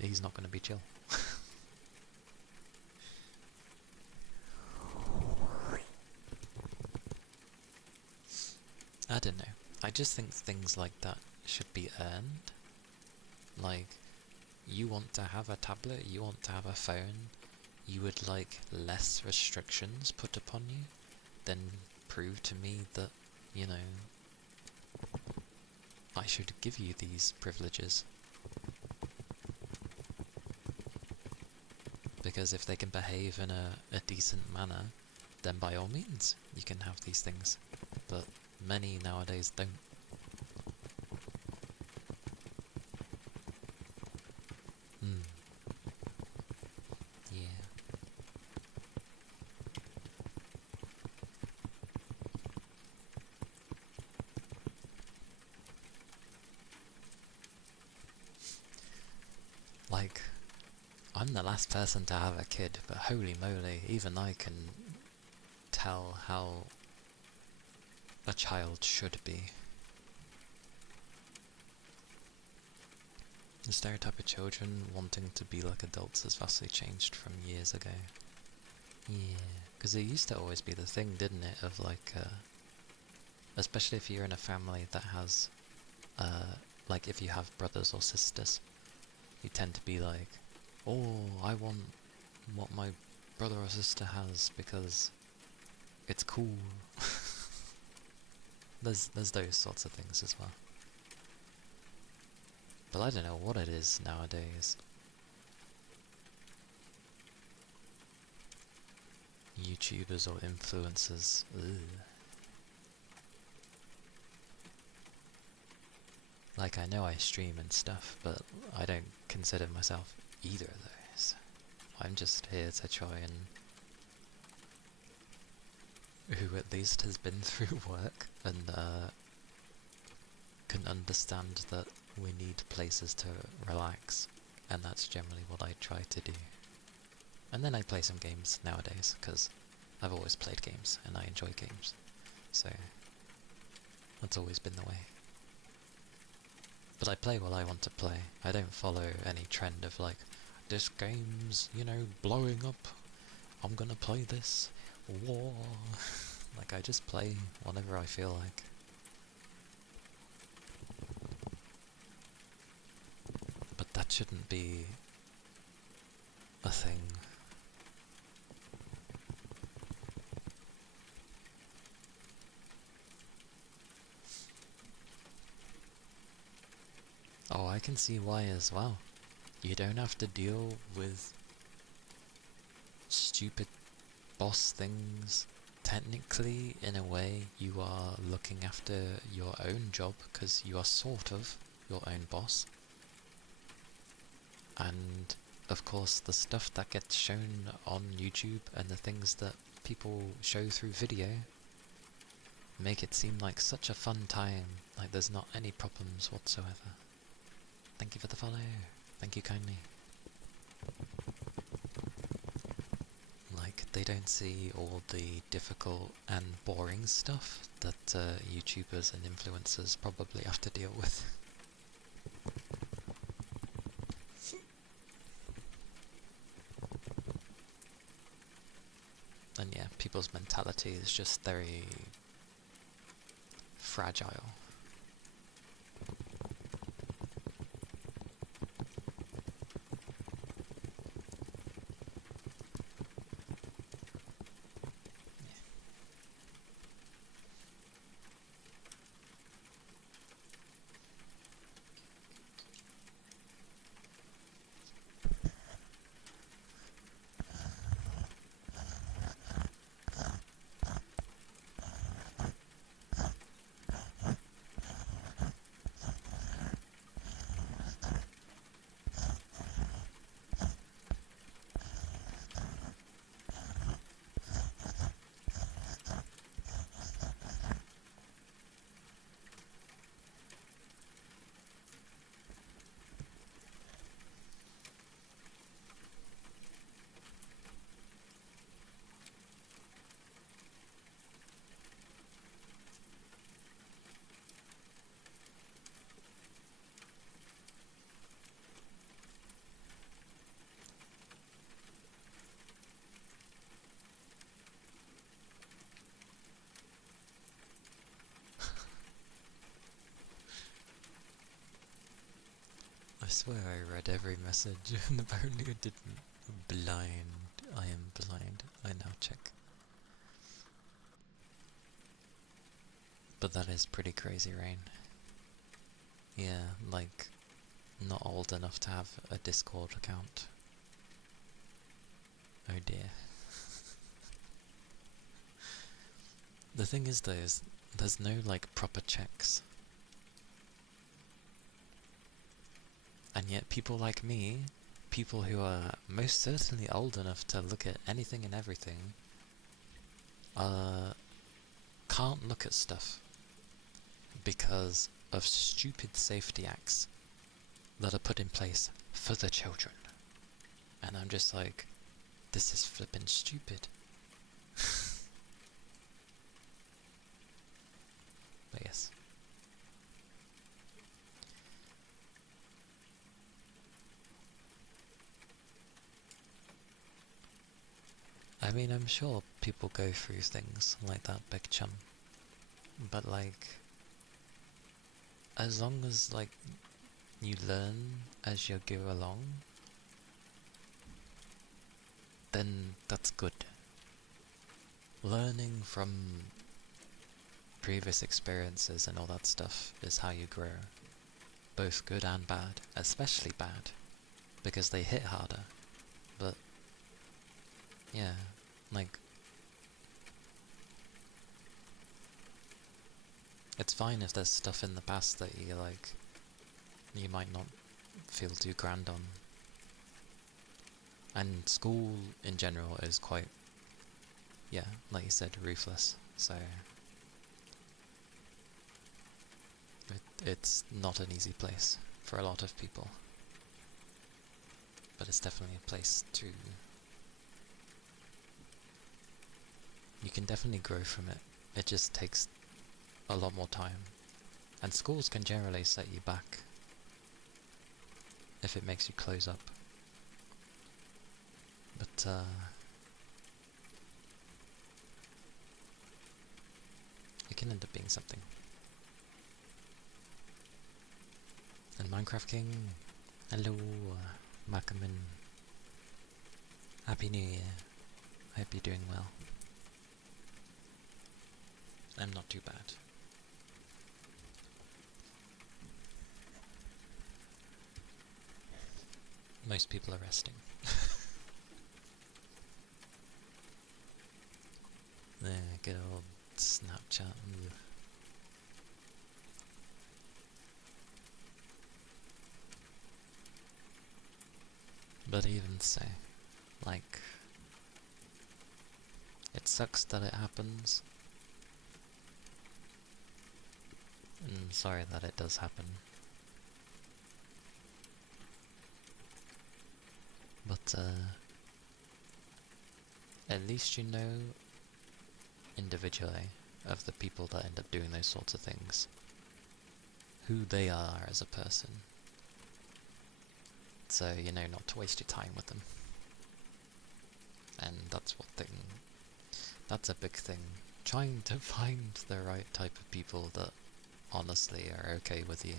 he's not gonna be chill. I don't know. I just think things like that should be earned. Like, you want to have a tablet, you want to have a phone, you would like less restrictions put upon you, then prove to me that, you know, I should give you these privileges. Because if they can behave in a decent manner, then by all means, you can have these things. But many nowadays don't. Yeah. Like, I'm the last person to have a kid, but holy moly, even I can tell how a child should be. The stereotype of children wanting to be like adults has vastly changed from years ago. Yeah, because it used to always be the thing, didn't it, of like, especially if you're in a family that has, like if you have brothers or sisters, you tend to be like, oh, I want what my brother or sister has because it's cool. there's those sorts of things as well. But I don't know what it is nowadays. YouTubers or influencers. Ugh. Like, I know I stream and stuff, but I don't consider myself either of those. I'm just here to try and who at least has been through work and can understand that we need places to relax, and that's generally what I try to do. And then I play some games nowadays, because I've always played games and I enjoy games, so that's always been the way. But I play what I want to play. I don't follow any trend of like, this game's, you know, blowing up, I'm gonna play this, war. Like, I just play whenever I feel like. But that shouldn't be a thing. Oh, I can see why as well. You don't have to deal with stupid boss things. Technically, in a way, you are looking after your own job, because you are sort of your own boss. And, of course, the stuff that gets shown on YouTube and the things that people show through video make it seem like such a fun time, like there's not any problems whatsoever. Thank you for the follow. Thank you kindly. Like, they don't see all the difficult and boring stuff that YouTubers and influencers probably have to deal with. And yeah, people's mentality is just very fragile. I swear I read every message, and apparently I didn't. Blind. I am blind. I now check. But that is pretty crazy, Rain. Yeah, like, not old enough to have a Discord account. Oh dear. The thing is though, is there's no like proper checks. And yet people like me, people who are most certainly old enough to look at anything and everything, can't look at stuff because of stupid safety acts that are put in place for the children. And I'm just like, this is flippin' stupid. But yes. I mean, I'm sure people go through things like that, Big Chum. But like, as long as like you learn as you go along, then that's good. Learning from previous experiences and all that stuff is how you grow. Both good and bad, especially bad, because they hit harder. But, yeah, like, it's fine if there's stuff in the past that you might not feel too grand on. And school in general is quite, yeah, like you said, ruthless, so it's not an easy place for a lot of people. But it's definitely a place to... You can definitely grow from it. It just takes a lot more time. And schools can generally set you back if it makes you close up. But, it can end up being something. And Minecraft King, hello, Makaman. Happy New Year. Hope you're doing well. I'm not too bad. Most people are resting. Good old Snapchat. Ugh. But even so, like, it sucks that it happens. I'm sorry that it does happen. But, at least you know individually of the people that end up doing those sorts of things, who they are as a person, so you know not to waste your time with them. And that's a big thing, trying to find the right type of people that honestly are okay with you.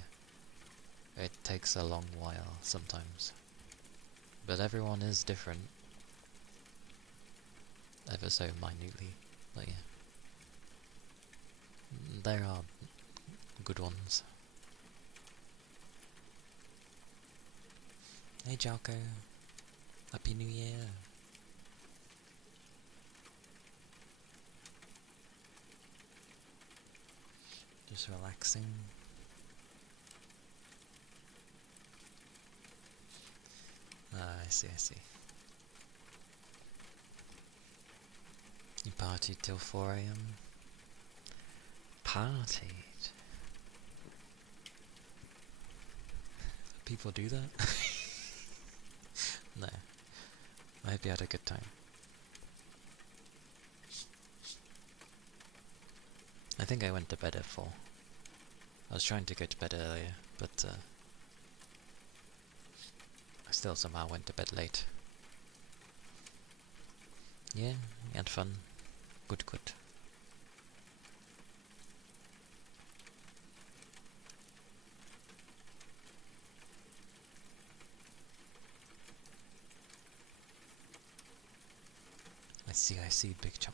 It takes a long while sometimes, but everyone is different, ever so minutely, but yeah. There are good ones. Hey Jalko, Happy New Year. Just relaxing. I see. You partied till 4 AM? Partied? People do that? No. I hope you had a good time. I think I went to bed at 4. I was trying to go to bed earlier, but I still somehow went to bed late. Yeah, you had fun. Good. I see, Big Chum.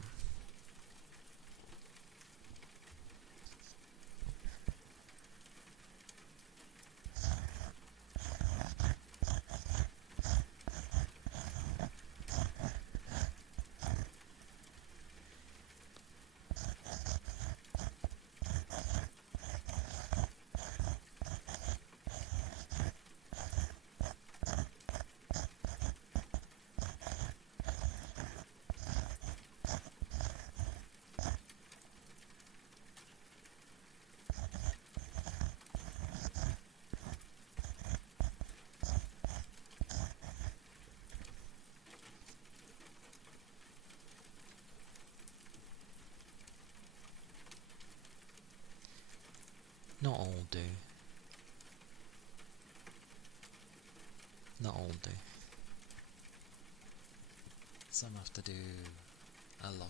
Not all do. Not all do. Some have to do a lot more.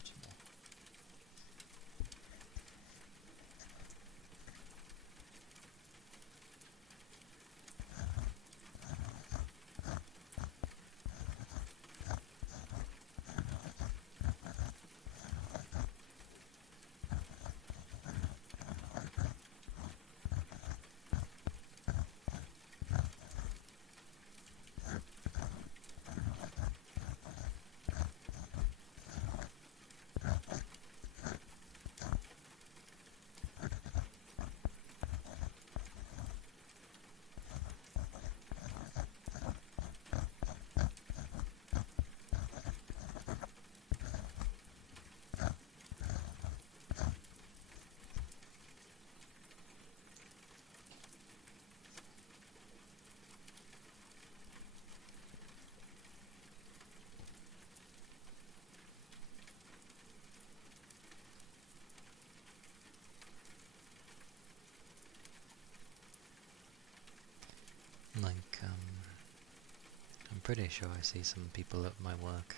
pretty sure I see some people at my work,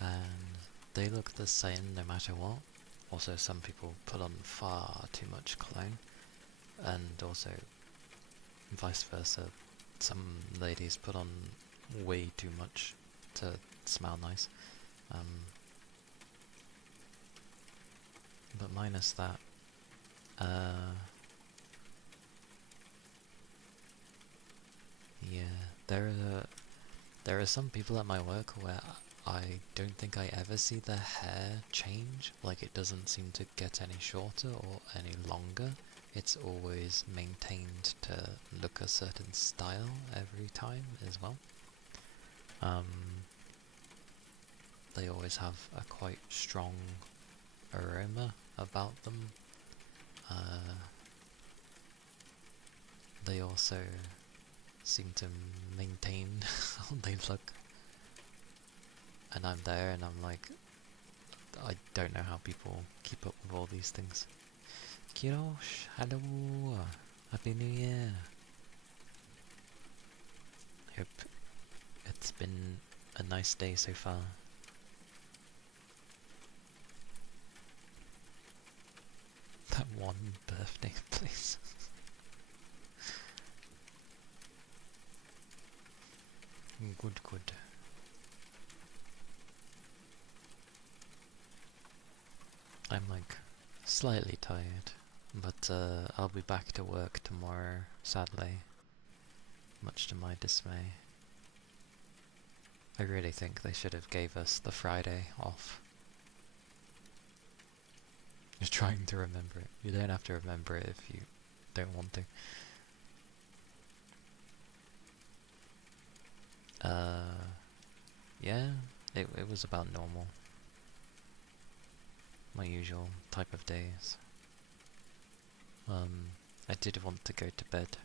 and they look the same no matter what. Also, some people put on far too much cologne, and also vice versa. Some ladies put on way too much to smell nice. But minus that, yeah, there are some people at my work where I don't think I ever see their hair change. Like, it doesn't seem to get any shorter or any longer. It's always maintained to look a certain style every time as well. They always have a quite strong aroma about them. They also seem to maintain how they look. And I'm there and I'm like, I don't know how people keep up with all these things. Kirosh, hello! Happy New Year! Hope it's been a nice day so far. That one birthday, please. Good, good. I'm like slightly tired, but I'll be back to work tomorrow, sadly, much to my dismay. I really think they should have gave us the Friday off. You're trying to remember it. You don't have to remember it if you don't want to. Yeah, it was about normal. My usual type of days. I did want to go to bed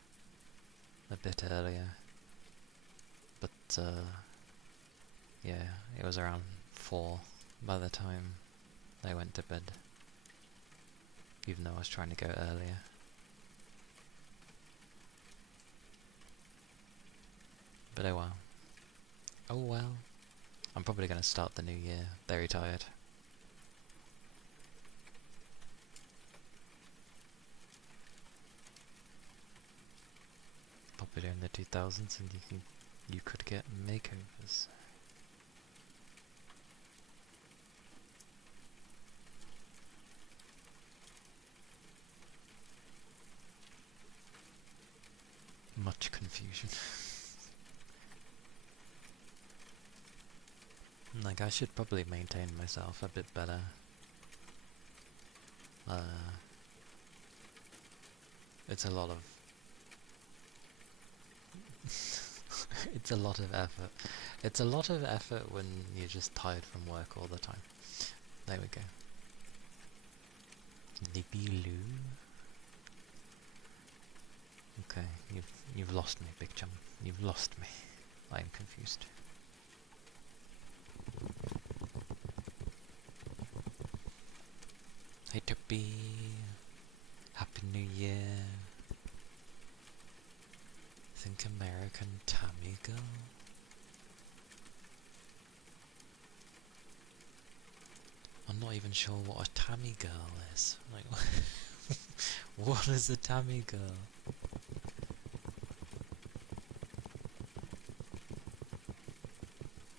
a bit earlier, but yeah, it was around 4 by the time I went to bed, even though I was trying to go earlier. But oh well. Oh well. I'm probably going to start the new year very tired. Popular in the 2000s, and you could get makeovers. Much confusion. Like, I should probably maintain myself a bit better. It's a lot of it's a lot of effort. It's a lot of effort when you're just tired from work all the time. There we go. Nippy Lou. Okay, you've lost me, Big Chum. You've lost me. I'm confused. Hey Tuppy. Happy New Year. Think American Tammy girl? I'm not even sure what a Tammy girl is. Like, what is a Tammy girl?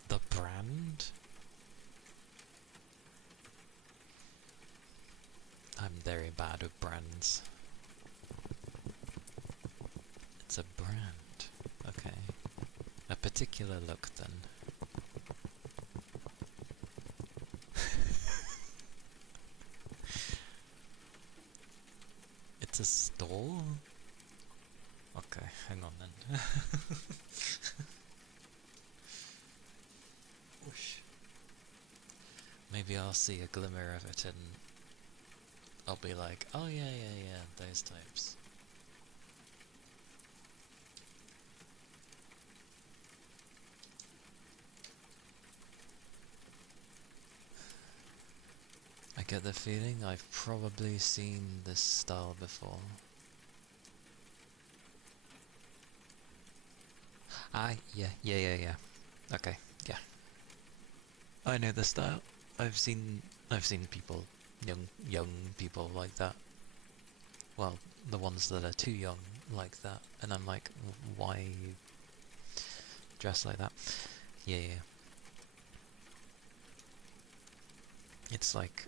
The brand? I'm very bad with brands. It's a brand. Okay. A particular look then. It's a store? Okay, hang on then. Whoosh. Maybe I'll see a glimmer of it and I'll be like, oh yeah, those types. I get the feeling I've probably seen this style before. Yeah. Okay, yeah. I know the style. I've seen people, young people like that. Well, the ones that are too young like that, and I'm like, why dress like that? Yeah. It's like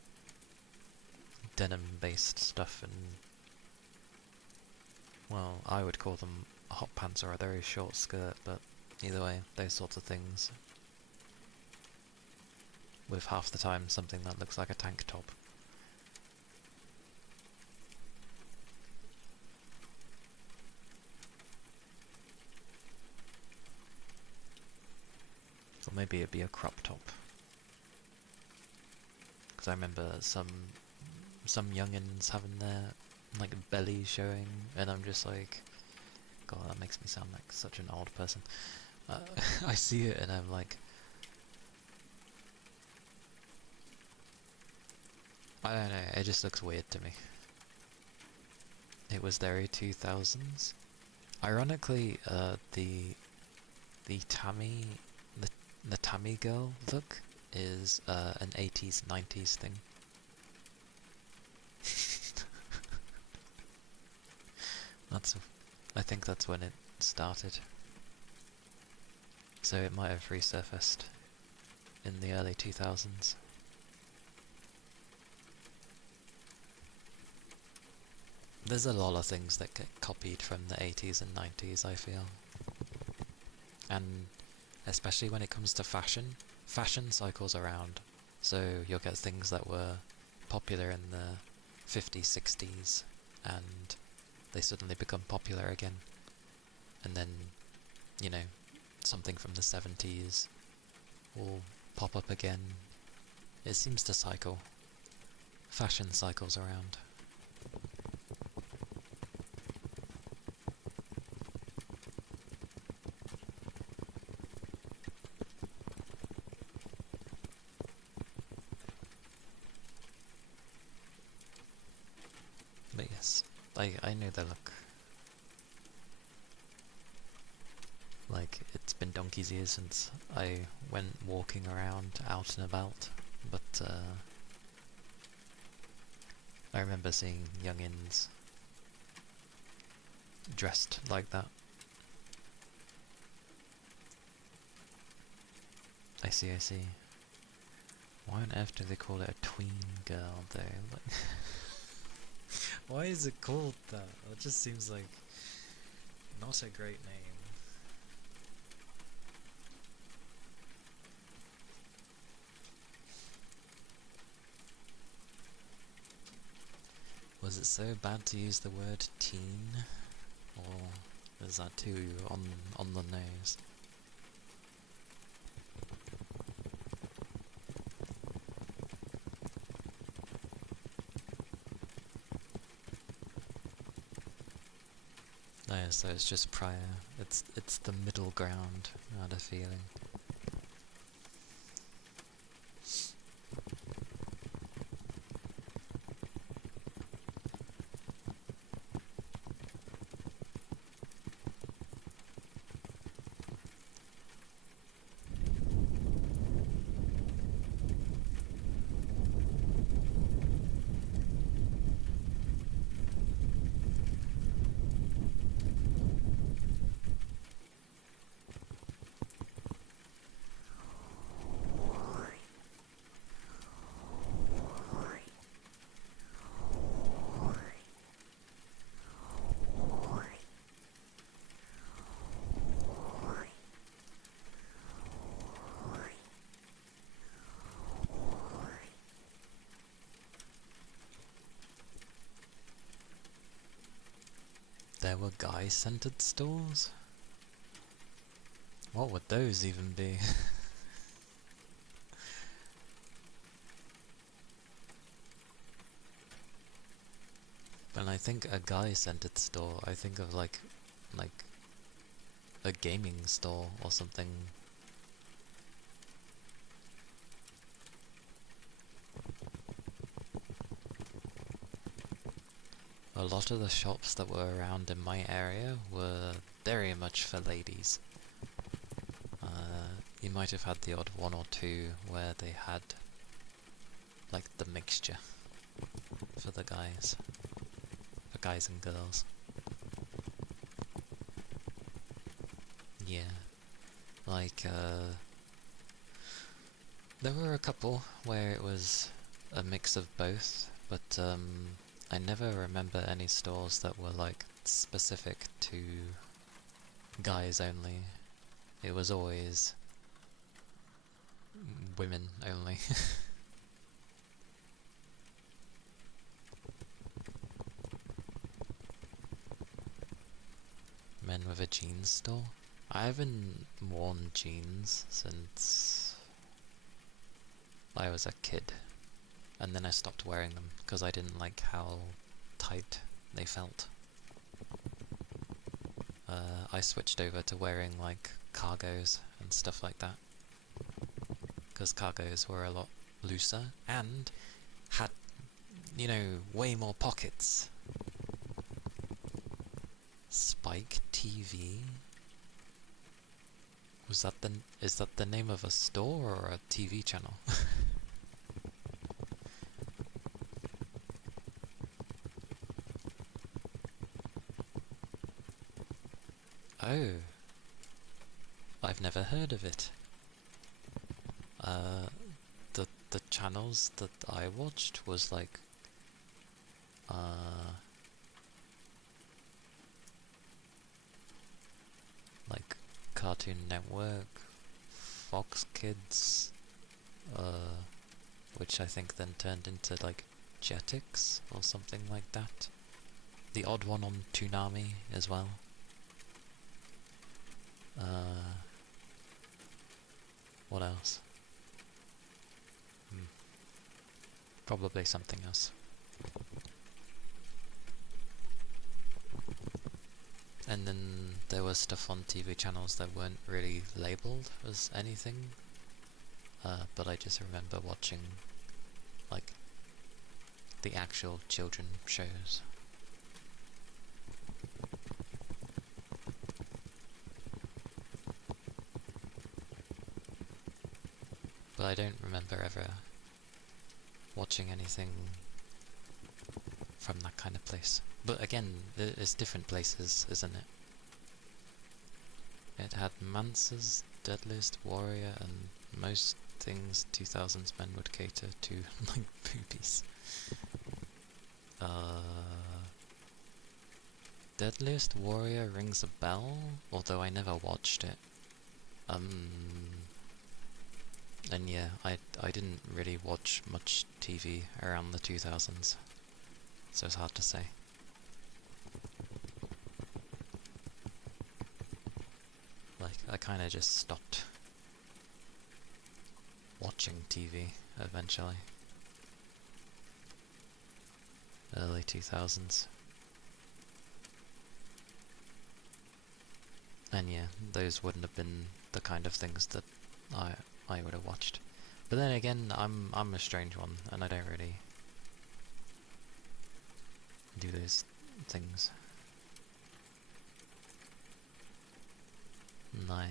denim-based stuff, and well, I would call them hot pants or a very short skirt, but either way, those sorts of things. With half the time something that looks like a tank top. Or maybe it'd be a crop top. Because I remember some youngins having their like belly showing, and I'm just like, God, that makes me sound like such an old person. I see it and I'm like, I don't know, it just looks weird to me. It was very 2000s. Ironically, the Tammy, the the Tammy girl look is an 80s 90s thing. That's, I think that's when it started. So it might have resurfaced in the early 2000s. There's a lot of things that get copied from the 80s and 90s, I feel. And especially when it comes to fashion, fashion cycles around. So you'll get things that were popular in the 50s, 60s, and they suddenly become popular again. And then, you know, something from the 70s will pop up again. It seems to cycle. Fashion cycles around. But yes, I know the look. Like, it's been donkey's years since I went walking around out and about, but I remember seeing youngins dressed like that. I see. Why on earth do they call it a tween girl though? Like, why is it called that? It just seems like not a great name. Was it so bad to use the word teen? Or is that too on the nose? No, so it's just prior. It's the middle ground, I had a feeling. There were guy-centered stores? What would those even be? When I think a guy-centered store, I think of like a gaming store or something. A lot of the shops that were around in my area were very much for ladies. You might have had the odd one or two where they had like the mixture for the guys. For guys and girls. Yeah. Like, there were a couple where it was a mix of both, but I never remember any stores that were like specific to guys only. It was always women only. Men with a jeans store? I haven't worn jeans since I was a kid, and then I stopped wearing them because I didn't like how tight they felt. I switched over to wearing like cargos and stuff like that, because cargos were a lot looser and had, you know, way more pockets. Spike TV? Is that the name of a store or a TV channel? Oh, I've never heard of it. The channels that I watched was like like Cartoon Network, Fox Kids, which I think then turned into like Jetix or something like that. The odd one on Toonami as well. What else? Probably something else. And then there was stuff on TV channels that weren't really labelled as anything, but I just remember watching like the actual children shows. But I don't remember ever watching anything from that kind of place. But again, it's different places, isn't it? It had Mansa's, Deadliest Warrior, and most things 2000s men would cater to, like boobies. Deadliest Warrior rings a bell, although I never watched it. And yeah, I didn't really watch much TV around the 2000s, so it's hard to say. Like, I kinda just stopped watching TV eventually. Early 2000s. And yeah, those wouldn't have been the kind of things that I would have watched. But then again, I'm a strange one, and I don't really do those things. Like,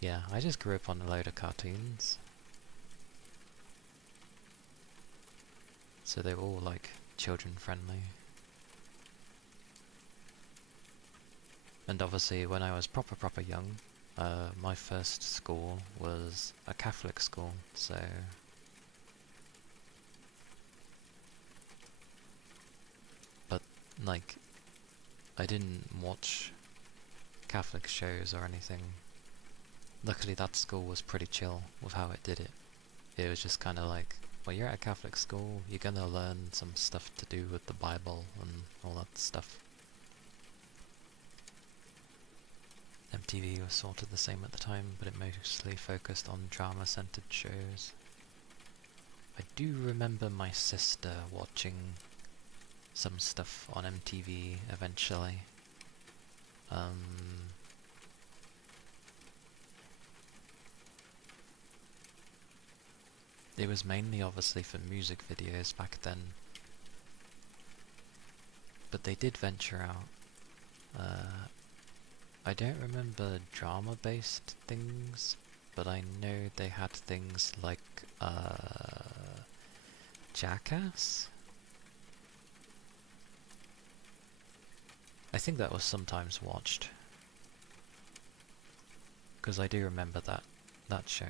yeah, I just grew up on a load of cartoons. So they were all like children friendly. And obviously when I was proper young, my first school was a Catholic school, so but like I didn't watch Catholic shows or anything. Luckily that school was pretty chill with how it did it. It was just kind of like, well, you're at a Catholic school, you're gonna learn some stuff to do with the Bible and all that stuff. MTV was sort of the same at the time, but it mostly focused on drama-centered shows. I do remember my sister watching some stuff on MTV eventually. It was mainly obviously for music videos back then, but they did venture out. I don't remember drama-based things, but I know they had things like, Jackass? I think that was sometimes watched. Because I do remember that show.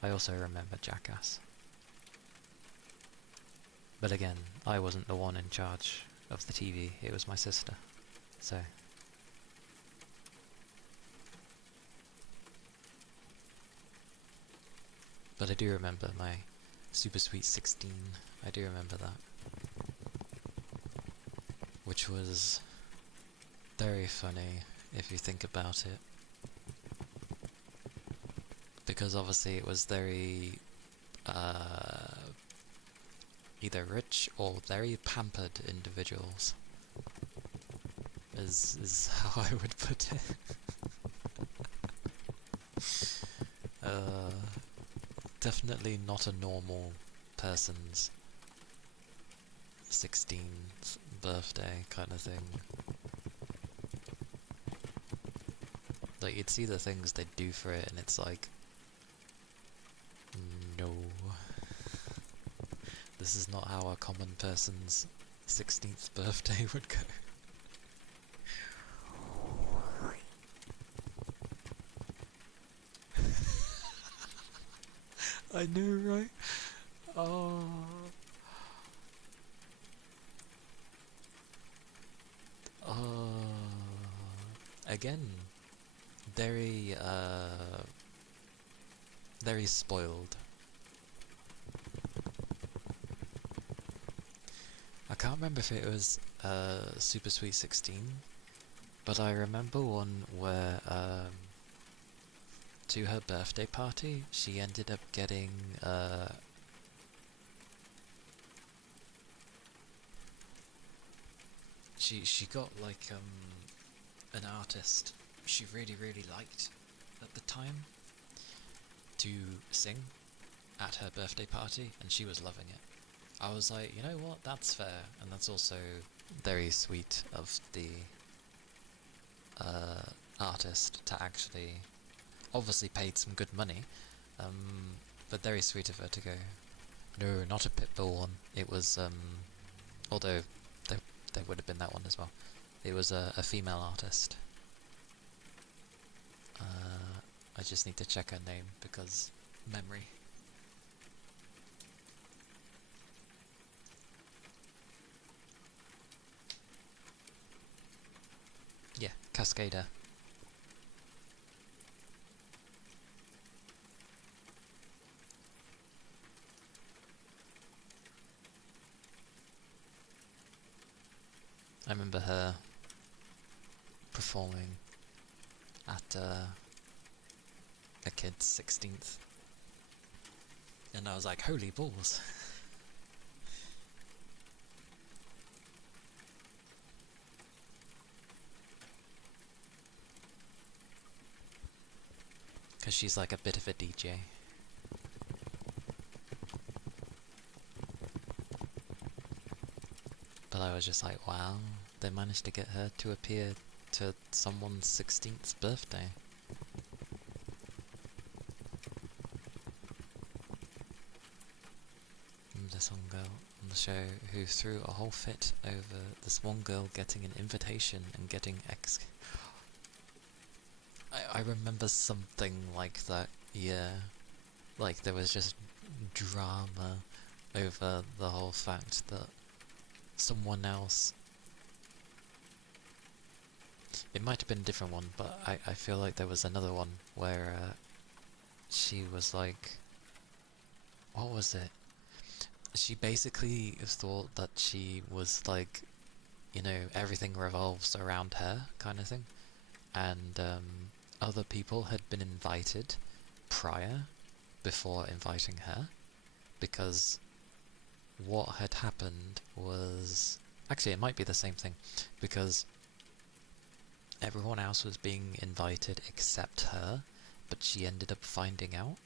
I also remember Jackass. But again, I wasn't the one in charge of the TV, it was my sister. So... But I do remember my Super Sweet 16, I do remember that. Which was very funny if you think about it. Because obviously it was very either rich or very pampered individuals, is how I would put it. Definitely not a normal person's 16th birthday kind of thing. Like, you'd see the things they do for it and it's like, no. This is not how a common person's 16th birthday would go. I know, right? Oh. Again, very, very spoiled. I can't remember if it was, Super Sweet 16, but I remember one where, to her birthday party, she ended up getting, she got like an artist she really liked at the time to sing at her birthday party, and she was loving it. I was like, you know what, that's fair, and that's also very sweet of the artist to actually, obviously paid some good money, but very sweet of her to go, no, not a Pitbull one, it was, although there would have been that one as well, it was a female artist. I just need to check her name, because memory. Yeah, Cascada. I remember her performing at a kid's 16th, and I was like, holy balls. Because she's like a bit of a DJ. But I was just like, wow, they managed to get her to appear to someone's 16th birthday. This one girl on the show who threw a whole fit over this one girl getting an invitation and getting I remember something like that, yeah. Like, there was just drama over the whole fact that someone else... It might have been a different one, but I feel like there was another one where she was like... What was it? She basically thought that she was like, you know, everything revolves around her kind of thing. And other people had been invited prior, before inviting her, because what had happened was... Actually, it might be the same thing, because everyone else was being invited except her, but she ended up finding out.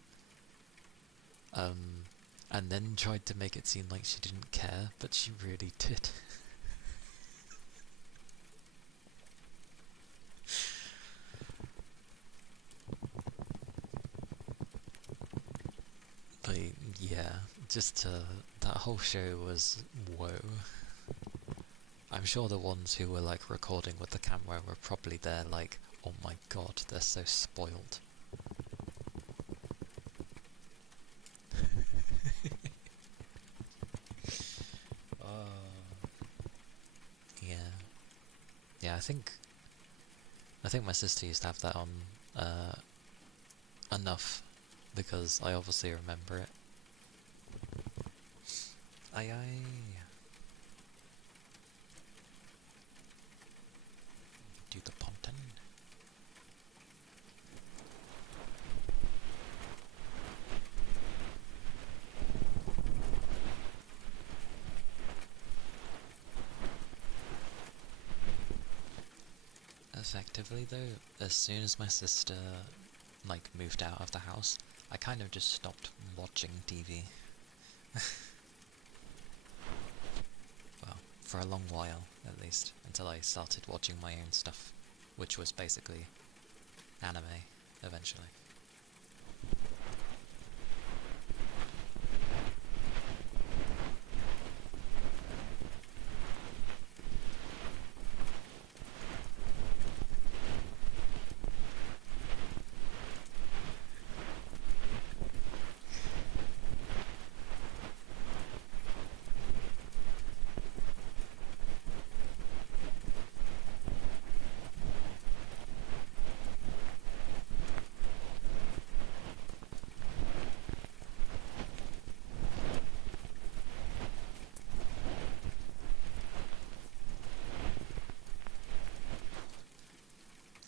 And then tried to make it seem like she didn't care, but she really did. Yeah, just that whole show was whoa. I'm sure the ones who were like recording with the camera were probably there like, oh my god, they're so spoiled. Yeah. Yeah, I think my sister used to have that on enough because I obviously remember it. Aye aye. Do the ponton. Effectively though, as soon as my sister like moved out of the house, I kind of just stopped watching TV. Well, for a long while at least, until I started watching my own stuff, which was basically anime eventually.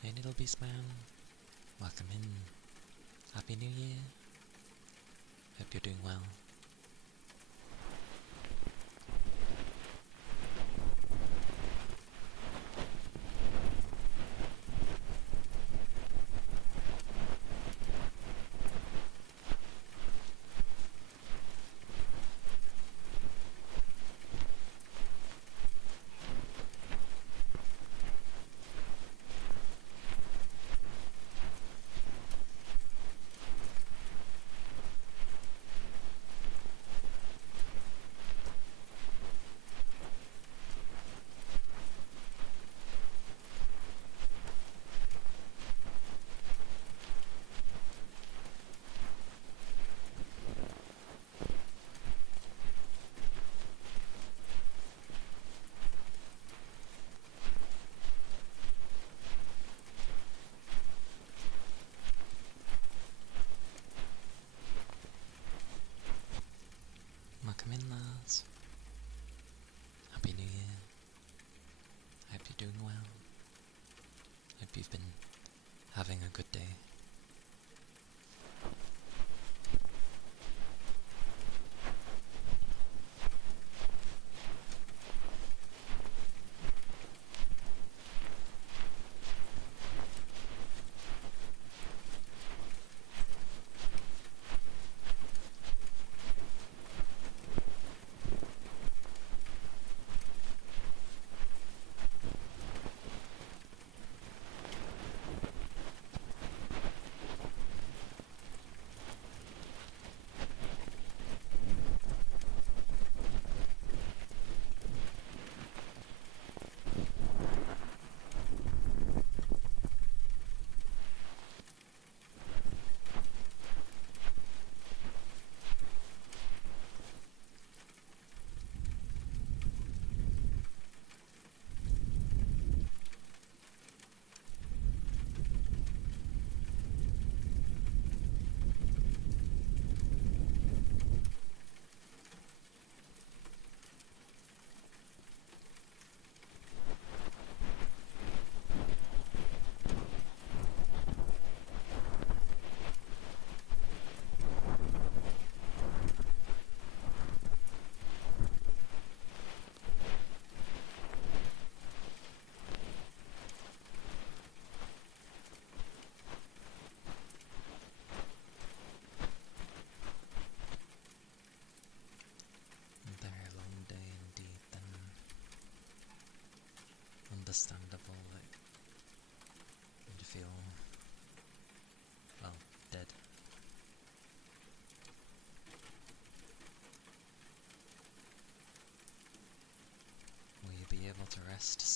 Hey little beast man, welcome in. Happy New Year. Hope you're doing well. Welcome in, lads. Happy New Year. Hope you're doing well. Hope you've been having a good day.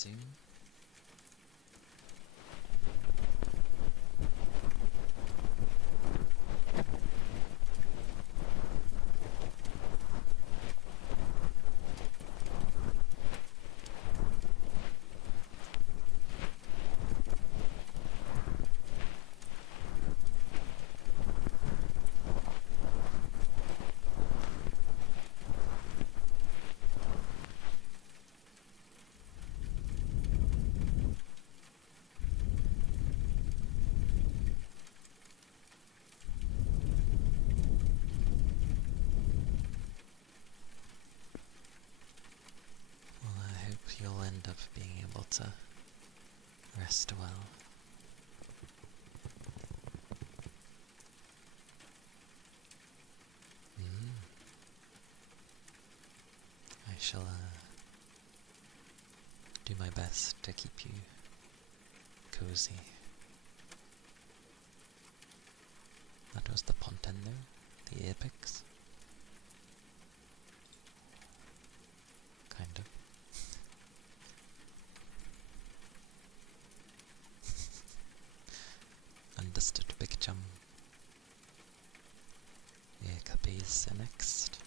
soon. Well, I hope you'll end up being able to rest well. I shall do my best to keep you cozy. That was the Pontendo, the Apex. Kind of. Understood, big chum. Yeah, copies next.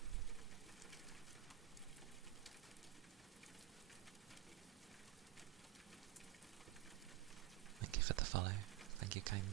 Thank you for the follow. Thank you kindly.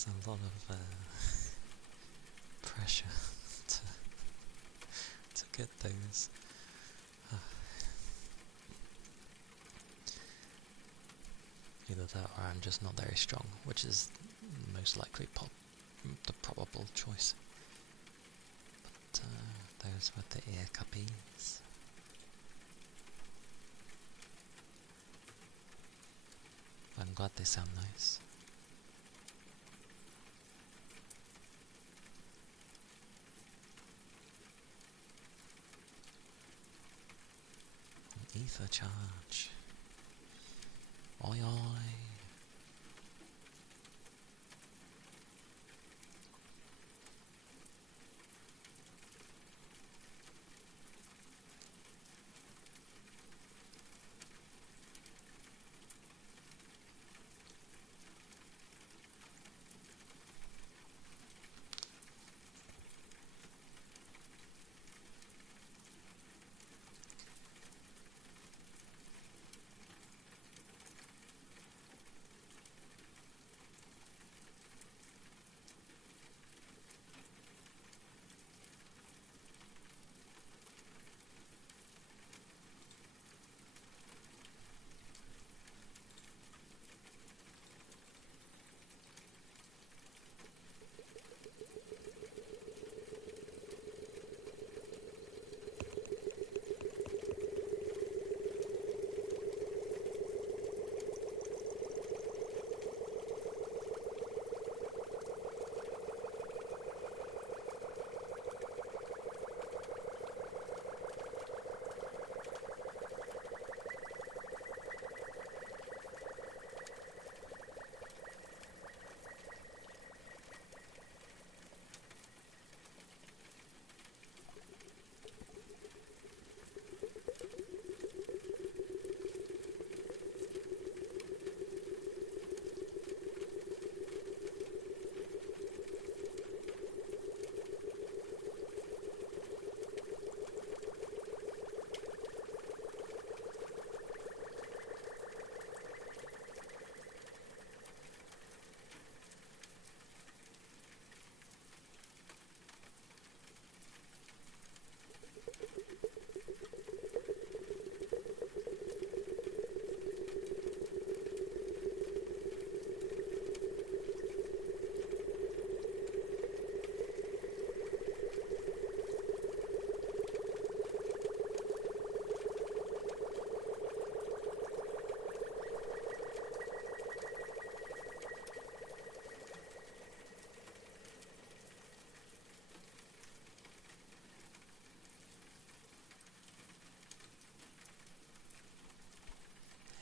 takes a lot of pressure to get those. Either that or I'm just not very strong, which is most likely the probable choice. But those were the ear cuppies. I'm glad they sound nice. Ether charge. Oi oi.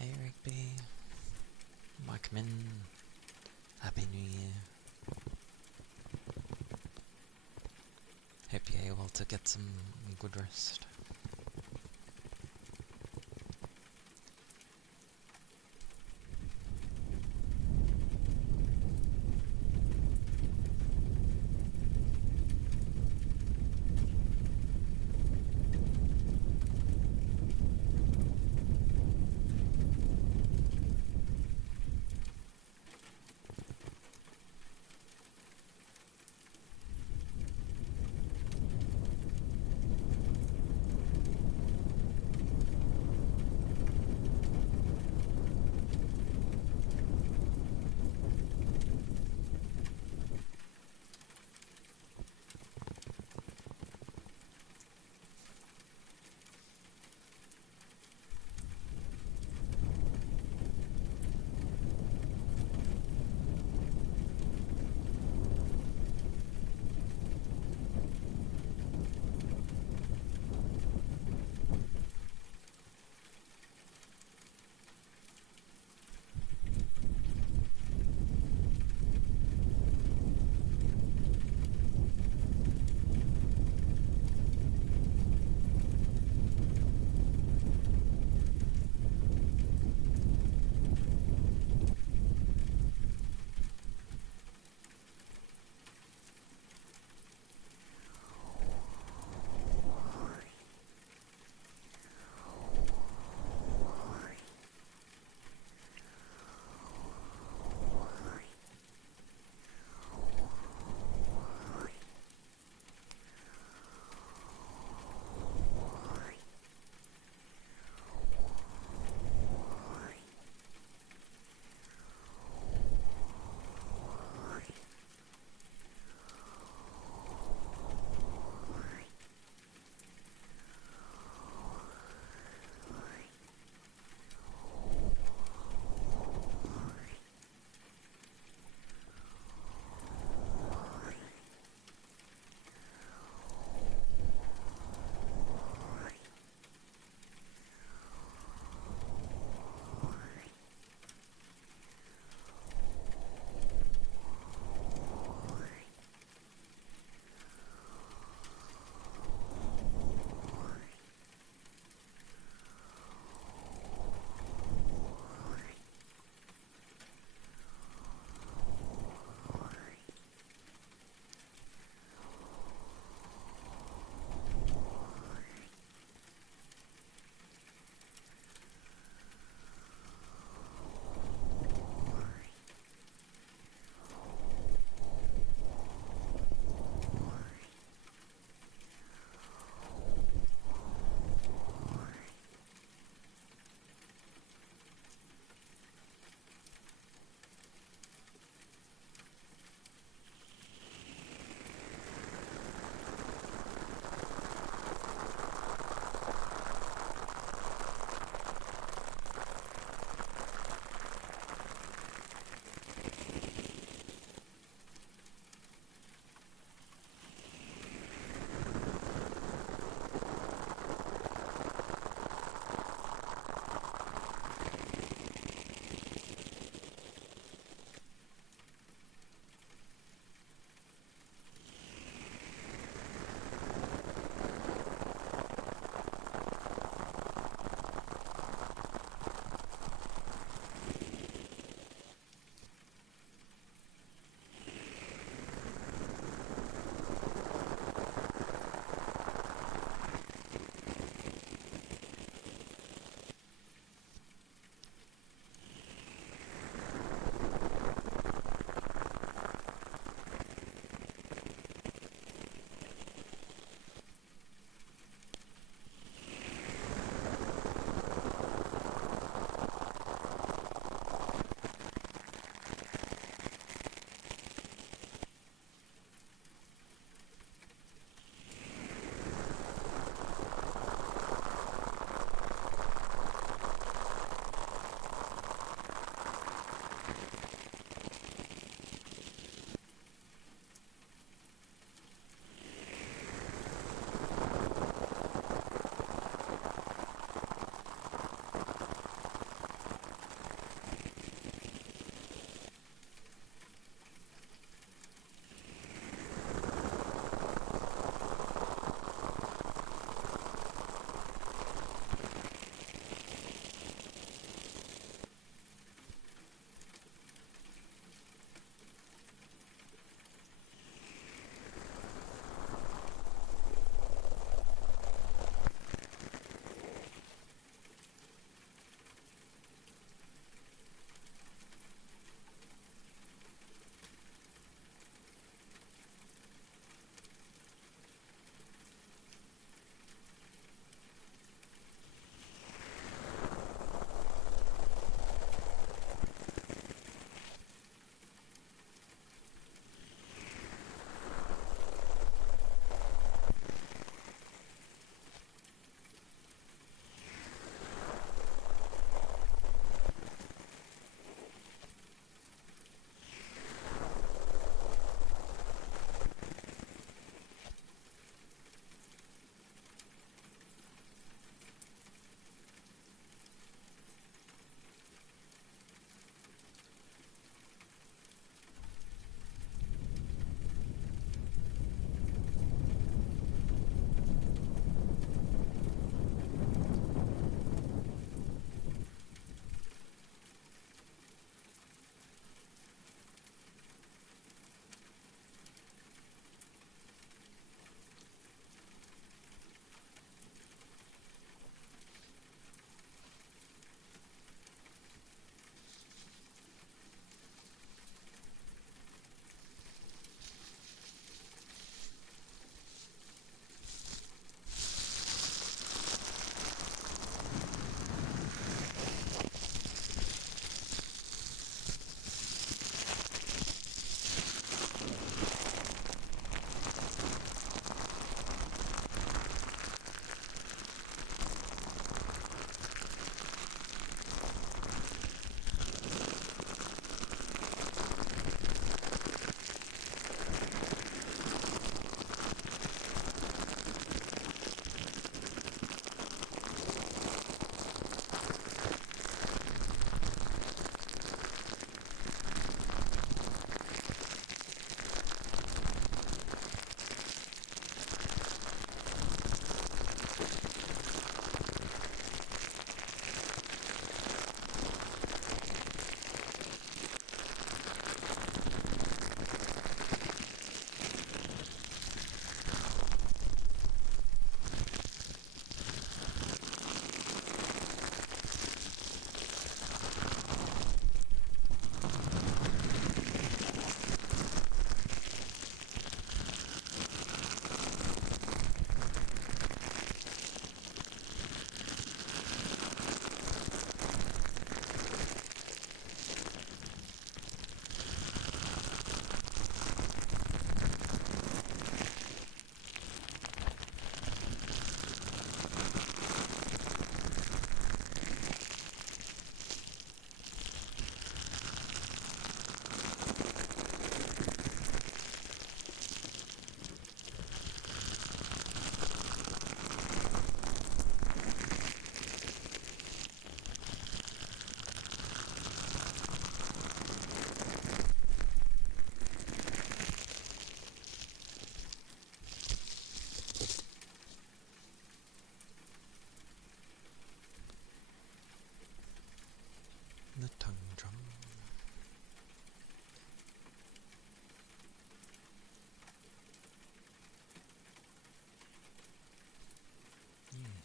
Hey Rigby, welcome in. Happy New Year. Hope you're able to get some good rest.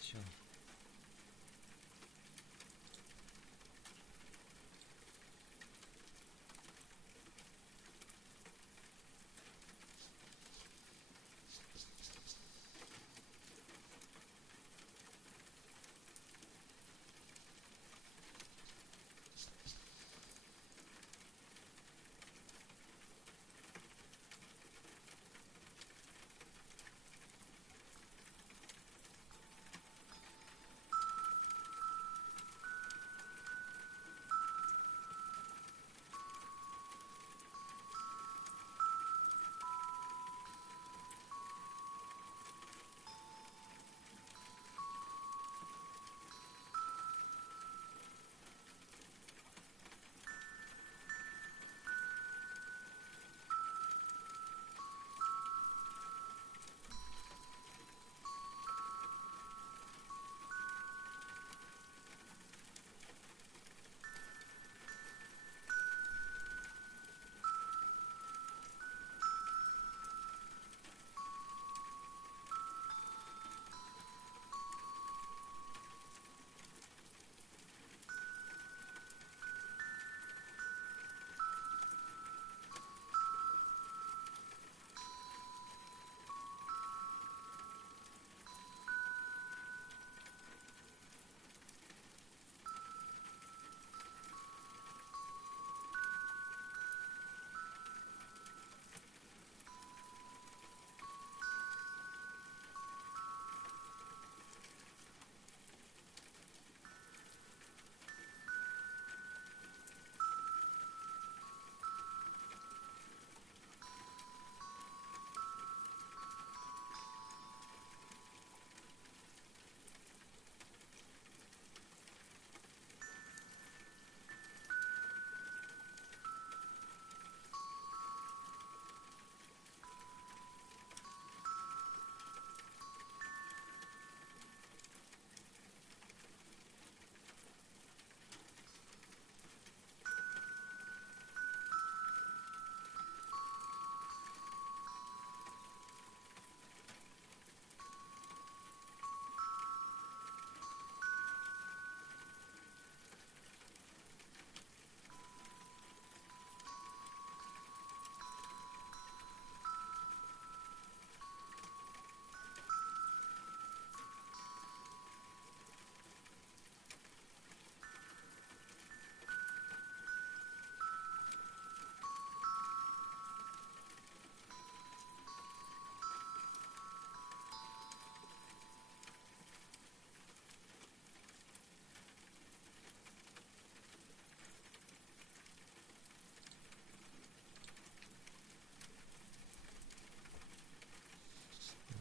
Sure.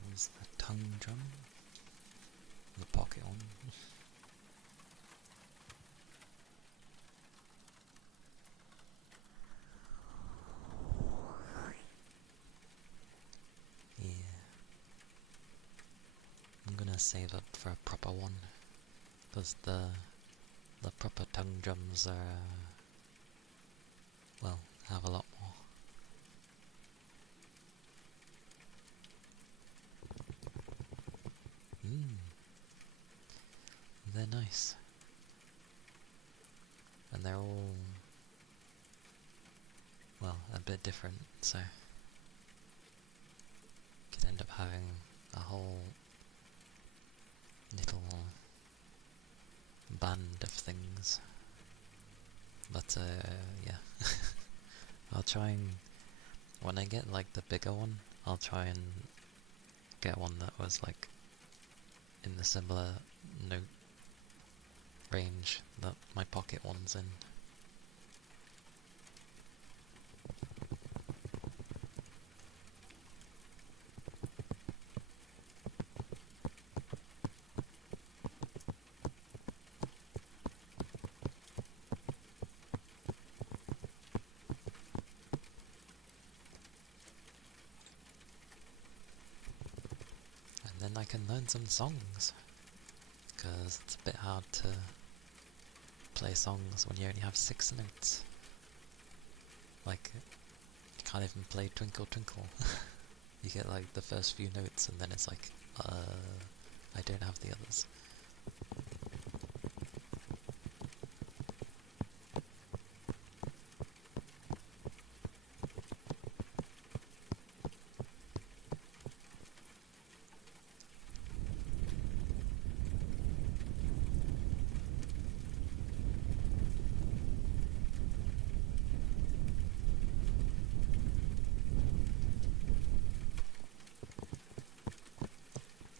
There's the tongue drum, the pocket one. Yeah. I'm gonna save up for a proper one, because the proper tongue drums are, well, have a lot more. They're nice. And they're all, well, a bit different, so could end up having a whole little band of things. But yeah, I'll try and, when I get like the bigger one, I'll try and get one that was like in the similar note range that my pocket one's in. And then I can learn some songs, because it's a bit hard to play songs when you only have 6 notes. Like, you can't even play Twinkle Twinkle. You get like the first few notes and then it's like, I don't have the others.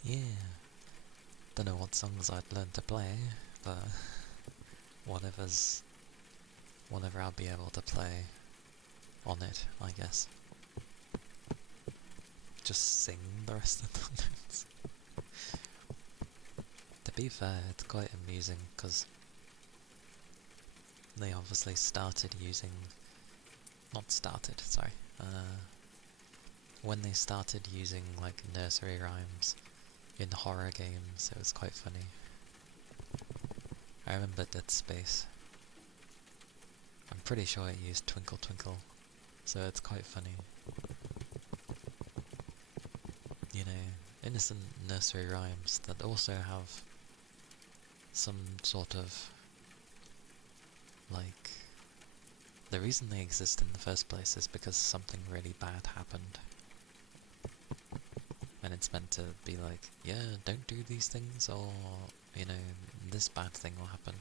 Yeah. Don't know what songs I'd learn to play, but whatever I'll be able to play on it, I guess. Just sing the rest of the notes. To be fair, it's quite amusing, because they obviously started using... when they started using, like, nursery rhymes in horror games, it was quite funny. I remember Dead Space. I'm pretty sure it used Twinkle Twinkle, so it's quite funny. You know, innocent nursery rhymes that also have some sort of, like, the reason they exist in the first place is because something really bad happened. And it's meant to be like, yeah, don't do these things, or, you know, this bad thing will happen.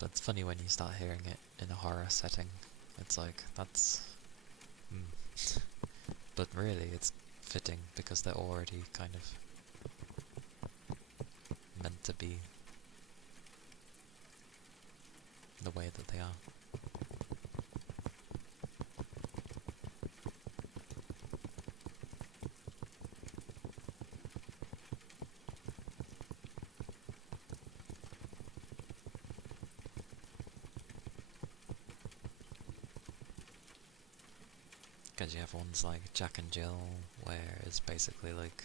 But it's funny when you start hearing it in a horror setting. It's like, that's... But really, it's fitting, because they're already kind of meant to be the way that they are. Because you have ones like Jack and Jill, where it's basically like,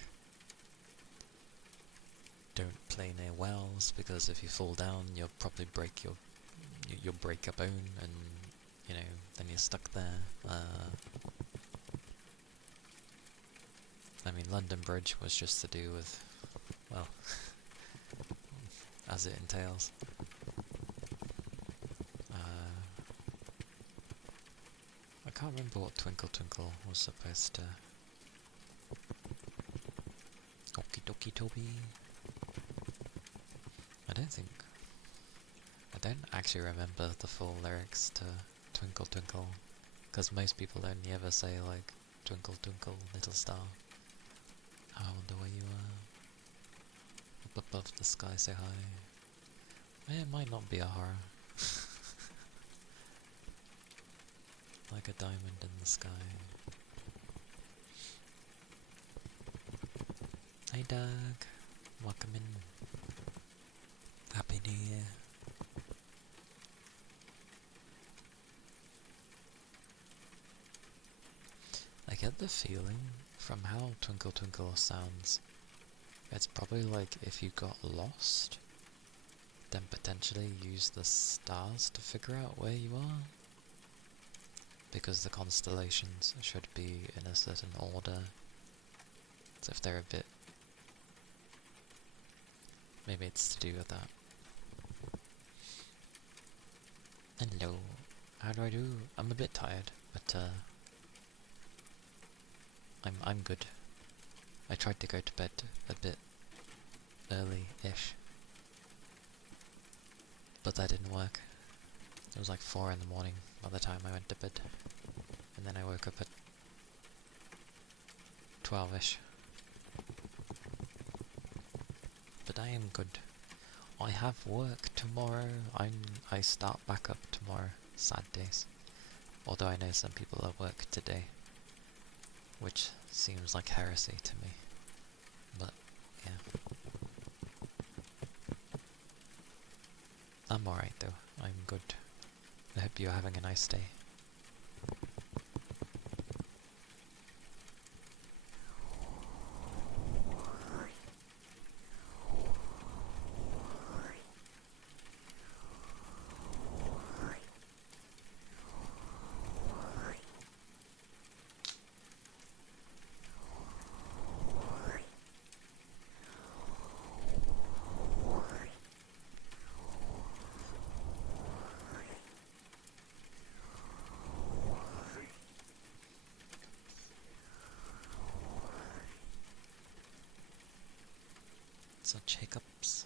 don't play near wells, because if you fall down, you'll probably break you'll break a bone, and, you know, then you're stuck there. I mean, London Bridge was just to do with, well, as it entails. I can't remember what Twinkle Twinkle was supposed to... Okie dokie Toby. I don't actually remember the full lyrics to Twinkle Twinkle, because most people only ever say, like, Twinkle Twinkle Little Star, how I wonder where you are, up above the sky so high. It might not be a horror. Like a diamond in the sky. Hey Doug, welcome in. Happy New Year. I get the feeling from how Twinkle Twinkle sounds, it's probably like if you got lost, then potentially use the stars to figure out where you are. Because the constellations should be in a certain order. So if they're a bit... maybe it's to do with that. Hello. How do I do? I'm a bit tired, but I'm good. I tried to go to bed a bit early-ish, but that didn't work. It was like 4 in the morning by the time I went to bed, and then I woke up at 12ish. But I am good. I have work tomorrow. I start back up tomorrow. Sad days. Although I know some people at work today, which seems like heresy to me. But yeah, I'm alright though. I'm good. I hope you're having a nice day. such hiccups.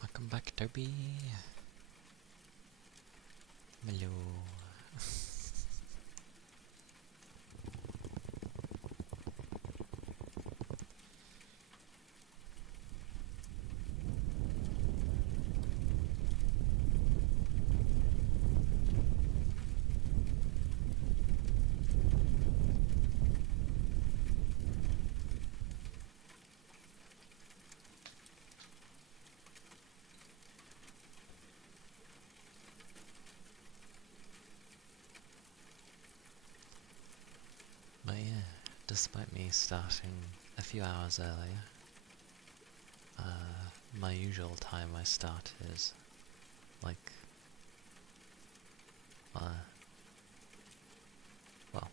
Welcome back, Toby. Hello. But yeah, despite me starting a few hours earlier, my usual time I start is like, well,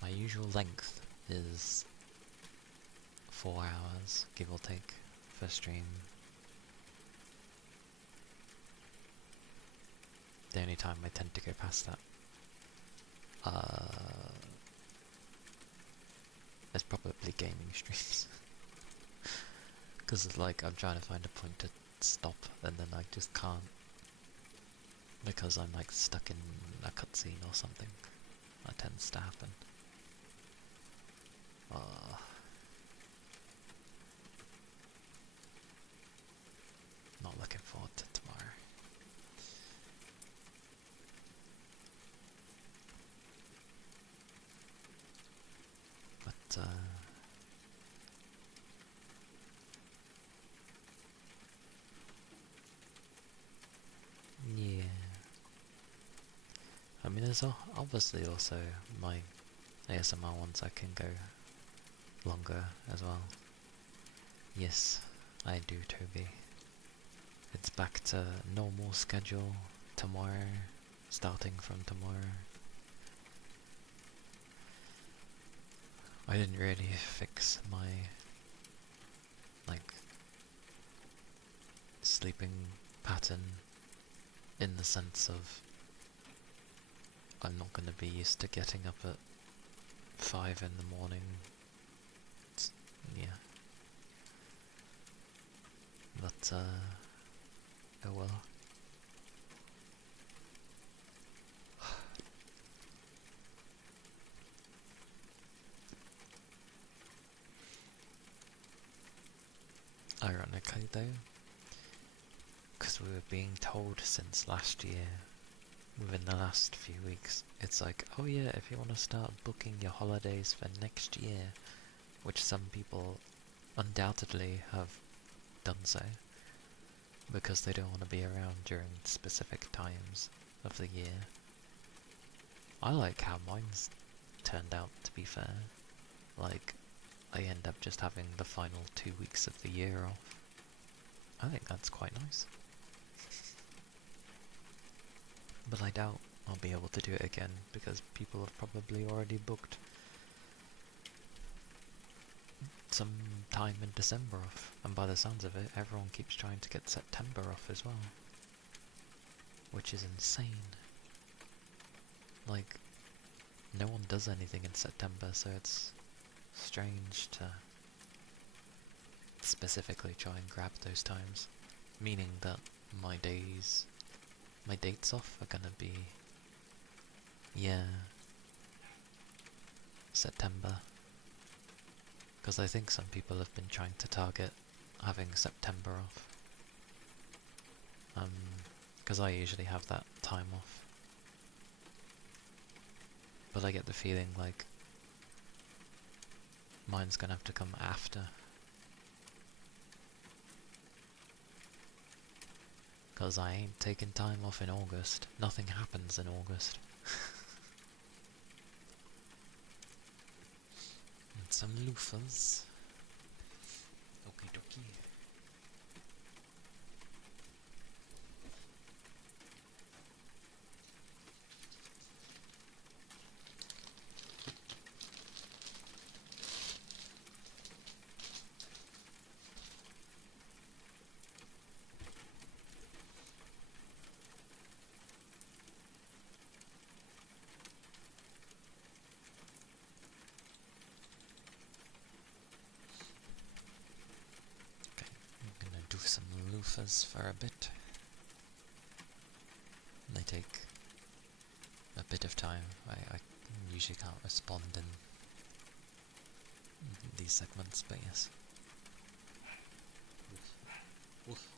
my usual length is 4 hours, give or take, for stream. The only time I tend to go past that is probably gaming streams. Because like I'm trying to find a point to stop and then I just can't. Because I'm like stuck in a cutscene or something. That tends to happen. Not looking forward to tomorrow. But yeah. I mean, there's obviously also my ASMR ones I can go longer as well. Yes, I do, Toby. It's back to normal schedule tomorrow, starting from tomorrow. I didn't really fix my, like, sleeping pattern in the sense of I'm not going to be used to getting up at 5 in the morning. Yeah. But, oh well. Ironically though, because we were being told since last year, within the last few weeks, it's like, oh yeah, if you want to start booking your holidays for next year, which some people undoubtedly have done so, because they don't want to be around during specific times of the year. I like how mine's turned out, to be fair. Like, I end up just having the final 2 weeks of the year off. I think that's quite nice. But I doubt I'll be able to do it again, because people have probably already booked some time in December off, and by the sounds of it, everyone keeps trying to get September off as well. Which is insane. Like, no one does anything in September, so it's strange to specifically try and grab those times. Meaning that my dates off are gonna be, yeah, September. Because I think some people have been trying to target having September off. Because I usually have that time off. But I get the feeling like mine's gonna have to come after. Because I ain't taking time off in August. Nothing happens in August. And some loofahs. Okie dokie. I'm gonna do some loofahs for a bit. They take a bit of time. I usually can't respond in these segments, but yes. Oof. Oof.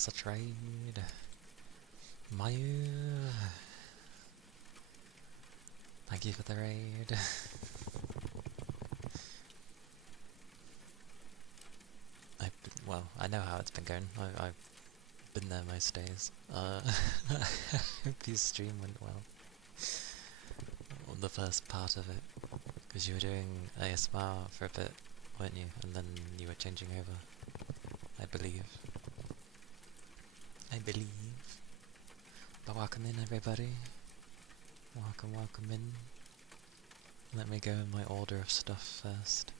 such raid. Mayu, thank you for the raid. Well, I know how it's been going. I've been there most days. I hope your stream went well. The first part of it, because you were doing ASMR for a bit, weren't you? And then you were changing over, I believe. But welcome in, everybody. Welcome in. Let me go in my order of stuff first.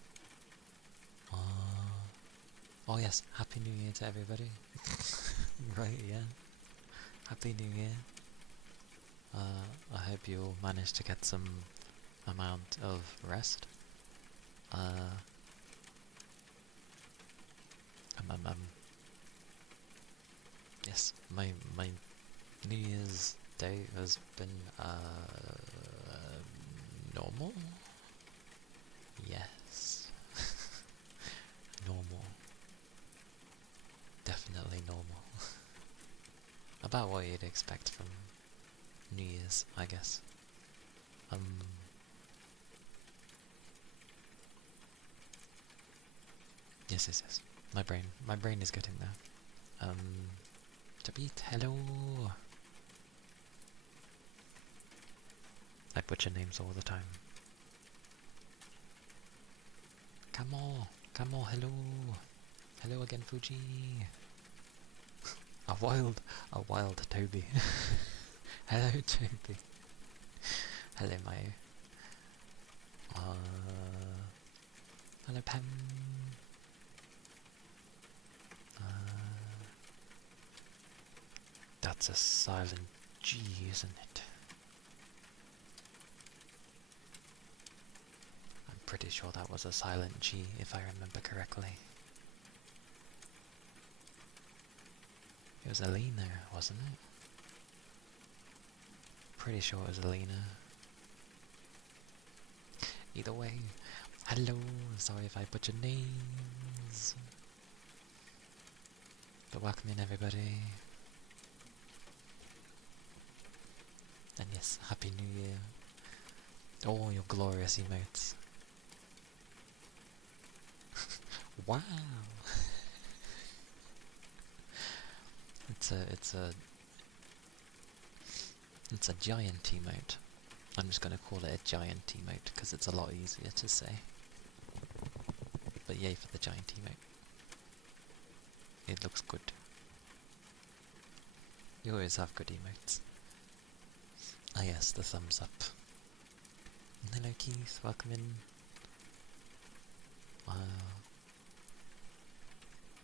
Oh yes, Happy New Year to everybody. Right, yeah. Happy New Year. I hope you all managed to get some amount of rest. Yes, my New Year's Day has been normal. Yes, normal. Definitely normal. About what you'd expect from New Year's, I guess. Yes. My brain is getting there. Tabit, hello. I butcher names all the time. Kamo, hello. Hello again, Fuji. A wild Toby. Hello, Toby. Hello, Mayu. Hello, Pam. That's a silent G, isn't it? I'm pretty sure that was a silent G, if I remember correctly. It was Alina, wasn't it? Pretty sure it was Alina. Either way, hello, sorry if I butcher names. But welcome in, everybody. And yes, Happy New Year. All your glorious emotes. Wow! It's a giant emote. I'm just gonna call it a giant emote because it's a lot easier to say. But yay for the giant emote. It looks good. You always have good emotes. Ah yes, the thumbs up. Hello Keith, welcome in.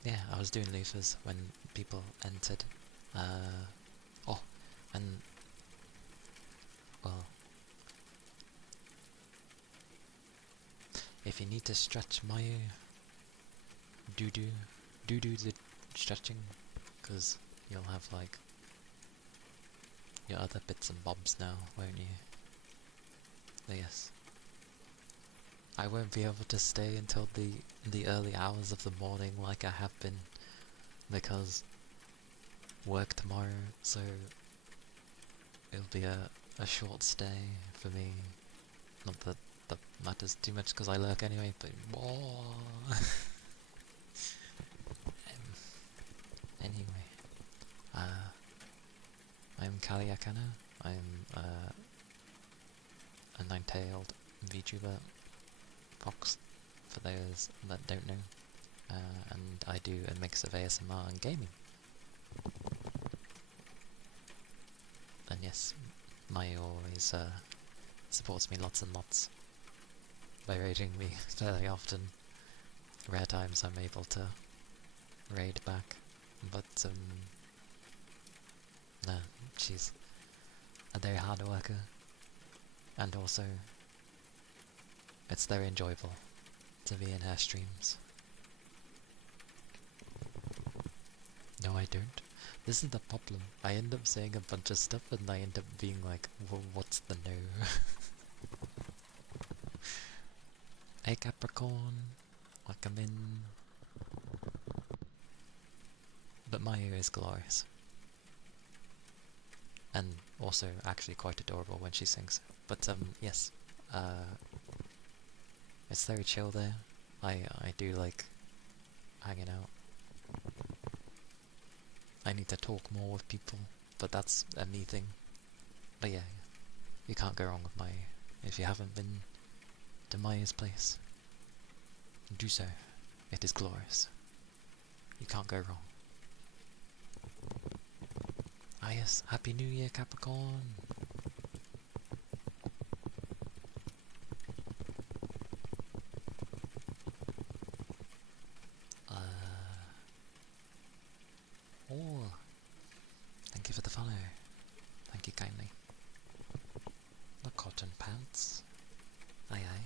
Yeah, I was doing loofahs when people entered. Oh, and well, if you need to stretch my do the stretching, because you'll have like your other bits and bobs now, won't you? Yes. I won't be able to stay until the early hours of the morning like I have been, because work tomorrow, so it'll be a short stay for me. Not that that matters too much because I lurk anyway, but anyway, I'm Kaliakana. I'm a nine-tailed VTuber fox, for those that don't know, and I do a mix of ASMR and gaming. And yes, Maya always supports me lots and lots by raiding me fairly often. Rare times I'm able to raid back, but no, she's a very hard worker, and also it's very enjoyable to be in her streams. No, I don't. This is the problem. I end up saying a bunch of stuff and I end up being like, well, what's the no? Hey Capricorn, welcome in. But Mayu is glorious. And also actually quite adorable when she sings. But yes, it's very chill there. I do like hanging out. I need to talk more with people, but that's a me thing. But yeah, you can't go wrong with Mayu. If you haven't been to Mayu's place, do so. It is glorious. You can't go wrong. Ah yes, Happy New Year, Capricorn! Oh, thank you for the follow. Thank you kindly. The cotton pants. Aye aye.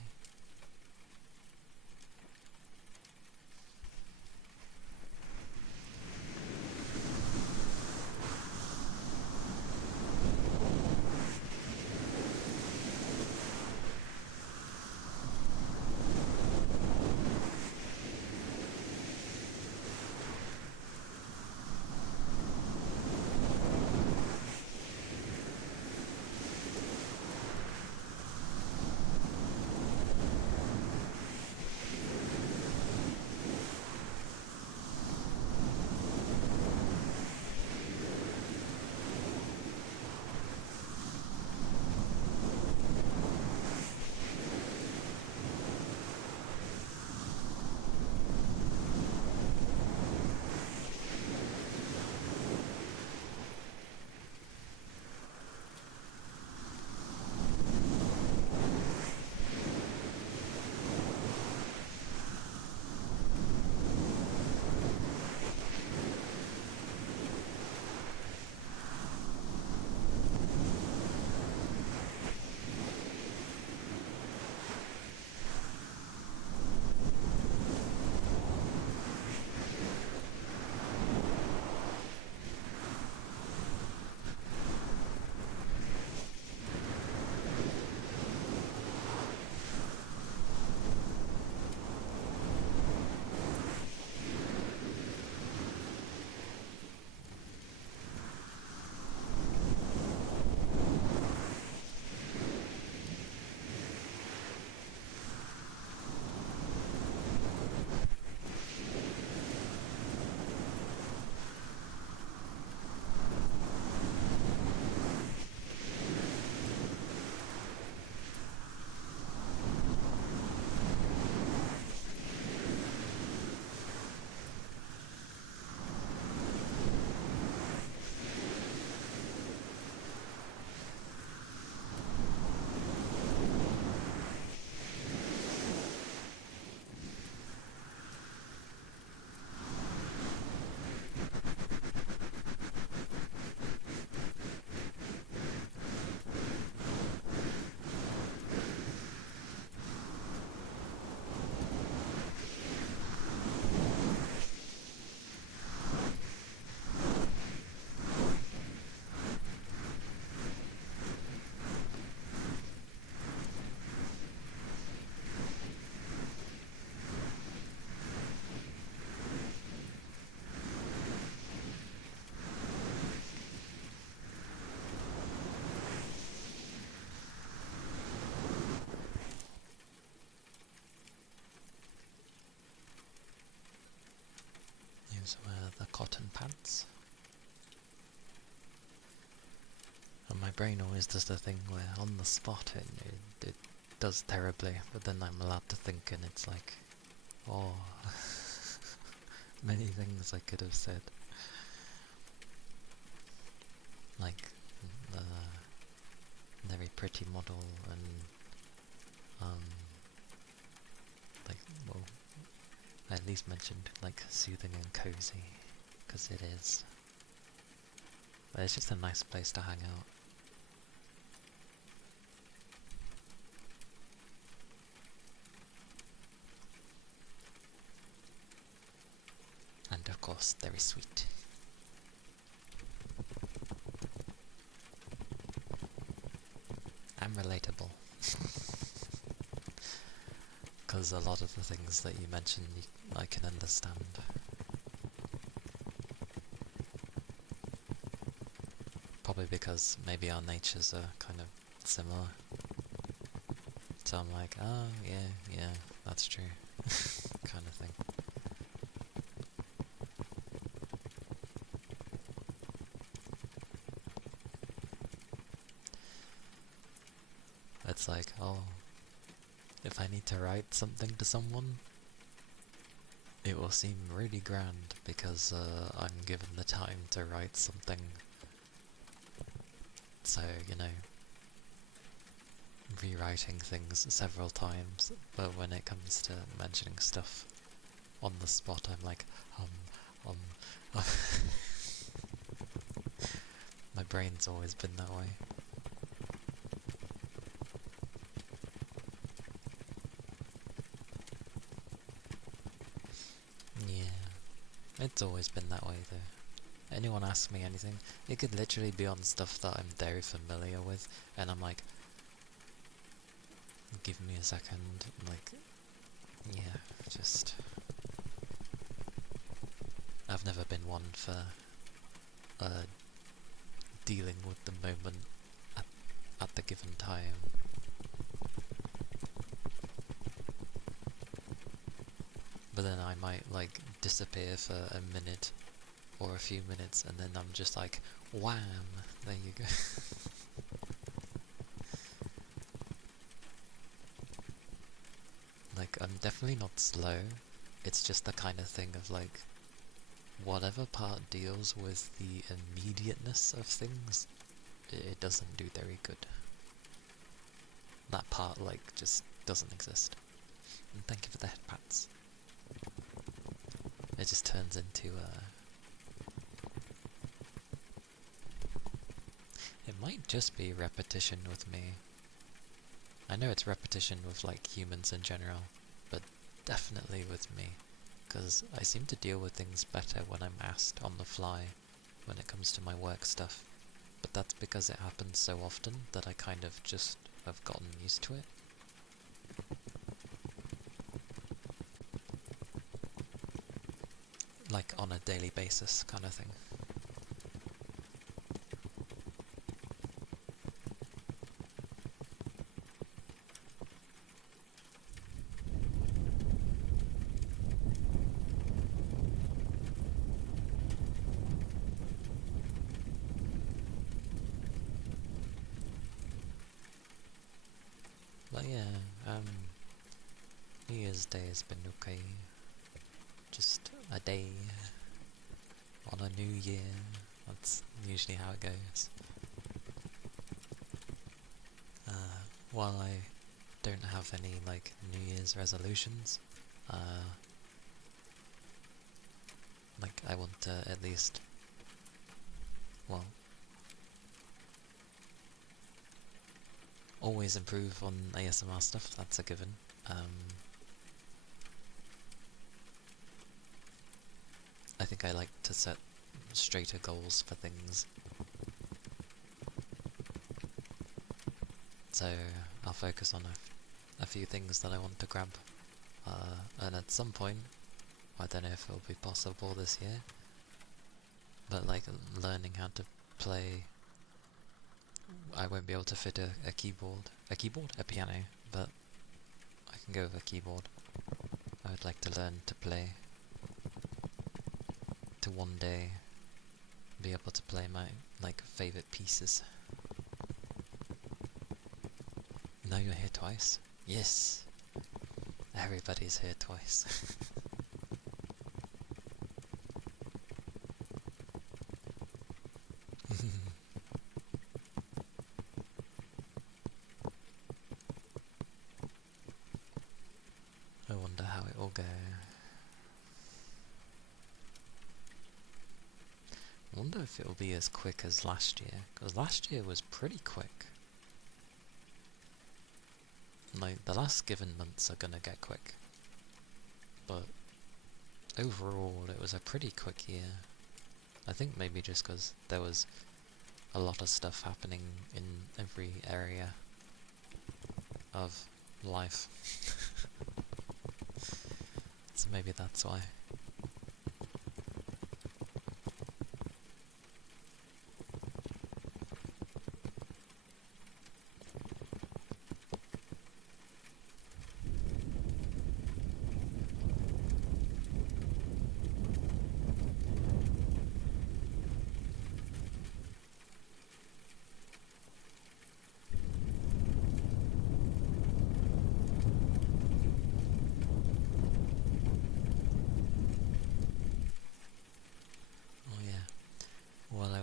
These were the cotton pants. And my brain always does the thing where on the spot it does terribly, but then I'm allowed to think and it's like, oh, many things I could have said. Like, the very pretty model and, like, well, I at least mentioned, like, soothing and cozy, because it is. But it's just a nice place to hang out. And of course, very sweet. And relatable. Because a lot of the things that you mentioned, I can understand. Probably because maybe our natures are kind of similar. So I'm like, oh yeah, that's true. kind of thing. It's like, oh, if I need to write something to someone, it will seem really grand because I'm given the time to write something. So, you know, rewriting things several times, but when it comes to mentioning stuff on the spot, I'm like, um. My brain's always been that way. Yeah, it's always been that way though. Anyone asks me anything, it could literally be on stuff that I'm very familiar with, and I'm like, give me a second, like, yeah, just... I've never been one for dealing with the moment at the given time. But then I might, like, disappear for a minute or a few minutes, and then I'm just like, wham, there you go. Like, I'm definitely not slow, it's just the kind of thing of, like, whatever part deals with the immediateness of things, it doesn't do very good. That part, like, just doesn't exist. And thank you for the head pats. It just turns into, it might just be repetition with me. I know it's repetition with, like, humans in general, but definitely with me. Because I seem to deal with things better when I'm asked on the fly when it comes to my work stuff. But that's because it happens so often that I kind of just have gotten used to it. Like on a daily basis kind of thing. But yeah, New Year's Day has been okay. Just a day on a new year. That's usually how it goes. While I don't have any, like, New Year's resolutions, like, I want to at least, well, always improve on ASMR stuff, that's a given. I think I like to set straighter goals for things. So I'll focus on a few things that I want to grab. And at some point, I don't know if it'll be possible this year, but like learning how to play, I won't be able to fit a keyboard. A piano, but I can go with a keyboard. I would like to learn to play, to one day be able to play my, like, favourite pieces. Now you're here twice? Yes! Everybody's here twice. I wonder how it will go. I wonder if it'll be as quick as last year, because last year was pretty quick. Like, the last given months are gonna get quick. But overall, it was a pretty quick year. I think maybe just because there was a lot of stuff happening in every area of life. So maybe that's why.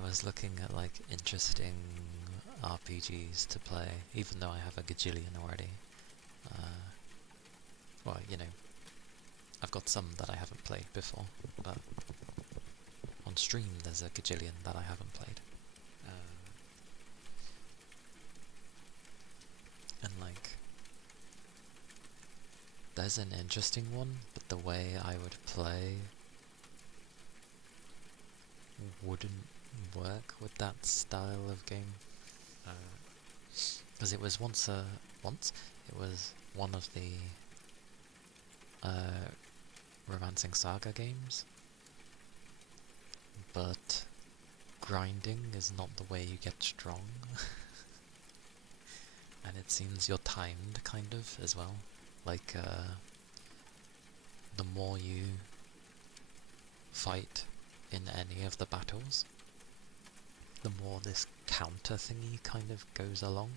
was looking at like interesting RPGs to play, even though I have a gajillion already. Well, you know, I've got some that I haven't played before, but on stream there's a gajillion that I haven't played. And like, there's an interesting one, but the way I would play wouldn't work with that style of game. Because it was once it was one of the Romancing Saga games, but grinding is not the way you get strong. And it seems you're timed, kind of, as well. Like, the more you fight in any of the battles, the more this counter thingy kind of goes along,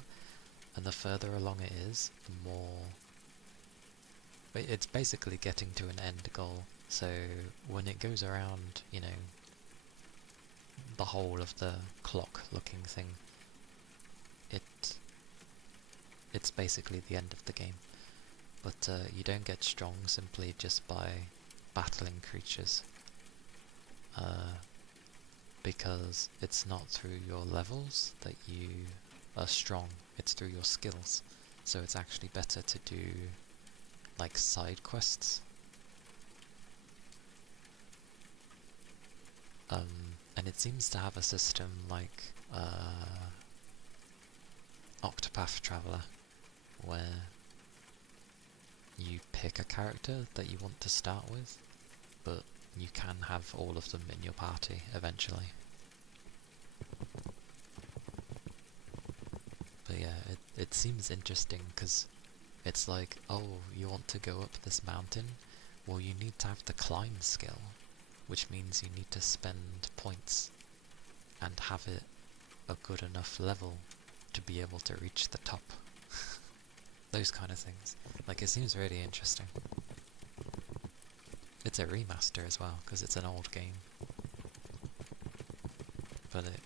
and the further along it is, the more... It's basically getting to an end goal, so when it goes around, you know, the whole of the clock looking thing, it's basically the end of the game. But you don't get strong simply just by battling creatures, because it's not through your levels that you are strong, it's through your skills. So it's actually better to do like side quests. And it seems to have a system like Octopath Traveler, where you pick a character that you want to start with, but you can have all of them in your party eventually. But yeah, it seems interesting because it's like, oh, you want to go up this mountain? Well, you need to have the climb skill, which means you need to spend points and have it a good enough level to be able to reach the top. Those kind of things. Like, it seems really interesting. It's a remaster as well, because it's an old game. But it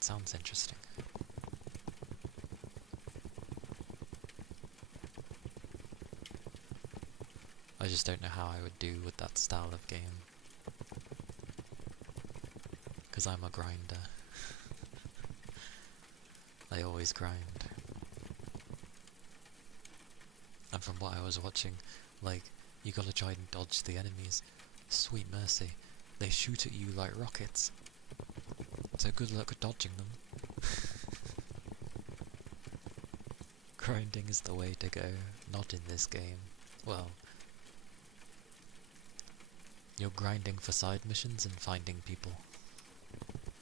sounds interesting. I just don't know how I would do with that style of game. Because I'm a grinder. I always grind. And from what I was watching, like, you gotta try and dodge the enemies. Sweet mercy, they shoot at you like rockets. So good luck dodging them. Grinding is the way to go, not in this game. Well, you're grinding for side missions and finding people.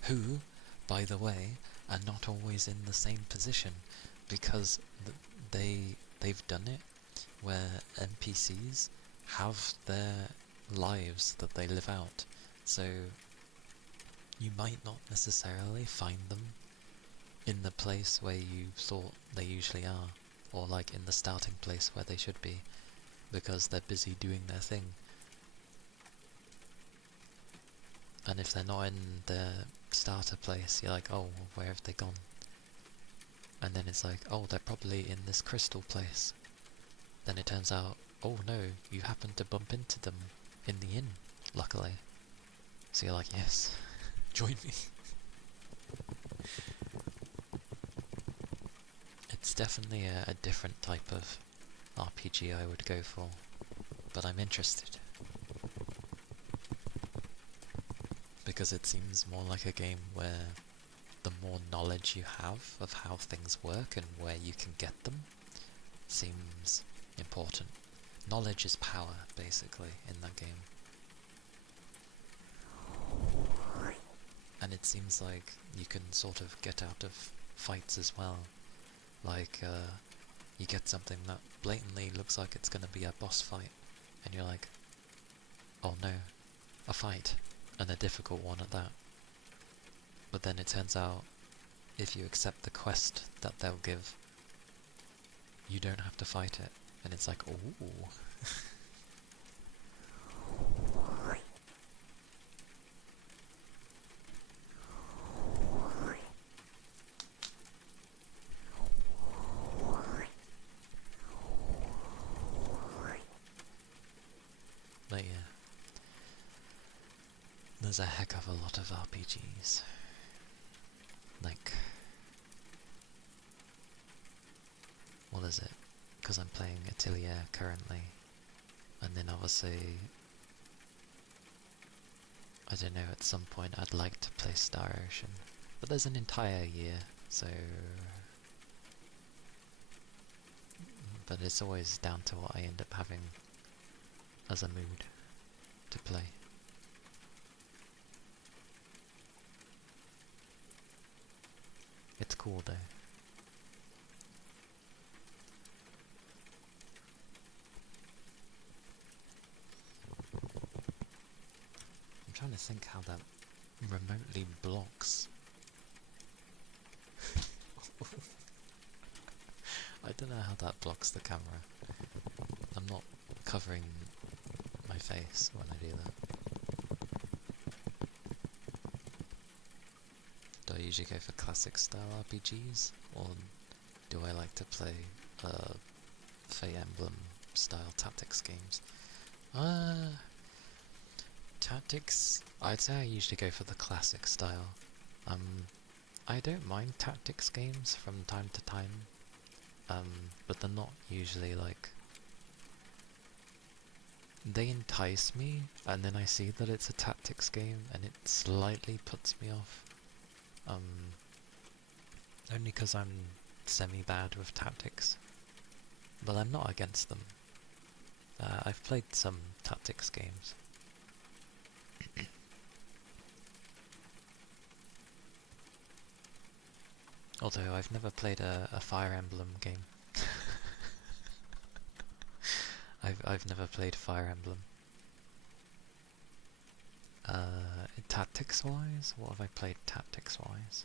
Who, by the way, are not always in the same position, because they've done it where NPCs have their lives that they live out, so you might not necessarily find them in the place where you thought they usually are, or like in the starting place where they should be, because they're busy doing their thing. And if they're not in their starter place, you're like, oh, where have they gone? And then it's like, oh, they're probably in this crystal place. Then it turns out, oh no, you happened to bump into them in the inn, luckily. So you're like, yes, join me. It's definitely a different type of RPG I would go for, but I'm interested. Because it seems more like a game where the more knowledge you have of how things work and where you can get them seems important. Knowledge is power, basically, in that game. And it seems like you can sort of get out of fights as well. Like, you get something that blatantly looks like it's gonna be a boss fight, and you're like, oh no, a fight, and a difficult one at that. But then it turns out, if you accept the quest that they'll give, you don't have to fight it, and it's like, ooh. there's a heck of a lot of RPGs. Like, what is it? Because I'm playing Atelier currently, and then obviously, I don't know, at some point I'd like to play Star Ocean, but there's an entire year, so... But it's always down to what I end up having as a mood to play. It's cool though. I'm trying to think how that remotely blocks. I don't know how that blocks the camera. I'm not covering my face when I do that. Do I usually go for classic style RPGs, or do I like to play Fire Emblem style tactics games? Tactics, I'd say I usually go for the classic style. I don't mind tactics games from time to time, but they're not usually like... They entice me, and then I see that it's a tactics game, and it slightly puts me off. Only because I'm semi-bad with tactics. But I'm not against them. I've played some tactics games. Although I've never played a Fire Emblem game. I've never played Fire Emblem. Tactics-wise? What have I played tactics-wise?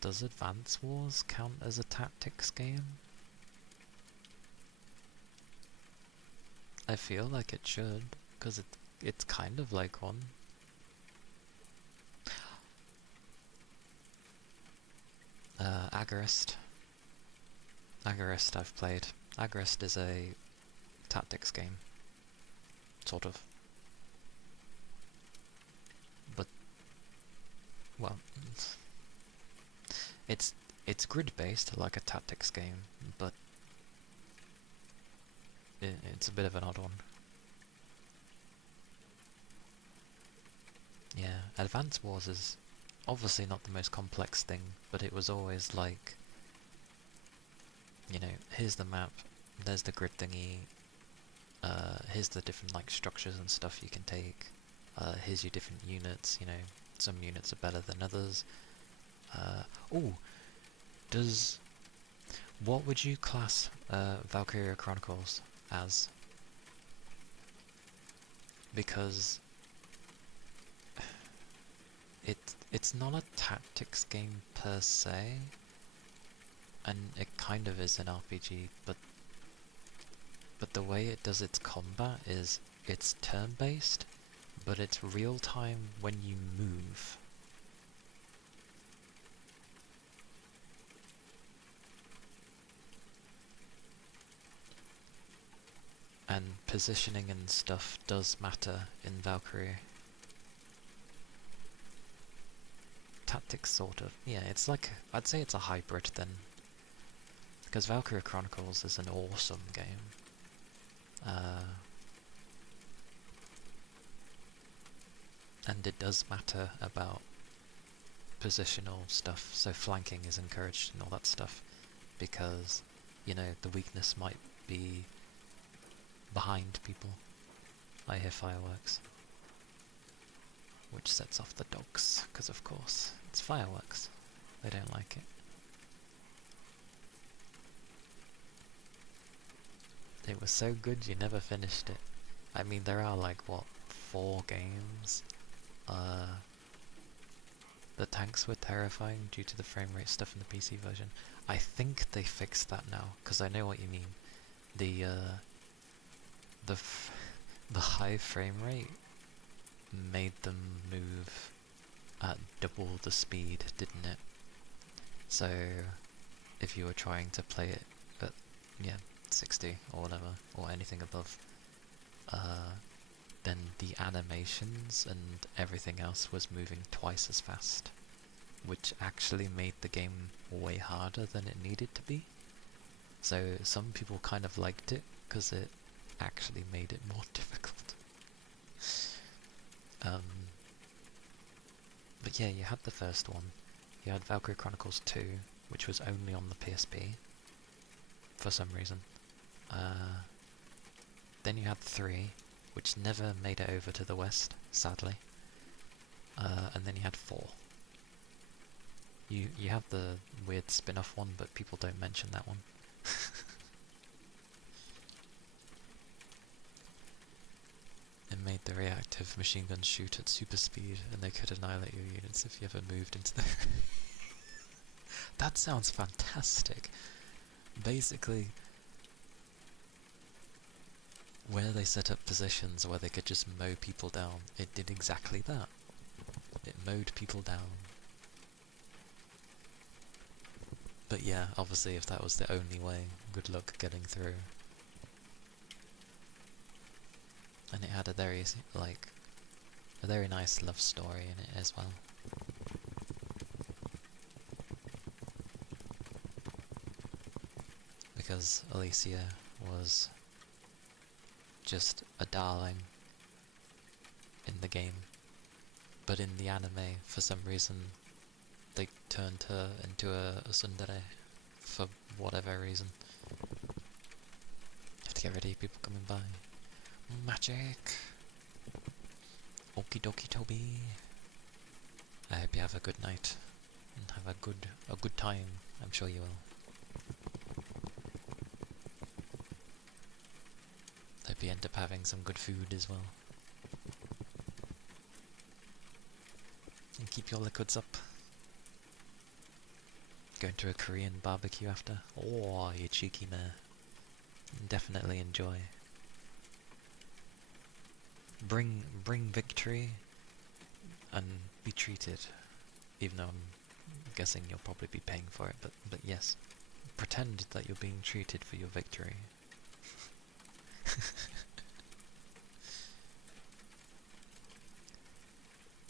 Does Advance Wars count as a tactics game? I feel like it should, because it's kind of like one. Agarist. Agarist I've played. Agarist is a tactics game. Sort of. But, well, it's grid-based like a tactics game, but it's a bit of an odd one. Yeah, Advance Wars is obviously not the most complex thing, but it was always like, you know, here's the map, there's the grid thingy, here's the different like structures and stuff you can take, here's your different units, you know, some units are better than others. What would you class Valkyria Chronicles as? Because it's not a tactics game per se, and it kind of is an RPG, but the way it does its combat is it's turn-based, but it's real-time when you move. And positioning and stuff does matter in Valkyrie. Tactics, sort of. Yeah, it's like, I'd say it's a hybrid then. Because Valkyria Chronicles is an awesome game. And it does matter about positional stuff, so flanking is encouraged and all that stuff, because, you know, the weakness might be behind people. I hear fireworks. Which sets off the dogs, because of course, it's fireworks. They don't like it. It was so good you never finished it. I mean, there are like, what, 4 games? The tanks were terrifying due to the frame rate stuff in the PC version. I think they fixed that now, because I know what you mean. The high frame rate made them move at double the speed, didn't it? So if you were trying to play it at, yeah, 60 or whatever, or anything above, then the animations and everything else was moving twice as fast, which actually made the game way harder than it needed to be. So some people kind of liked it because it actually made it more difficult. But yeah, you had the first one. You had Valkyrie Chronicles 2, which was only on the PSP, for some reason. Then you had 3, which never made it over to the West, sadly. And then you had 4. You have the weird spin-off one, but people don't mention that one. It made the reactive machine guns shoot at super speed, and they could annihilate your units if you ever moved into the... That sounds fantastic! Basically, where they set up positions where they could just mow people down, it did exactly that. It mowed people down. But yeah, obviously if that was the only way, good luck getting through. And it had a very, a very nice love story in it as well. Because Alicia was just a darling in the game. But in the anime, for some reason, they turned her into a tsundere for whatever reason. Have to get ready, people coming by. Magic! Okie dokie Toby! I hope you have a good night and have a good time. I'm sure you will. Hope you end up having some good food as well. And keep your liquids up. Going to a Korean barbecue after? Oh, you cheeky man. Definitely enjoy. Bring victory and be treated. Even though I'm guessing you'll probably be paying for it, but yes. Pretend that you're being treated for your victory.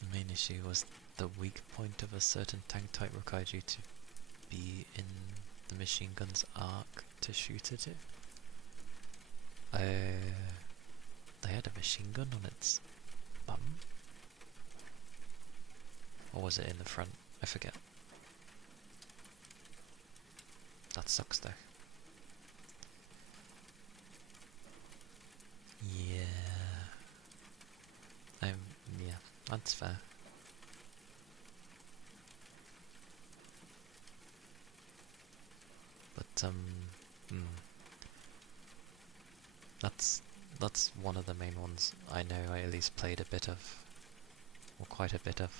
The main issue was the weak point of a certain tank type required you to be in the machine gun's arc to shoot at it. They had a machine gun on its bum? Or was it in the front? I forget. That sucks though. Yeah. Yeah, that's fair. But, that's one of the main ones I know I at least played a bit of, or quite a bit of.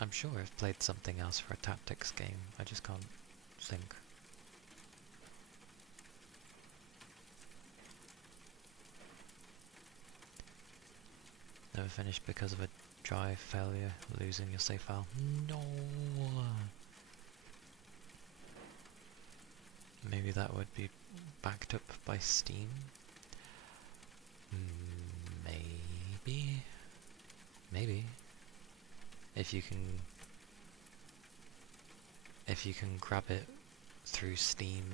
I'm sure I've played something else for a tactics game, I just can't think. Never finished because of a drive failure, losing your save file. No! Maybe that would be backed up by Steam? Maybe? Maybe. If you can grab it through Steam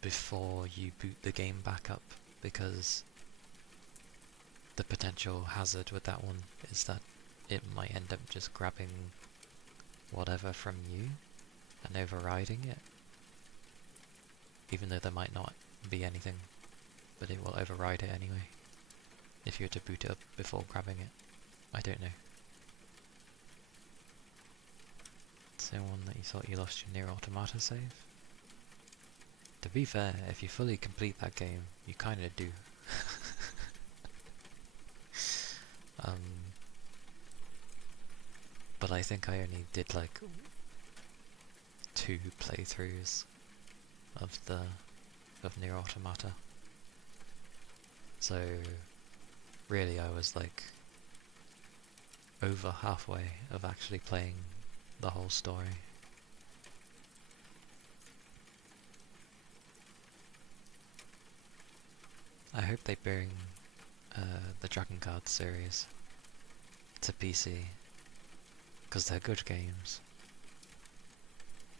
before you boot the game back up, because the potential hazard with that one is that it might end up just grabbing whatever from you and overriding it, even though there might not be anything, but it will override it anyway if you were to boot it up before grabbing it. I don't know. So one that you thought you lost your Nier Automata save? To be fair, if you fully complete that game, you kinda do. But I think I only did like 2 playthroughs of Nier Automata. So really I was like over halfway of actually playing the whole story. I hope they bring the Dragon Guard series to PC, because they're good games.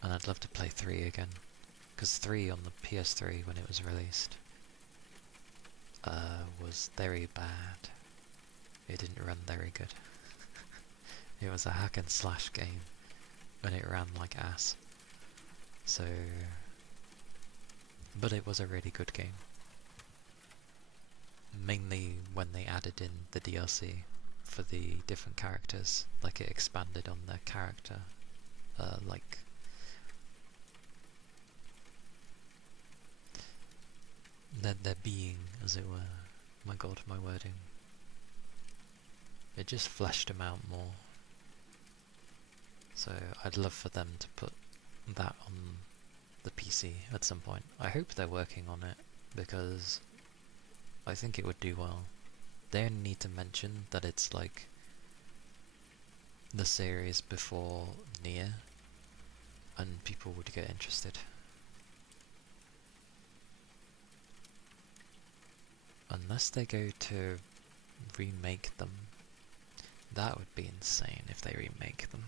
And I'd love to play 3 again, because 3 on the PS3 when it was released was very bad. It didn't run very good. It was a hack and slash game, and it ran like ass. So, but it was a really good game. Mainly when they added in the DLC for the different characters, like it expanded on their character, like their being, as it were. My god, my wording. It just fleshed them out more. So I'd love for them to put that on the PC at some point. I hope they're working on it, because I think it would do well. They only need to mention that it's like the series before Nier, and people would get interested. Unless they go to remake them. That would be insane if they remake them.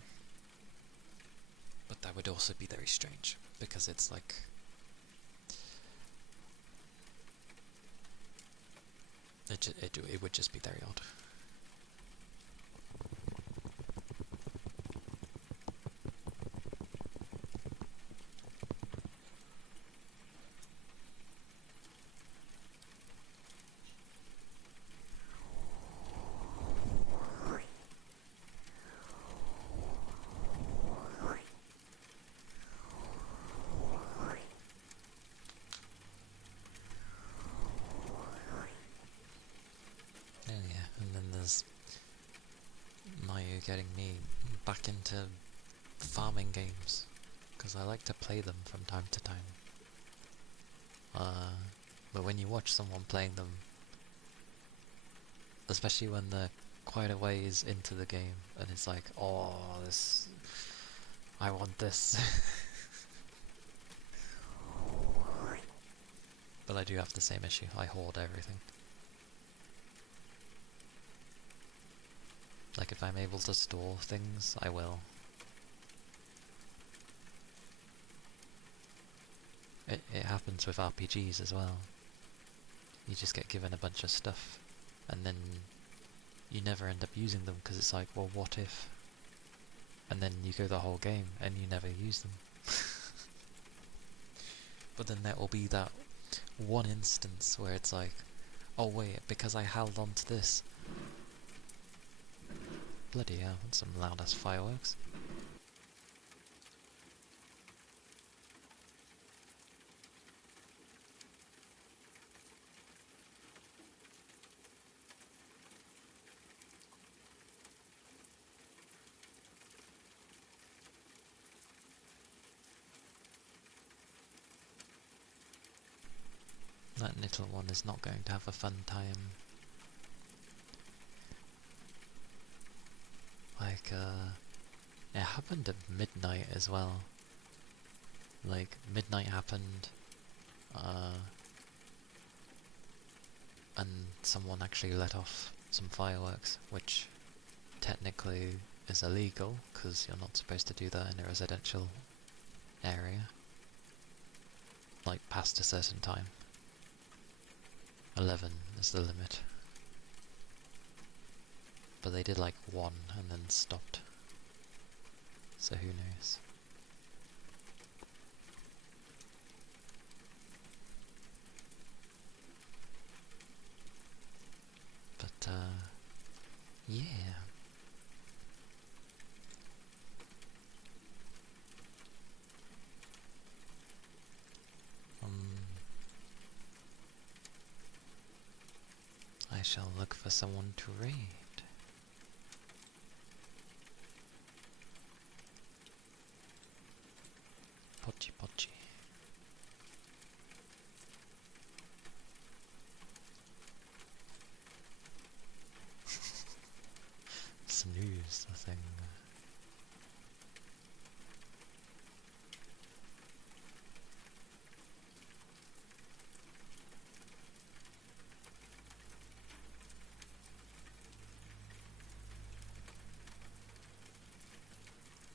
But that would also be very strange, because it's like... It would just be very odd. And then there's Mayu getting me back into farming games, because I like to play them from time to time. But when you watch someone playing them, especially when they're quite a ways into the game, and it's like, oh, this... I want this. But I do have the same issue, I hoard everything. Like, if I'm able to store things, I will. It happens with RPGs as well. You just get given a bunch of stuff, and then you never end up using them, because it's like, well, what if? And then you go the whole game, and you never use them. But then there will be that one instance where it's like, oh wait, because I held on to this. Bloody hell, that's some loud ass fireworks. That little one is not going to have a fun time. Like, it happened at midnight as well. Like, midnight happened, and someone actually let off some fireworks, which technically is illegal, because you're not supposed to do that in a residential area. Like, past a certain time. 11 is the limit. But they did like 1 and then stopped. So who knows? But, yeah. I shall look for someone to raid. Pochi pochi.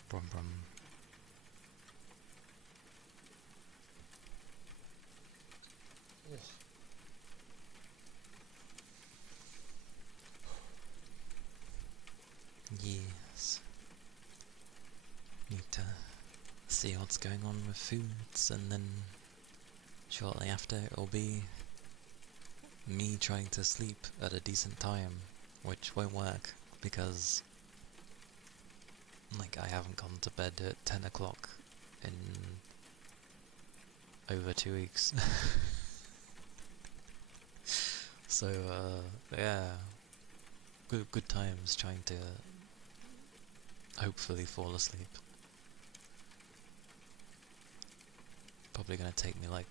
Brum brum. Yes. Need to see what's going on with foods, and then shortly after it'll be me trying to sleep at a decent time, which won't work because like I haven't gone to bed at 10 o'clock in over 2 weeks. So yeah, good times trying to hopefully fall asleep. Probably gonna take me like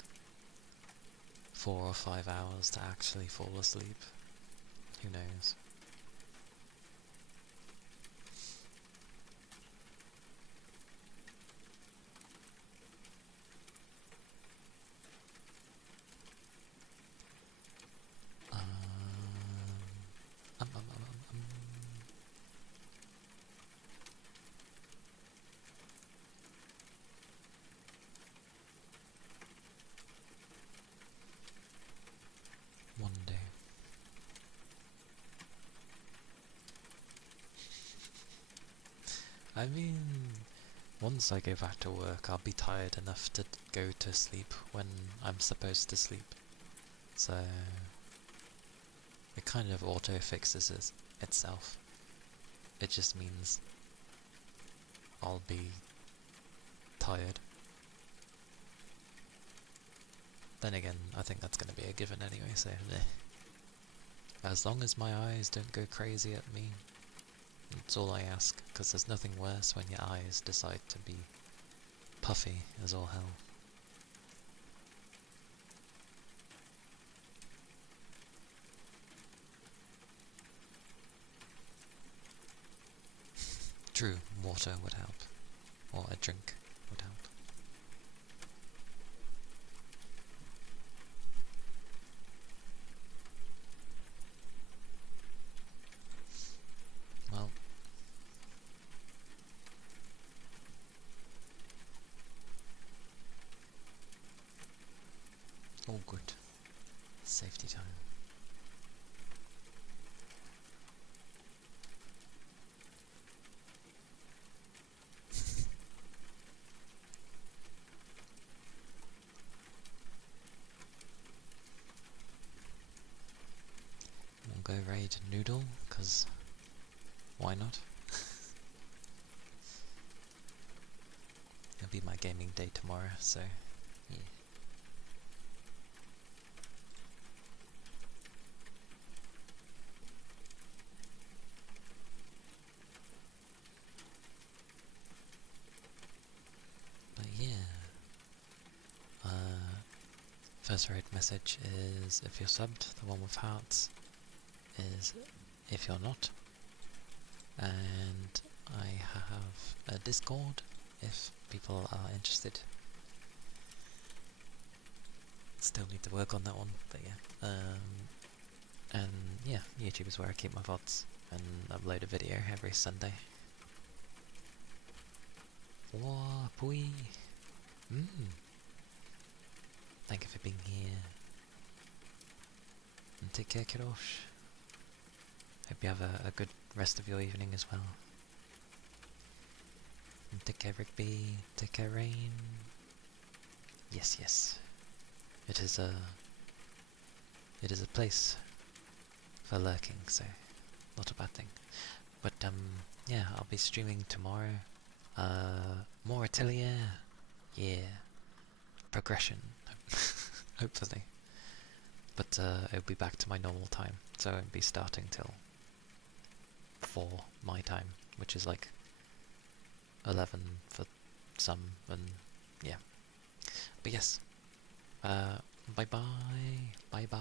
4 or 5 hours to actually fall asleep. Who knows? Um, um, um, um, um, One day. I mean, once I go back to work, I'll be tired enough to go to sleep when I'm supposed to sleep. So it kind of auto-fixes itself. It just means I'll be tired. Then again, I think that's going to be a given anyway, so as long as my eyes don't go crazy at me, that's all I ask, because there's nothing worse when your eyes decide to be puffy as all hell. True, water would help, or a drink would help. Well, all good. Safety time. We'll go raid Noodle, because why not? It'll be my gaming day tomorrow, so yeah. But yeah, first raid message is if you're subbed, the one with hearts is if you're not, and I have a Discord if people are interested. Still need to work on that one, but yeah. And yeah, YouTube is where I keep my VODs and upload a video every Sunday. Wah, pui. Thank you for being here. And take care, Kirosh. Hope you have a good rest of your evening as well. And take care, Rigby. Take care, Rain. Yes, yes. It is a place for lurking, so not a bad thing. But yeah, I'll be streaming tomorrow. More Atelier. Yeah. Progression. Hopefully. But it'll be back to my normal time, so I won't be starting till 4 my time, which is like 11 for some, and yeah. But yes, bye bye, bye bye.